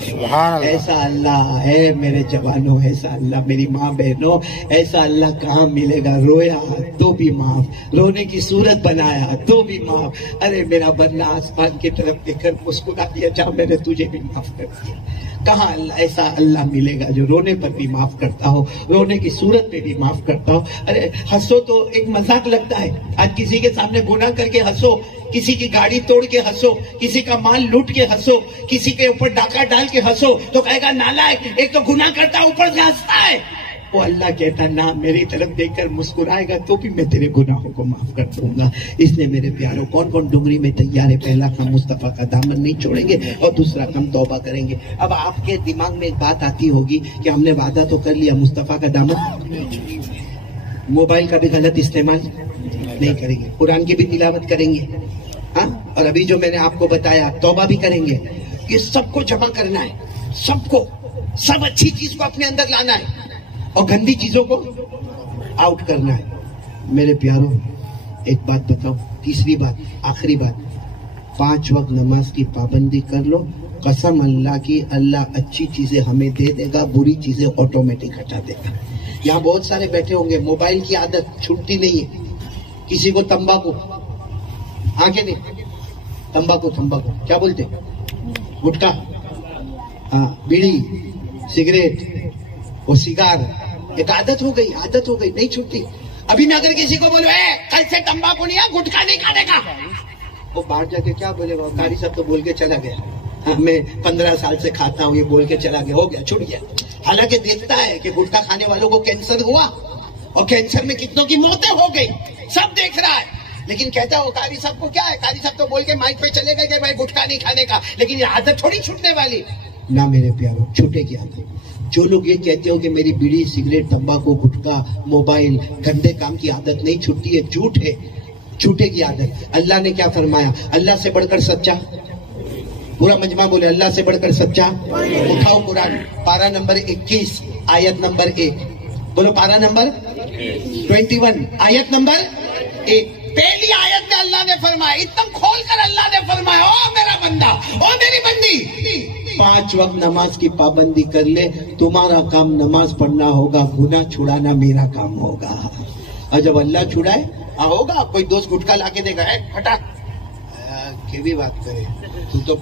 ایسا اللہ ہے میرے جوانوں, ایسا اللہ میری ماں بہنوں, ایسا اللہ کہاں ملے گا. رویا تو بھی معاف, رونے کی صورت بنایا تو بھی معاف. ارے میرا بندہ آسمان کی طرف دیکھ کر مسکرا دیا, جا میں نے تجھے بھی معاف کر دیا. کہاں اللہ ایسا اللہ ملے گا جو رونے پر بھی معاف کرتا ہو, رونے کی صورت پہ بھی معاف کرتا ہو. ارے ہنسو تو ایک مذاق لگتا ہے, آج کسی کے سامنے گناہ کر کے ہنسو, کسی کی گاڑی توڑ کے ہنسو, کسی کا مال لوٹ کے ہنسو, کسی کے اوپر ڈاکہ ڈال کے ہنسو تو کہے گا نالائق, ایک تو گناہ کرتا اوپر سے ہنستا ہے. وہ اللہ کہتا نہ, میری طرف دیکھ کر مسکرائے گا تو بھی میں تیرے گناہوں کو معاف کر دوں گا. اس لیے میرے پیاروں, کون کون ڈنگری میں تیار ہے؟ پہلا کام مصطفیٰ کا دامن نہیں چھوڑیں گے, اور دوسرا کام توبہ کریں گے. اب آپ کے دماغ میں ایک بات آتی ہوگی کہ ہم نے وعدہ تو کر لیا مصطفیٰ کا دامن, موبائل کا بھی غلط استعمال نہیں کریں گے, قرآن کی بھی تلاوت کریں گے, ہاں, اور ابھی جو میں نے آپ کو بتایا توبہ بھی کریں گے. یہ سب کو جمع کرنا ہے, سب کو, سب اچھی چیز کو اپنے اندر لانا ہے اور گندی چیزوں کو آؤٹ کرنا ہے. میرے پیاروں ایک بات بتاؤں, تیسری بات, آخری بات, 5 وقت نماز کی پابندی کر لو. قسم اللہ کی, اللہ اچھی چیزیں ہمیں دے دے گا, بری چیزیں آٹومیٹک ہٹا دے گا. یہاں بہت سارے بیٹھے ہوں گے, موبائل کی عادت چھوٹتی نہیں ہے. کسی کو تمباکو, ہاں کہ نہیں, تمباکو کیا بولتے, گٹکا, ہاں, بیڑی, سگریٹ, وہ سگار, ایک عادت ہو گئی نہیں چھوٹتی. ابھی میں اگر کسی کو بولوں کل سے تمباکو نہیں ہے, گٹکا نہیں کھانے کا, وہ باہر جا کے کیا بولے گا, قاری صاحب تو بول کے چلا گیا, ہاں میں 15 سال سے کھاتا ہوں, یہ بول کے چلا گیا, ہو گیا, چھوٹ گیا. حالانکہ دیکھتا ہے کہ گٹکا کھانے والوں کو کینسر ہوا, اور کینسر میں کتنوں کی موتیں ہو گئی, سب دیکھ رہا ہے. لیکن کہتا ہے قاری صاحب کو کیا ہے, قاری صاحب تو بول کے مائک پہ چلے گئے کہ بھائی گٹکا نہیں کھانے کا, لیکن یہ عادت تھوڑی چھوٹنے والی نہ. میرے پیاروں, چھوٹے کی عادت. جو لوگ یہ کہتے ہو کہ میری بیڑی, سگریٹ, تمباکو, گٹکا, موبائل, گندے کام کی عادت نہیں چھوٹتی ہے, جھوٹ ہے, چھوٹے کی عادت. اللہ نے کیا فرمایا, اللہ سے بڑھ کر سچا, پورا مجمع بولے اللہ سے بڑھ کر سچا. اٹھاؤ قرآن, پارہ نمبر 21 آیت نمبر 1, بولو پارہ نمبر 21 آیت نمبر 1. پہلی آیت میں اللہ نے فرمایا, اتنا کھول کر اللہ نے فرمایا, او میرا بندہ, او میری بندی, 5 وقت نماز کی پابندی کر لے, تمہارا کام نماز پڑھنا ہوگا, گناہ چھڑانا میرا کام ہوگا. اور جب اللہ چھڑائے ہوگا, کوئی دوست گٹکا لا کے دے گا, ہٹا کی بھی بات کرے, تو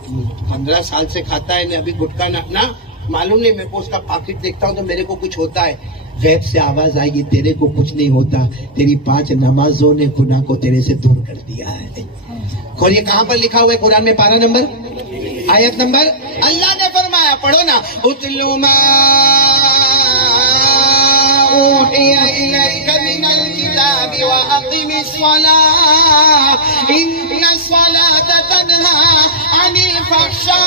15 سال سے کھاتا ہے, ابھی گٹکا نہ معلوم نہیں, میرے کو اس کا پاکٹ دیکھتا ہوں تو میرے کو کچھ ہوتا ہے. غیب سے آواز آئے گی, تیرے کو کچھ نہیں ہوتا, تیری 5 نمازوں نے گناہ کو تیرے سے دور کر دیا ہے. اور یہ کہاں پر لکھا ہوا ہے قرآن میں, پارہ نمبر آیت نمبر, اللہ نے فرمایا, پڑھو نا, اتلو ما اوحی الیک من الکتاب واقم الصلاۃ ان الصلاۃ تنہی عن الفحشاء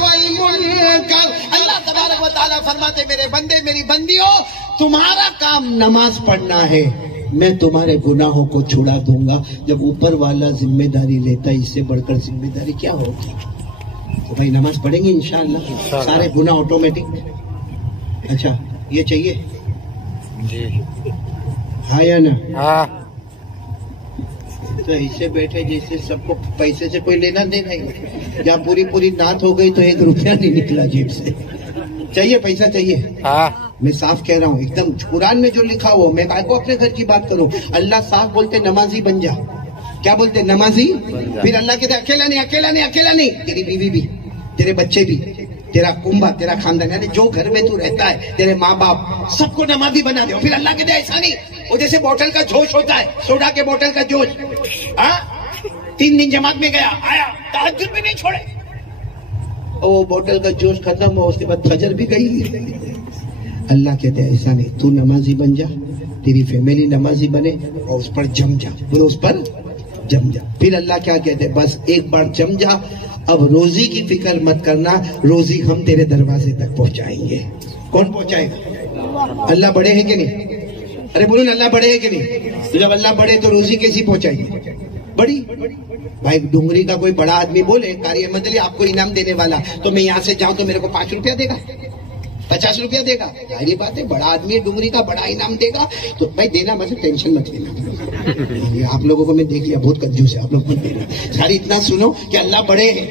والمنکر. اللہ تبارک و تعالیٰ فرماتے, میرے بندے, میری بندیوں, تمہارا کام نماز پڑھنا ہے, میں تمہارے گناہوں کو چھڑا دوں گا. جب اوپر والا ذمہ داری لیتا ہے, اس سے بڑھ کر ذمہ داری کیا ہوگی. تو بھائی نماز پڑھیں گے انشاءاللہ, سارے گناہ آٹومیٹک. اچھا یہ چاہیے جی, ہاں یا نا, ہاں. تو ایسے بیٹھے جیسے سب کو پیسے سے کوئی لینا دینا ہی, جہاں پوری نعت ہو گئی تو 1 روپیہ نہیں نکلا جیب سے. چاہیے پیسہ چاہیے؟ ہاں میں صاف کہہ رہا ہوں ایک دم قرآن میں جو لکھا ہوا میں کو اپنے گھر کی بات کروں. اللہ صاف بولتے نمازی بن جا. کیا بولتے؟ نمازی. پھر اللہ کہتے اکیلا نہیں اکیلا نہیں اکیلا نہیں، تیری بیوی بھی، تیرے بچے بھی، تیرا کنبا، تیرا خاندان، یعنی جو گھر میں تو رہتا ہے تیرے ماں باپ سب کو نمازی بنا دے. پھر اللہ کہتے ایسا نہیں، وہ جیسے بوتل کا جوش ہوتا ہے، سوڈا کے بوتل کا جوش، 3 دن جماعت میں گیا آیا تہجد بھی نہیں چھوڑے، وہ بوتل کا جوش ختم ہو، اس کے بعد فجر بھی گئی. اللہ کہتے ہیں ایسا نہیں، تو نمازی بن جا، تیری فیملی نمازی بنے اور اس پر جم جا. بولو اس پر جم جا. پھر اللہ کیا کہتے ہیں؟ بس ایک بار جم جا، اب روزی کی فکر مت کرنا، روزی ہم تیرے دروازے تک پہنچائیں گے. کون پہنچائے گا؟ اللہ بڑے ہیں کہ نہیں؟ ارے بولو نا، اللہ بڑے ہیں کہ نہیں؟ تو جب اللہ بڑے تو روزی کیسی پہنچائے گی؟ بڑی. بھائی ڈونگری کا کوئی بڑا آدمی بولے قاری احمد علی آپ کو انعام دینے والا، تو میں یہاں سے جاؤں تو میرے کو 5 روپیہ دے گا، 50 روپیہ دے گا. ظاہری بات ہے، بڑا آدمی ہے ڈونگری کا، بڑا انعام دے گا. تو بھائی دینا مطلب ٹینشن مت لینا. آپ لوگوں کو میں دیکھ لیا بہت کنجوس ہے، آپ لوگ مت دینا. ساری اتنا سنو کہ اللہ بڑے ہیں.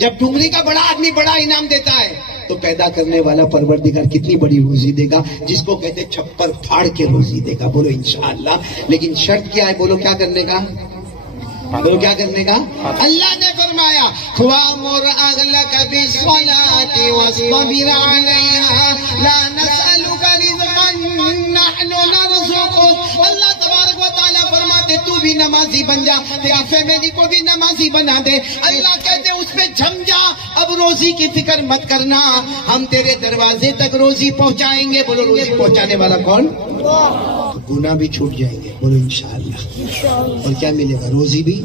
جب ڈونگری کا بڑا آدمی بڑا انعام دیتا ہے تو پیدا کرنے والا پروردگار کتنی بڑی روزی دے گا، جس کو کہتے چھپر پھاڑ کے روزی دے گا. بولو انشاءاللہ. لیکن شرط کیا ہے؟ بولو کیا کرنے کا؟ بولو کیا کرنے کا؟ اللہ نے فرمایا وَأْمُرْ أَهْلَكَ بِالصَّلَاةِ وَاصْطَبِرْ عَلَيْهَا لَا نَسْأَلُكَ رِزْقًا نَحْنُ نَرْزُقُكَ. اللہ تبارک و تعالیٰ فرماتے تو بھی نمازی بن جا، تیری فیملی کو بھی نمازی بنا دے. اللہ کہتے اس پہ جم جا، اب روزی کی فکر مت کرنا، ہم تیرے دروازے تک روزی پہنچائیں گے. بولو روزی پہنچانے والا کون؟ گناہ بھی چھوٹ جائیں گے. بولو انشاءاللہ. اور کیا ملے گا؟ روزی بھی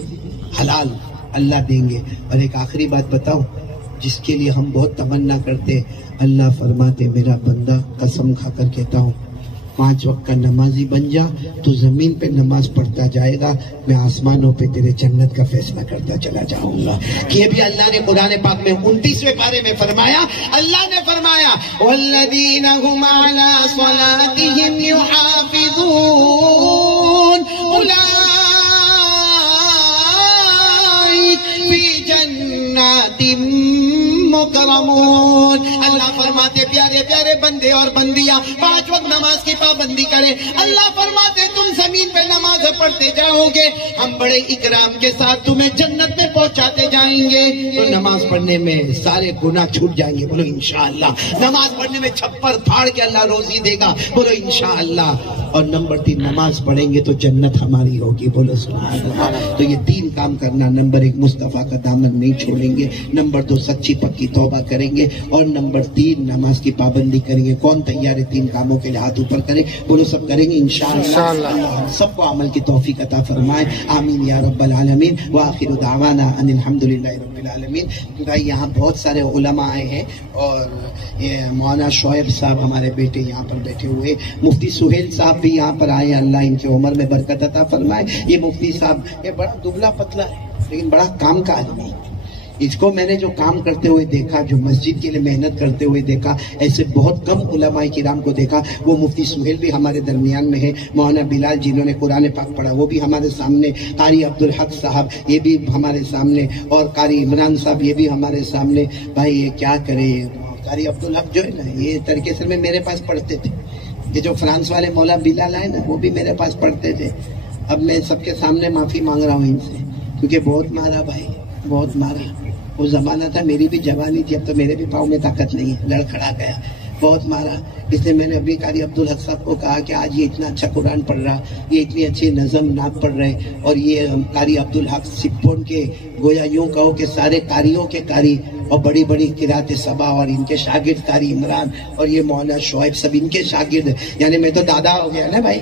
حلال اللہ دیں گے. اور ایک آخری بات بتاؤ جس کے لیے ہم بہت تمنا کرتے، اللہ فرماتے میرا بندہ قسم کھا کر کہتا ہوں 5 وقت کا نمازی بن جا، تو زمین پہ نماز پڑھتا جائے گا، میں آسمانوں پہ تیرے جنت کا فیصلہ کرتا چلا جاؤں گا. یہ بھی اللہ نے قرآن پاک میں 29ویں پارے میں فرمایا. اللہ نے فرمایا والذین هم علی صلاتهم یحافظون اولئک فی جنات مکرمون. اللہ فرماتے پیارے پیارے بندے اور بندیاں 5 وقت نماز کی پابندی کرے. اللہ فرماتے تم زمین پہ نماز پڑھتے جاؤ گے، ہم بڑے اکرام کے ساتھ تمہیں جنت میں پہنچاتے جائیں گے. تو نماز پڑھنے میں سارے گناہ چھوٹ جائیں گے. بولو انشاءاللہ. نماز پڑھنے میں چھپر پھاڑ کے اللہ روزی دے گا. بولو انشاءاللہ. اور نمبر 3 نماز پڑھیں گے تو جنت ہماری ہوگی. بولو سبحان اللہ. تو یہ 3 کام کرنا. نمبر 1 مصطفیٰ کا دامن نہیں چھوڑیں گے. نمبر 2 سچی پکی توبہ کریں گے. اور نمبر 3 نماز کی پابندی کریں گے. کون تیار ہے 3 کاموں کے لیے؟ ہاتھ اوپر کریں. بولو سب کریں گے انشاءاللہ. اللہ ہم سب کو عمل کی توفیق عطا فرمائے. آمین یا رب العالمین. وآخر دعوانا ان الحمدللہ رب العالمین. بھائی یہاں بہت سارے علماء آئے ہیں اور یہ مولانا شعیب صاحب ہمارے بیٹے یہاں پر بیٹھے ہوئے. مفتی سہیل صاحب بھی یہاں پر آئے. اللہ ان کی عمر میں برکت عطا فرمائے. یہ مفتی صاحب یہ بڑا دبلا پتلا ہے لیکن بڑا کام کا آدمی. اس کو میں نے جو کام کرتے ہوئے دیکھا، جو مسجد کے لیے محنت کرتے ہوئے دیکھا، ایسے بہت کم علماء کرام کو دیکھا. وہ مفتی سہیل بھی ہمارے درمیان میں ہے. مولانا بلال جنہوں نے قرآن پاک پڑھا وہ بھی ہمارے سامنے. قاری عبدالحق صاحب یہ بھی ہمارے سامنے. اور قاری عمران صاحب یہ بھی ہمارے سامنے. بھائی یہ کیا کرے، قاری عبدالحق جو ہے نا یہ ترکیسر میں میرے پاس پڑھتے تھے. یہ جو فرانس والے مولا بلال آئے نا وہ بھی میرے پاس پڑھتے تھے. اب میں سب کے سامنے معافی مانگ رہا ہوں ان سے، کیونکہ بہت مارا بھائی، بہت مارا. وہ زمانہ تھا میری بھی جوانی تھی، اب تو میرے بھی پاؤں میں طاقت نہیں ہے، لڑکھڑا گیا. بہت مارا. اس لیے میں نے ابھی قاری عبدالحق صاحب کو کہا کہ آج یہ اتنا اچھا قرآن پڑھ رہا، یہ اتنی اچھی نظم نعت پڑھ رہے، اور یہ قاری عبدالحق سپون کے گویا یوں کہو کہ سارے قاریوں کے قاری اور بڑی بڑی قرات صبا اور ان کے شاگرد قاری عمران اور یہ مولانا شعیب سب ان کے شاگرد. یعنی میں تو دادا ہو گیا نا بھائی.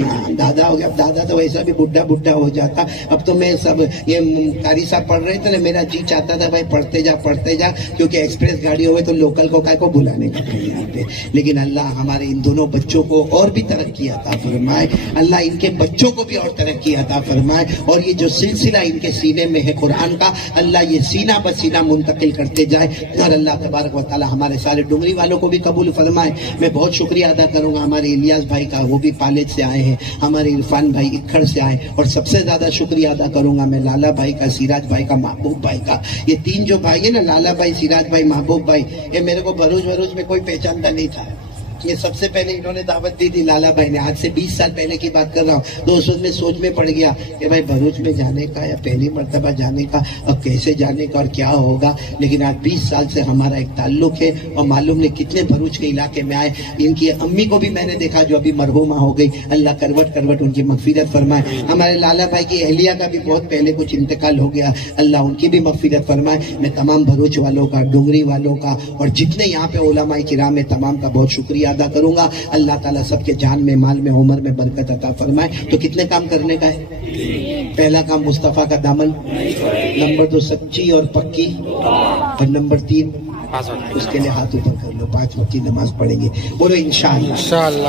ہاں دادا ہو گیا. اب دادا تو ویسا بھی بڈھا بڈھا ہو جاتا. اب تو میں سب یہ قاری صاحب پڑھ رہے تھے نا، میرا جی چاہتا تھا بھائی پڑھتے جا پڑھتے جا، کیونکہ ایکسپریس گاڑی ہوئے تو لوکل کو کائے کو بلانے کا یہاں پہ. لیکن اللہ ہمارے ان دونوں بچوں کو اور بھی ترقی عطا فرمائے. اللہ ان کے بچوں کو بھی اور ترقی عطا فرمائے. اور یہ جو سلسلہ ان کے سینے میں ہے قرآن کا، اللہ یہ سینہ بسینہ منتقل منتقل کرتے جائے اور اللہ تبارک و تعالی ہمارے سارے ڈونگری والوں کو بھی قبول فرمائے. میں بہت شکریہ ادا کروں گا ہمارے الیاس بھائی کا, وہ بھی پالج سے آئے ہیں, ہمارے عرفان بھائی اکھڑ سے آئے, اور سب سے زیادہ شکریہ ادا کروں گا میں لالا بھائی کا, سراج بھائی کا, محبوب بھائی کا. یہ تین جو بھائی ہیں نا, لالا بھائی, سراج بھائی, محبوب بھائی, یہ میرے کو بھروچ میں کوئی پہچانتا نہیں تھا. یہ سب سے پہلے انہوں نے دعوت دی تھی لالا بھائی نے, آج سے 20 سال پہلے کی بات کر رہا ہوں. تو اس وقت میں سوچ میں پڑ گیا کہ بھائی بھروچ میں جانے کا یا پہلی مرتبہ جانے کا اور کیسے جانے کا اور کیا ہوگا. لیکن آج 20 سال سے ہمارا ایک تعلق ہے اور معلوم نہیں کتنے بھروچ کے علاقے میں آئے. ان کی امی کو بھی میں نے دیکھا جو ابھی مرحومہ ہو گئی, اللہ کروٹ ان کی مغفرت فرمائے. ہمارے لالا بھائی کی اہلیہ کا بھی بہت پہلے کچھ انتقال ہو گیا, اللہ ان کی بھی مغفرت فرمائے. میں تمام بھروچ والوں کا, ڈونگری والوں کا اور جتنے یہاں پہ علماء کرام ہے تمام کا بہت شکریہ ادا کروں گا. اللہ تعالیٰ سب کے جان میں, مال میں, عمر میں برکت عطا فرمائے. تو کتنے کام کرنے کا ہے؟ پہلا کام مصطفیٰ کا دامن, نمبر 2 سچی اور پکی, اور نمبر 3 اس کے لیے ہاتھ اوپر کر لو, 5 وقت کی نماز پڑھیں گے. بولو انشاءاللہ.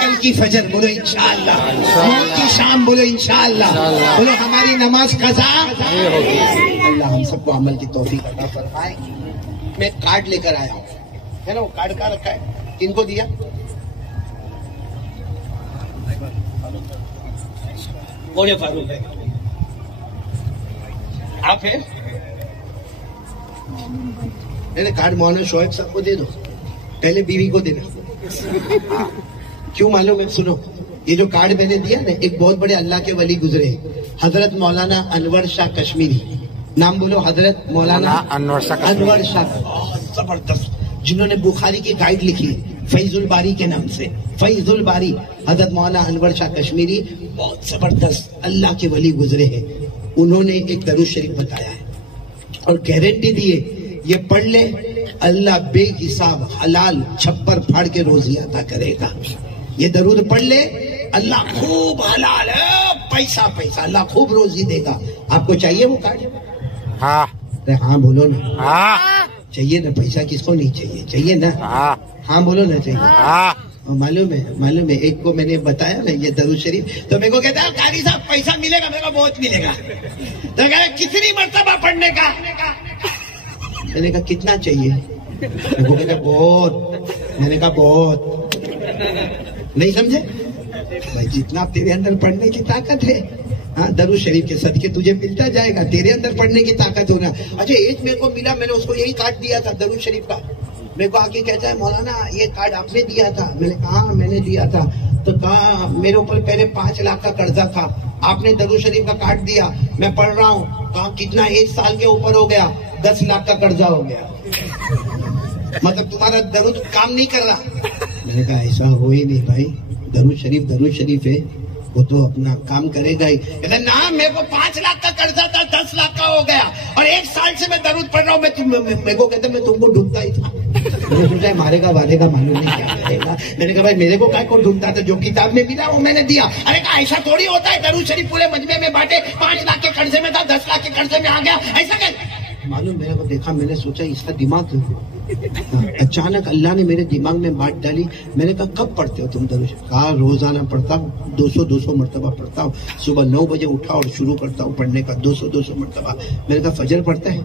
کل کی فجر بولو انشاءاللہ. کل کی شام بولو انشاءاللہ. بولو ہماری نماز قضا. اللہ ہم سب کو عمل کی توفیق عطا فرمائے. میں کارڈ لے کر آیا ہوں, ہے نا, وہ کارڈ کہاں رکھا ہے, کن کو دیا؟ بولے فاروق ہے, آپ ہیں؟ کارڈ مولانا شعیب صاحب کو دے دو, پہلے بیوی کو دینا. کیوں معلوم ہے؟ سنو, یہ جو کارڈ میں نے دیا نا, ایک بہت بڑے اللہ کے ولی گزرے, حضرت مولانا انور شاہ کشمیری. نام بولو, حضرت مولانا انور شاہ, بہت زبردست, جنہوں نے بخاری کی گائیڈ لکھی فیض الباری کے نام سے, فیض الباری. حضرت مولانا انور شاہ کشمیری بہت زبردست اللہ کے ولی گزرے ہیں. انہوں نے ایک درود شریف بتایا ہے اور گارنٹی دی ہے, یہ پڑھ لے اللہ بے حساب حلال چھپر پھاڑ کے روزی عطا کرے گا. یہ درود پڑھ لے, اللہ خوب حلال پیسہ اللہ خوب روزی دے گا. آپ کو چاہیے وہ کارڈ؟ ہاں. ہاں بولو نا. ہاں چاہیے نا, پیسہ کس کو نہیں چاہیے, چاہیے نا. ہاں بولو نا, چاہیے. ہاں معلوم ہے, ایک کو میں نے بتایا نا یہ درود شریف, تو میرے کو کہتا ہے قاری صاحب پیسہ ملے گا, میرے کو بہت ملے گا. تو کہا کتنی مرتبہ پڑھنے کا؟ میں نے کہا کتنا چاہیے؟ میرے کو کہتا بہت. میں نے کہا بہت. نہیں سمجھے بھائی, جتنا تیرے اندر پڑھنے کی طاقت ہے, ہاں درود شریف کے صدقے تجھے ملتا جائے گا. تیرے اندر پڑھنے کی طاقت ہونا. اچھا ایک میرے کو ملا, میں نے اس کو یہی کارڈ دیا تھا درود شریف کا. میرے کو آ کے کہتا ہے مولانا یہ کارڈ آپ نے دیا تھا. میں نے کہا ہاں میں نے دیا تھا. تو کہا میرے اوپر پہلے 5 لاکھ کا قرضہ تھا, آپ نے درود شریف کا کارڈ دیا, میں پڑھ رہا ہوں. کہا کتنا, 1 سال کے اوپر ہو گیا, 10 لاکھ کا قرضہ ہو گیا. مطلب تمہارا درود کام نہیں کر رہا. میں نے کہا ایسا ہو ہی نہیں بھائی, درود شریف ہے, وہ تو اپنا کام کرے گا ہی. کہتا نا میرے کو 5 لاکھ کا قرضہ تھا, 10 لاکھ کا ہو گیا, اور 1 سال سے میں درود پڑھ رہا ہوں. میرے کو کہتا میں تم کو ڈھونڈتا ہی تھا. میں سوچا مارے گا والے گا, معلوم نہیں کیا کرے گا. میں نے کہا بھائی میرے کو کیا کو ڈھونڈتا تھا, جو کتاب میں ملا وہ میں نے دیا. ارے کہا ایسا تھوڑی ہوتا ہے, درود شریف پورے مجمع میں بانٹے, 5 لاکھ کے قرضے میں تھا, 10 لاکھ کے قرضے میں آ گیا, ایسا کیسے؟ معلوم میرے کو دیکھا, میں نے سوچا اس کا دماغ اچانک اللہ نے میرے دماغ میں بات ڈالی. میں نے کہا کب پڑھتے ہو تم درود؟ کہا روزانہ پڑھتا ہوں, 200 مرتبہ پڑھتا ہوں. صبح 9 بجے اٹھا اور شروع کرتا ہوں پڑھنے کا 200 مرتبہ. میں نے کہا فجر پڑھتا ہے؟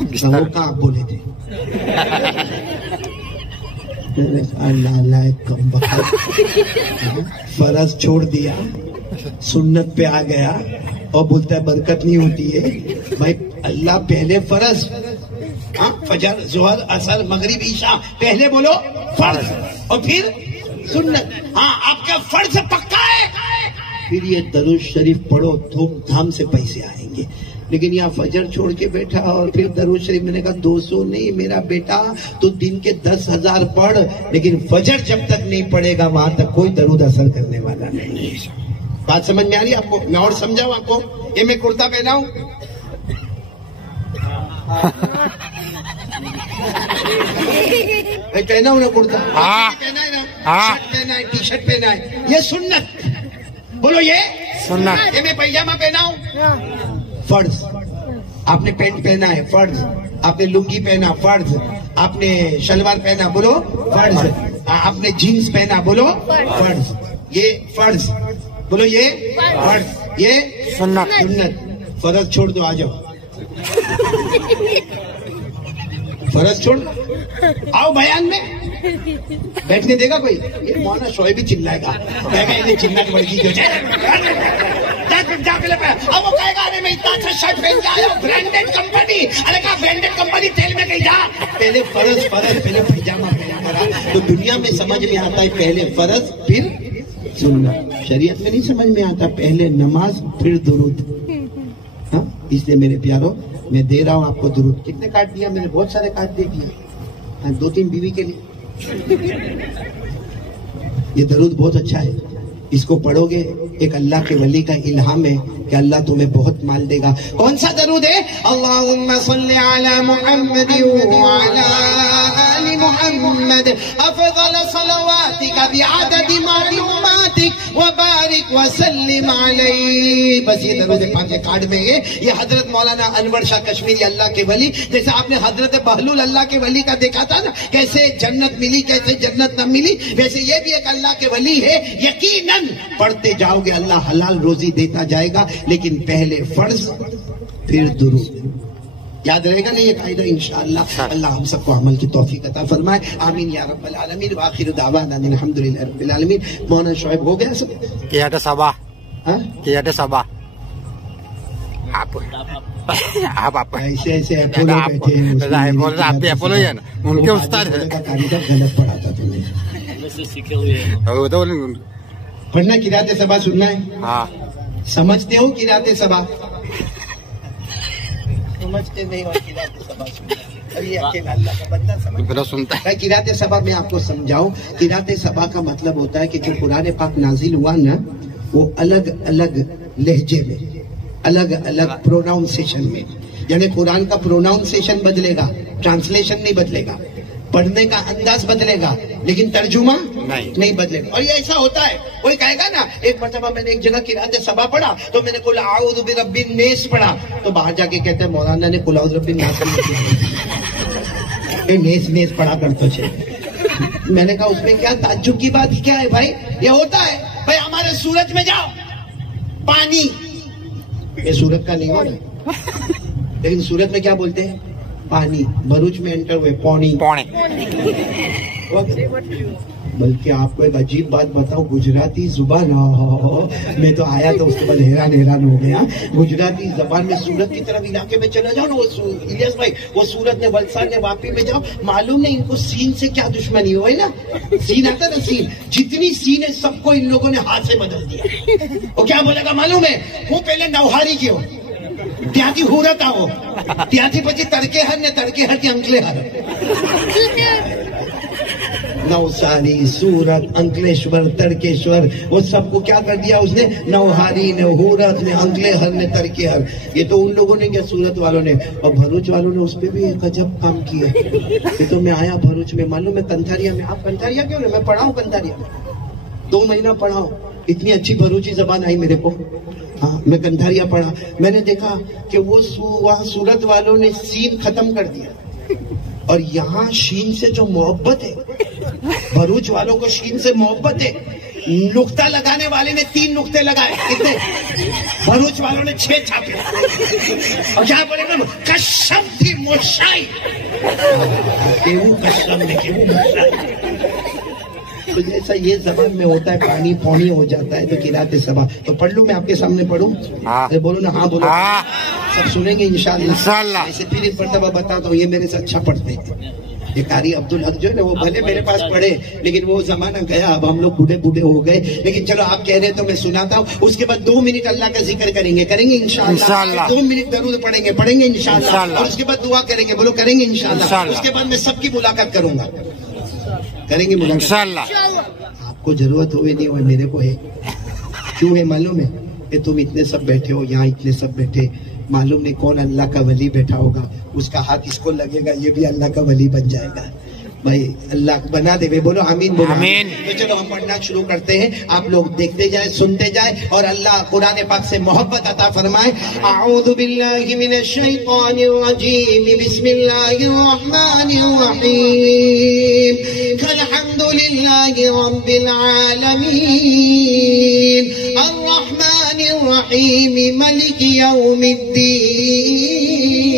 وہ کہاں آپ بولے تھے؟ میں نے کہا اللہ کم بخت, فرض چھوڑ دیا, سنت پہ آ گیا اور بولتا ہے برکت نہیں ہوتی ہے. بھائی اللہ پہلے فرض, فجر ظہر عصر مغرب عشاء, پہلے بولو فرض اور پھر سنت. ہاں آپ کا فرض پکا ہے, پھر یہ درود شریف پڑھو, دھوم دھام سے پیسے آئیں گے. لیکن یہاں فجر چھوڑ کے بیٹھا اور پھر درود شریف. میں نے کہا 200 نہیں میرا بیٹا, تو دن کے 10,000 پڑھ, لیکن فجر جب تک نہیں پڑھے گا وہاں تک کوئی درود اثر کرنے والا نہیں. بات سمجھ میں آ رہی ہے آپ کو؟ میں اور سمجھاؤں آپ کو. یہ میں کرتا پہنا ہوں, پہنا ہوں نا کرتا, پہنا ہے نا, شرٹ پہنا ہے, ٹی شرٹ پہنا ہے, یہ سنت. بولو یہ سنت. یہ میں پیجامہ پہنا ہوں, فرض. آپ نے پینٹ پہنا ہے, فرض. آپ نے لنگی پہنا, فرض. آپ نے شلوار پہنا, بولو فرض. آپ نے جینس پہنا, بولو فرض. یہ فرض, بولو یہ فرض, یہ سنت. فرض چھوڑ دو, آ جاؤ. فرض چھوڑ آؤ بیان میں بیٹھنے دے گا کوئی؟ یہ مولانا شعیب بھی چلائے گا، چلنا کی بڑی چیز اب وہ کہے گا ارے میں اتنا اچھا شرٹ پہن کے آیا برانڈیڈ کمپنی، ارے کہا برانڈیڈ کمپنی تیل میں کہیں جا، پہلے فرض پہلے پیجامہ پہنا کرا۔ تو دنیا میں سمجھ میں آتا ہے پہلے فرض پھر سنت، شریعت میں نہیں سمجھ میں آتا پہلے نماز پھر درود۔ ہاں اس لیے میرے پیاروں میں دے رہا ہوں آپ کو درود۔ کتنے کاٹ دیا میں نے؟ بہت سارے کاٹ دے دیا، 2-3 بیوی کے لیے۔ یہ درود بہت اچھا ہے، اس کو پڑھو گے ایک اللہ کے ولی کا الہام ہے کہ اللہ تمہیں بہت مال دے گا۔ کون سا درود ہے؟ اللہم صلی علی محمد وعلی آل محمد افضل صلواتک بعدد معلوماتک وبارک وسلم علیہ۔ بس یہ درود پاک کے کارڈ میں ہے۔ یہ حضرت مولانا انور شاہ کشمیری اللہ کے ولی، جیسے آپ نے حضرت بہلول اللہ کے ولی کا دیکھا تھا نا کیسے جنت ملی کیسے جنت نہ ملی، ویسے یہ بھی ایک اللہ کے ولی ہے۔ یقیناً پڑھتے جاؤ گے اللہ حلال روزی دیتا جائے گا، لیکن پہلے فرض پھر درود۔ یاد رہے گا نا یہ قاعدہ انشاءاللہ۔ اللہ ہم سب کو عمل کی توفیق عطا فرمائے، آمین یا رب العالمین۔ وآخر دعوانا الحمدللہ رب العالمین۔ مولانا شعیب ہو گیا سب؟ Kaya ada Sabah. Kaya ada Sabah. Apa? ایسے ایسے اپولو بیٹھے ہیں، Apolo yan. ان کے استاد ہیں۔ غلط پڑھا تھا تم نے۔ پڑھنا قرات صبا سننا ہے؟ ہاں سمجھتے ہو قرات صبا؟ سمجھتے نہیں ہو قرات صبا سننا ہے، اور یہ اکیلا اللہ کا بندہ سمجھتا سنتا ہے۔ قرات صبا میں آپ کو سمجھاؤں، قرات صبا کا مطلب ہوتا ہے کہ جو قرآن پاک نازل ہوا نا وہ الگ الگ لہجے میں، الگ الگ پروناؤنسیشن میں، یعنی قرآن کا پروناؤنسیشن بدلے گا، ٹرانسلیشن نہیں بدلے گا، پڑھنے کا انداز بدلے گا، لیکن ترجمہ نہیں بدلے گا۔ اور یہ ایسا ہوتا ہے، کوئی کہے گا نا ایک مرتبہ میں نے ایک جگہ قرات صبا پڑھا تو میں نے قل اعوذ برب الناس پڑھا، تو باہر جا کے کہتے ہیں مولانا نے قل اعوذ برب الناس نیس پڑھا کرتے تھے۔ میں نے کہا اس میں کیا تعجب کی بات کیا ہے بھائی؟ یہ ہوتا ہے بھائی، ہمارے سورج میں جاؤ پانی، یہ سورج کا نہیں ہونا، لیکن سورج میں کیا بولتے ہیں؟ پانی۔ بھروچ میں انٹر ہوئے پونی۔ بلکہ آپ کو ایک عجیب بات بتاؤں، گجراتی زبان میں تو آیا تو اس کے بعد حیران ہو گیا۔ گجراتی زبان میں سورت کی طرف علاقے میں چلا جاؤ نا، وہ الیاس بھائی وہ سورت نے ولسان نے واپی میں جاؤ، معلوم نہیں ان کو سین سے کیا دشمنی ہوئی نا، سین آتا نا سین، جتنی سین ہے سب کو ان لوگوں نے ہاتھ سے بدل دیا۔ وہ کیا بولے گا معلوم ہے؟ وہ پہلے نوہاری کی ہو ત્યાંથી હુરત આવો, ત્યાંથી પછી તડકે હર ને તડકે હરથી અંકલે હર। نوساری، سورت، انکلیشور، تڑکیشور، وہ سب کو کیا کر دیا اس نے؟ نوہاری نے، ہورت نے، انکلے ہر نے، ترکے ہر۔ یہ تو ان لوگوں نے کیا، سورت والوں نے، اور بھروچ والوں نے اس پہ بھی ایک عجب کام کیا۔ یہ تو میں آیا بھروچ میں، معلوم ہے کنتھاریا میں، آپ کنتھاریا کیوں نہیں؟ میں پڑھا ہوں کنتھاریا میں، 2 مہینہ پڑھا ہوں، اتنی اچھی بھروچی زبان آئی میرے کو۔ ہاں میں کنتھاریا پڑھا، میں نے دیکھا کہ وہ وہاں سورت والوں نے سین ختم کر دیا، اور یہاں شین سے جو محبت ہے، بھروچ والوں کو شین سے محبت ہے۔ نقطہ لگانے والے نے 3 نقطے لگائے، کتنے؟ بھروچ والوں نے 6 چھاپے، اور کیا بولے گا؟ کشم تھی موشائی، کشم نے تو جیسا یہ زبان میں ہوتا ہے، پانی پونی ہو جاتا ہے، تو قرات صبا تو پڑھ لوں، میں آپ کے سامنے پڑھوں؟ بولو نا، ہاں بولو، سب سنیں گے انشاءاللہ۔ ایسے پھر ایک مرتبہ بتاتا ہوں، یہ میرے سے اچھا پڑھتے ہیں، یہ قاری عبدالحق جو ہے نا، وہ بھلے میرے پاس پڑھے لیکن وہ زمانہ گیا، اب ہم لوگ بوڑھے ہو گئے، لیکن چلو آپ کہہ رہے تو میں سناتا ہوں۔ اس کے بعد 2 منٹ اللہ کا ذکر کریں گے انشاءاللہ، 2 منٹ درود پڑھیں گے انشاءاللہ، اور اس کے بعد دعا کریں گے، بولو کریں گے انشاءاللہ۔ اس کے بعد میں سب کی ملاقات کروں گا، کریں گے انشاءاللہ۔ آپ کو ضرورت ہوئے نہیں ہوئے، میرے کو ہے۔ کیوں ہے معلوم ہے؟ کہ تم اتنے سب بیٹھے ہو یہاں، اتنے سب بیٹھے، معلوم نہیں کون اللہ کا ولی بیٹھا ہوگا، اس کا ہاتھ اس کو لگے گا، یہ بھی اللہ کا ولی بن جائے گا۔ بھائی اللہ بنا دے، بولو آمین، بولو آمین۔ تو چلو ہم پڑھنا شروع کرتے ہیں، آپ لوگ دیکھتے جائیں، سنتے جائیں، اور اللہ قرآن پاک سے محبت عطا فرمائے۔ اعوذ باللہ من الشیطان الرجیم، بسم اللہ الرحمن الرحیم، الحمد للہ رب العالمین، الرحمن الرحیم، ملک یوم الدین،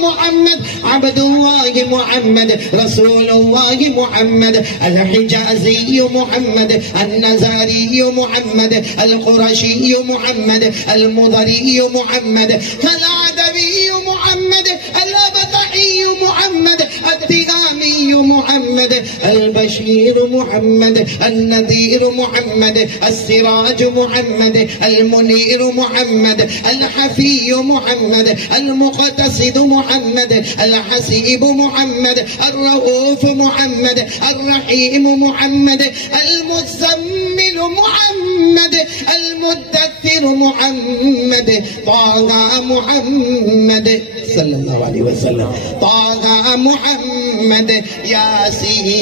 محمد عبد الله محمد رسول الله محمد الحجازي محمد النزاري محمد القرشي محمد المضري محمد العدوي محمد الأبطحي محمد التغامي محمد البشير محمد النذير محمد السراج محمد المنير محمد الحفي محمد المقتصد محمد الحسيب محمد الرؤوف محمد الرحيم محمد المزمل محمد المدثر محمد طه محمد صلی اللہ علیہ وسلم طه محمد یاسین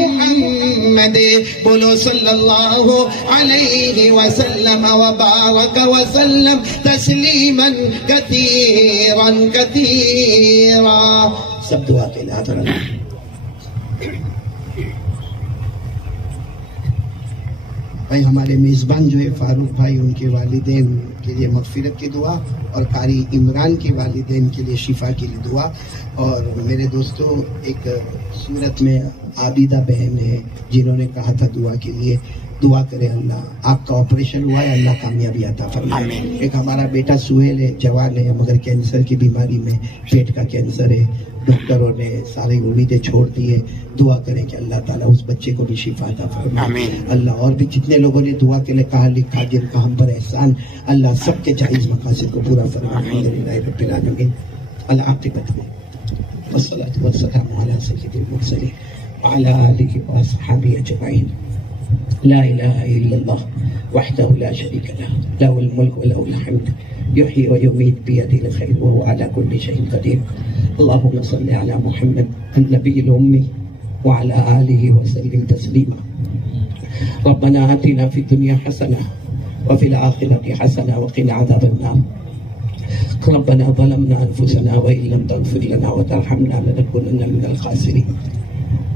محمد بولو صلی اللہ علیہ وسلم وبارک وسلم تسلیما کثیرا کثیرا. سب دعا کے لئے آتا رہا. بھائی ہمارے میزبان جو ہے فاروق بھائی، ان کے والدین کے لیے مغفرت کی دعا، اور قاری عمران کے والدین کے لیے شفا کے لیے دعا. اور میرے دوستو، ایک صورت میں عابدہ بہن ہے جنہوں نے کہا تھا دعا کے لیے. دعا کرے اللہ، آپ کا آپریشن ہوا ہے، اللہ کامیابی عطا فرمائے. ایک ہمارا بیٹا سہیل ہے، جوان ہے مگر کینسر کی بیماری میں، پیٹ کا کینسر ہے. ڈاکٹروں نے ساری امیدیں چھوڑ دی ہے. دعا کریں کہ اللہ تعالیٰ اس بچے کو بھی شفا عطا فرمائے. اللہ اور بھی جتنے لوگوں نے دعا کے لیے کہا لکھا، جن کا ہم پر احسان، اللہ سب کے جائز مقاصد کو پورا فرمائے. الحمدللہ رب العالمین. العاقبۃ والصلاۃ والسلام علی سید المرسلین وعلی آلہ واصحابہ اجمعین. لا الہ الا اللہ وحدہ لا شریک لہ لہ الملک ولہ الحمد یحیی ویمیت بیدہ الخیر وہو علی کل شیء قدیر. اللہم صلی علی محمد النبی الأمی وعلی آلہ وسلم تسلیما. ربنا آتنا فی الدنیا حسنہ وفی الآخرۃ حسنہ وقنا عذاب النار. ربنا ظلمنا انفسنا وإن لم تغفر لنا وترحمنا لنكونن من الخاسرین.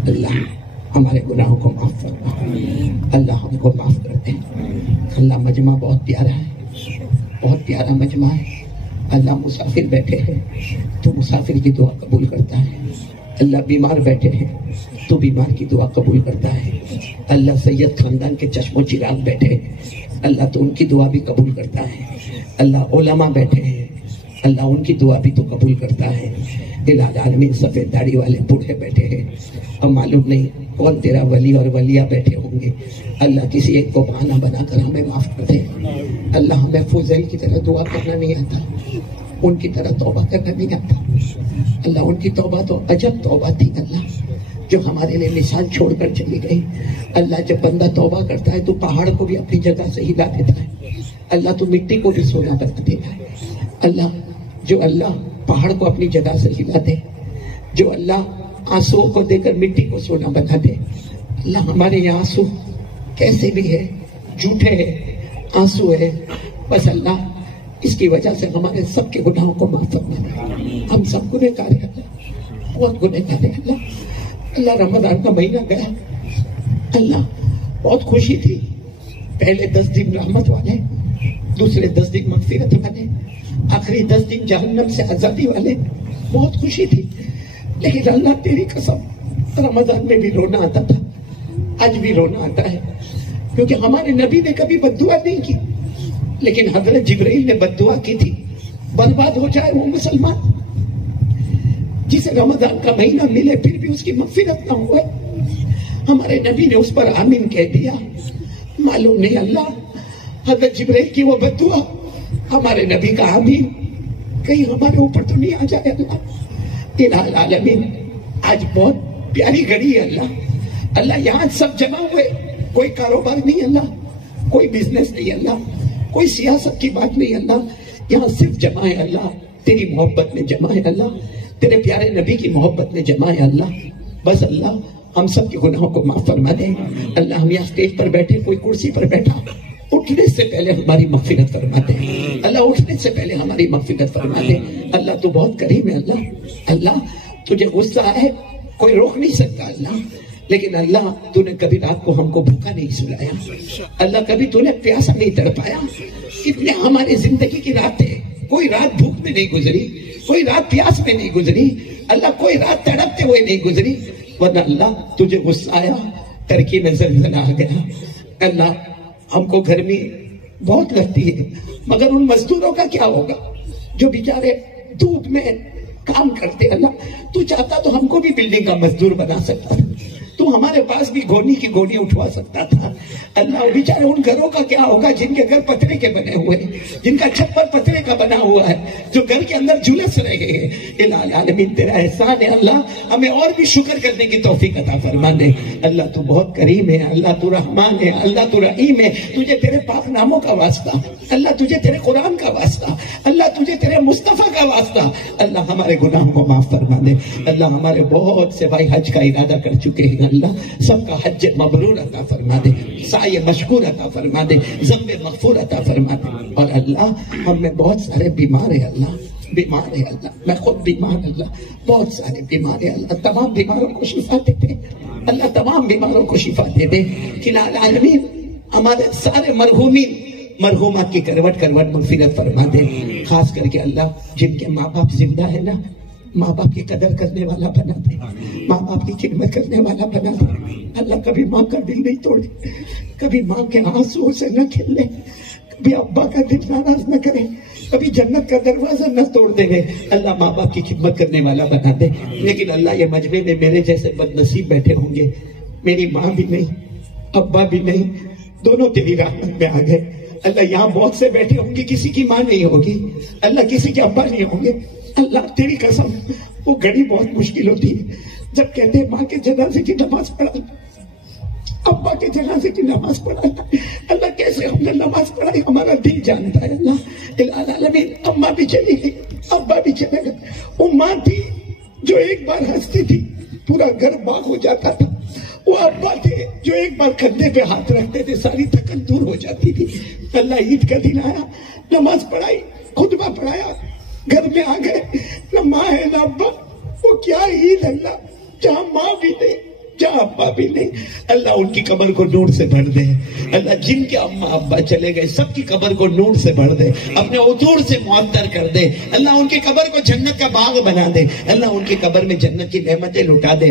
اللہ ہمارے گناہوں کو معاف فرما، اللہ ہم کو معاف کر دے. اللہ مجمع بہت پیارا ہے، بہت پیارا مجمع ہے. اللہ مسافر بیٹھے ہیں تو مسافر کی دعا قبول کرتا ہے. اللہ بیمار بیٹھے ہیں تو بیمار کی دعا قبول کرتا ہے. اللہ سید خاندان کے چشم و چراغ بیٹھے ہیں، اللہ تو ان کی دعا بھی قبول کرتا ہے. اللہ علماء بیٹھے ہیں، اللہ ان کی دعا بھی تو قبول کرتا ہے. الہ العالمین سفید داڑھی والے بوڑھے بیٹھے ہیں، اور معلوم نہیں کون تیرا ولی اور ولیہ بیٹھے ہوں گے. اللہ کسی ایک کو بہانہ بنا کر ہمیں معاف کر دے. اللہ ہمیں فضیل کی طرح دعا کرنا نہیں آتا، ان کی طرح توبہ کرنا نہیں آتا. اللہ ان کی توبہ تو عجب توبہ تھی اللہ، جو ہمارے لیے مثال چھوڑ کر چلی گئی. اللہ جب بندہ توبہ کرتا ہے تو پہاڑ کو بھی اپنی جگہ سے ہلا دیتا ہے. اللہ تو مٹی کو بھی سونا بنا دیتا ہے. اللہ جو اللہ پہاڑ کو اپنی جگہ سے ہلا دے، جو اللہ آنسو کو دے کر مٹی کو سونا بنا دے. اللہ ہمارے یہ آنسو کیسے بھی ہے، جھوٹے ہے، آنسو ہے، بس اللہ اس کی وجہ سے ہمارے سب کے گناہوں کو معاف فرما دے. ہم سب گنہگار ہیں اللہ، بہت گنہگار ہیں اللہ. اللہ رمضان کا مہینہ گیا، اللہ بہت خوشی تھی. پہلے 10 دن رحمت والے، دوسرے 10 دن مغفرت والے، آخری 10 دن جہنم سے آزادی والے. بہت خوشی تھی. لیکن اللہ تیری قسم، رمضان میں بھی رونا آتا تھا، آج بھی رونا آتا ہے. کیونکہ ہمارے نبی نے کبھی بد دعا نہیں کی، لیکن حضرت جبرائیل نے بد دعا کی تھی، برباد ہو جائے وہ مسلمان جسے رمضان کا مہینہ ملے پھر بھی اس کی مغفرت نہ ہوئے. ہمارے نبی نے اس پر آمین کہہ دیا. معلوم نہیں اللہ حضرت جبرائیل کی وہ بد دعا ہمارے نبی کا آمین کہیں ہمارے اوپر تو نہیں آ جائے اللہ. الہ العالمین آج بہت پیاری گھڑی ہے اللہ. اللہ یہاں سب جمع ہوئے، کوئی کاروبار نہیں اللہ، کوئی بزنس نہیں اللہ، کوئی سیاست کی بات نہیں اللہ. یہاں صرف جمع ہے اللہ، تیری محبت میں جمع ہے اللہ، تیرے پیارے نبی کی محبت میں جمع ہے اللہ. بس اللہ ہم سب کے گناہوں کو معاف فرما دے. اللہ ہم یہاں اسٹیج پر بیٹھے، کوئی کرسی پر بیٹھا، اٹھنے سے پہلے ہماری مغفرت فرما دے اللہ. اٹھنے سے پہلے ہماری مغفرت فرما دے اللہ. تو بہت کریم ہے اللہ. اللہ تجھے غصہ ہے کوئی روک نہیں سکتا اللہ، لیکن اللہ تو نے کبھی رات کو ہم کو بھوکا نہیں سلایا اللہ، کبھی تو نے پیاسا نہیں تڑپایا. اتنے ہماری زندگی کی راتیں کوئی رات بھوک میں نہیں گزری، کوئی رات پیاس میں نہیں گزری اللہ، کوئی رات تڑپتے ہوئے نہیں گزری، ورنہ اللہ تجھے غصہ آیا، ترکی میں زلزلہ آ گیا۔ اللہ ہم کو گرمی بہت لگتی ہے، مگر ان مزدوروں کا کیا ہوگا جو بیچارے دھوپ میں کام کرتے؟ اللہ تو چاہتا تو ہم کو بھی بلڈنگ کا مزدور بنا سکتا تھا، تو ہمارے پاس بھی گونی کی گونی اٹھوا سکتا تھا۔ اللہ بیچارے ان گھروں کا کیا ہوگا جن کے گھر پتھرے کے بنے ہوئے ہیں، جن کا چھپر پتھرے کا بنا ہوا ہے، جو گھر کے اندر جھلس رہے ہیں۔ الہ العالمین تیرا احسان ہے اللہ، ہمیں اور بھی شکر کرنے کی توفیق عطا فرما دے۔ اللہ تو بہت کریم ہے، اللہ تو رحمان ہے، اللہ تو رحیم ہے، تجھے تیرے پاک ناموں کا واسطہ، اللہ تجھے تیرے قرآن کا واسطہ، اللہ تجھے تیرے مصطفیٰ کا واسطہ، اللہ ہمارے گناہوں کو معاف فرما دے۔ اللہ ہمارے بہت سے بھائی حج کا ارادہ کر چکے ہیں، اللہ سب کا حج مبرور عطا فرما دے، سعی مشکور عطا فرما دے، ذنب مغفور عطا فرما دے۔ اور اللہ ہم میں بہت سارے بیمار ہیں، اللہ بیمار ہے اللہ، میں خود بیمار اللہ، بہت سارے بیمار ہیں اللہ، تمام بیماروں کو شفا دے دے اللہ، تمام بیماروں کو شفا دے دے۔ الہ العالمین ہمارے سارے مرحومین مرحومات کی کروٹ کروٹ مغفرت فرما دے، خاص کر کے اللہ جن کے ماں باپ زندہ ہے نا، ماں باپ کی قدر کرنے والا بنا دے، ماں باپ کی خدمت کرنے والا بنا دے اللہ، کبھی ماں کا دل نہیں توڑے، کبھی ماں کے آنسو سے نہ کھلے، کبھی ابا کا دل ناراض نہ کرے، کبھی جنت کا دروازہ نہ توڑ دے اللہ، ماں باپ کی خدمت کرنے والا بنا دے۔ لیکن اللہ یہ مجمع میں میرے جیسے بد نصیب بیٹھے ہوں گے، میری ماں بھی نہیں ابا بھی نہیں، دونوں تیری رحمت میں آ گئے اللہ۔ یہاں بہت سے بیٹھے ہوں گے کسی کی ماں نہیں ہوگی اللہ، کسی کے ابا نہیں ہوں گے اللہ، تیری قسم وہ گھڑی بہت مشکل ہوتی ہے جب کہتے ہیں ماں کے جنازے کی نماز پڑھا، ابا کے جنازے کی نماز پڑھا اللہ، کیسے ہم نے نماز پڑھائی ہمارا دل جانتا ہے اللہ۔ العالمین اماں بھی چلی گئی، ابا بھی چلے گئے، وہ ماں تھی جو ایک بار ہنستی تھی پورا گھر باغ ہو جاتا تھا، وہ ابا تھے جو ایک بار کندھے پہ ہاتھ رکھتے تھے ساری تھکن دور ہو جاتی تھی اللہ۔ عید کا دن آیا، نماز پڑھائی، خطبہ پڑھایا، گھر میں آ گئے، نہ ماں ہے نہ ابا، وہ کیا عید اللہ جہاں ماں بھی نہیں جہاں ابا بھی نہیں اللہ، ان کی قبر کو نور سے بھر دے اللہ، جن کے اماں ابا چلے گئے سب کی قبر کو نور سے بھر دے، اپنے عطور سے معطر کر دے اللہ، ان کی قبر کو جنت کا باغ بنا دے اللہ، ان کی قبر میں جنت کی نعمتیں لٹا دے۔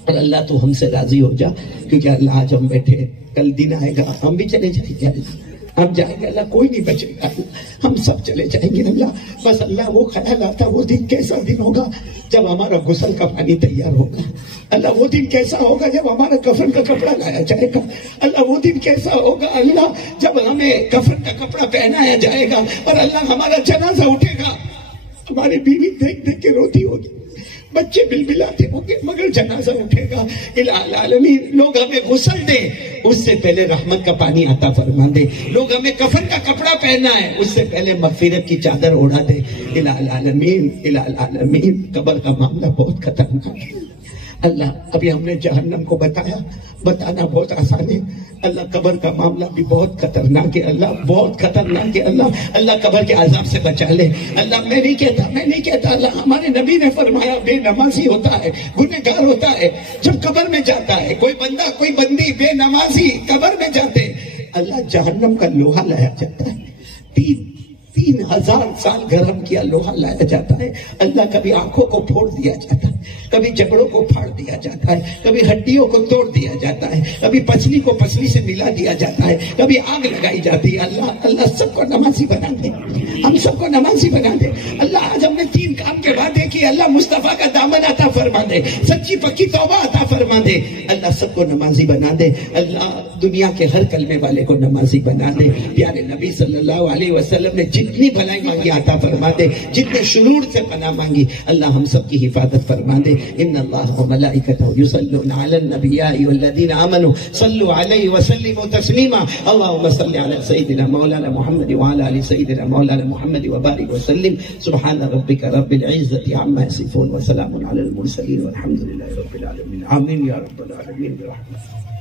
اور اللہ تو ہم سے راضی ہو جا، کیونکہ اللہ آج ہم بیٹھے، کل دن آئے گا ہم بھی چلے جائیں گے اللہ، ہم جائیں گے اللہ، کوئی نہیں بچے گا اللہ، ہم سب چلے جائیں گے اللہ۔ بس اللہ وہ خیال آتا وہ دن کیسا دن ہوگا جب ہمارا غسل کا پانی تیار ہوگا اللہ، وہ دن کیسا ہوگا جب ہمارا کفن کا کپڑا لایا جائے گا اللہ، وہ دن کیسا ہوگا اللہ جب ہمیں کفن کا کپڑا پہنایا جائے گا اور اللہ ہمارا جنازہ اٹھے گا، ہماری بیوی دیکھ دیکھ کے روتی ہوگی، بچے بلبلاتے ہوں گے مگر جنازہ اٹھے گا۔ الہ العالمین لوگ ہمیں غسل دے اس سے پہلے رحمت کا پانی عطا فرما دے، لوگ ہمیں کفن کا کپڑا پہنا ہے اس سے پہلے مغفرت کی چادر اوڑھا دے۔ الہ العالمین الہ العالمین قبر کا معاملہ بہت خطرناک ہے اللہ، ابھی ہم نے جہنم کو بتایا، بتانا بہت آسان ہے اللہ، قبر کا معاملہ بھی بہت خطرناک ہے اللہ، بہت خطرناک ہے اللہ، اللہ قبر کے عذاب سے بچا لے اللہ۔ میں نہیں کہتا اللہ، ہمارے نبی نے فرمایا بے نمازی ہوتا ہے، گنہگار ہوتا ہے جب قبر میں جاتا ہے، کوئی بندہ کوئی بندی بے نمازی قبر میں جاتے اللہ، جہنم کا لوہا لایا جاتا ہے، 3000 سال گرم کیا لوہا لایا جاتا ہے اللہ، کبھی آنکھوں کو پھوڑ دیا جاتا ہے، کبھی جبڑوں کو پھاڑ دیا جاتا ہے، کبھی ہڈیوں کو توڑ دیا جاتا ہے، کبھی پسلی کو پسلی سے ملا دیا جاتا ہے، کبھی آگ لگائی جاتی ہے اللہ۔ اللہ سب کو نمازی بنا دے، ہم سب کو نمازی بنا دے اللہ۔ آج ہم نے 3 کام کے وعدے کی اللہ، مصطفیٰ کا دامن عطا فرما دے، سچی پکی توبہ عطا فرما دے اللہ، سب کو نمازی بنا دے اللہ، دنیا کے ہر کلمے والے کو نمازی بنا دے۔ پیارے نبی صلی اللہ علیہ وسلم نے جتنی بھلائی مانگی عطا فرما دے، جتنے شرور سے پناہ مانگی اللہ ہم سب کی حفاظت فرما دے۔ ان اللہ و ملائکتہ یصلون علی النبی یا ایھا الذین آمنوا صلوا علیہ وسلموا تسلیما اللهم صل علی سیدنا مولانا محمد وعلی آل سیدنا مولانا محمد وبارک وسلم سبحان ربک رب العزة عما یصفون وسلام علی المرسلین والحمد للہ رب العالمین آمین یا رب العالمین برحمتک۔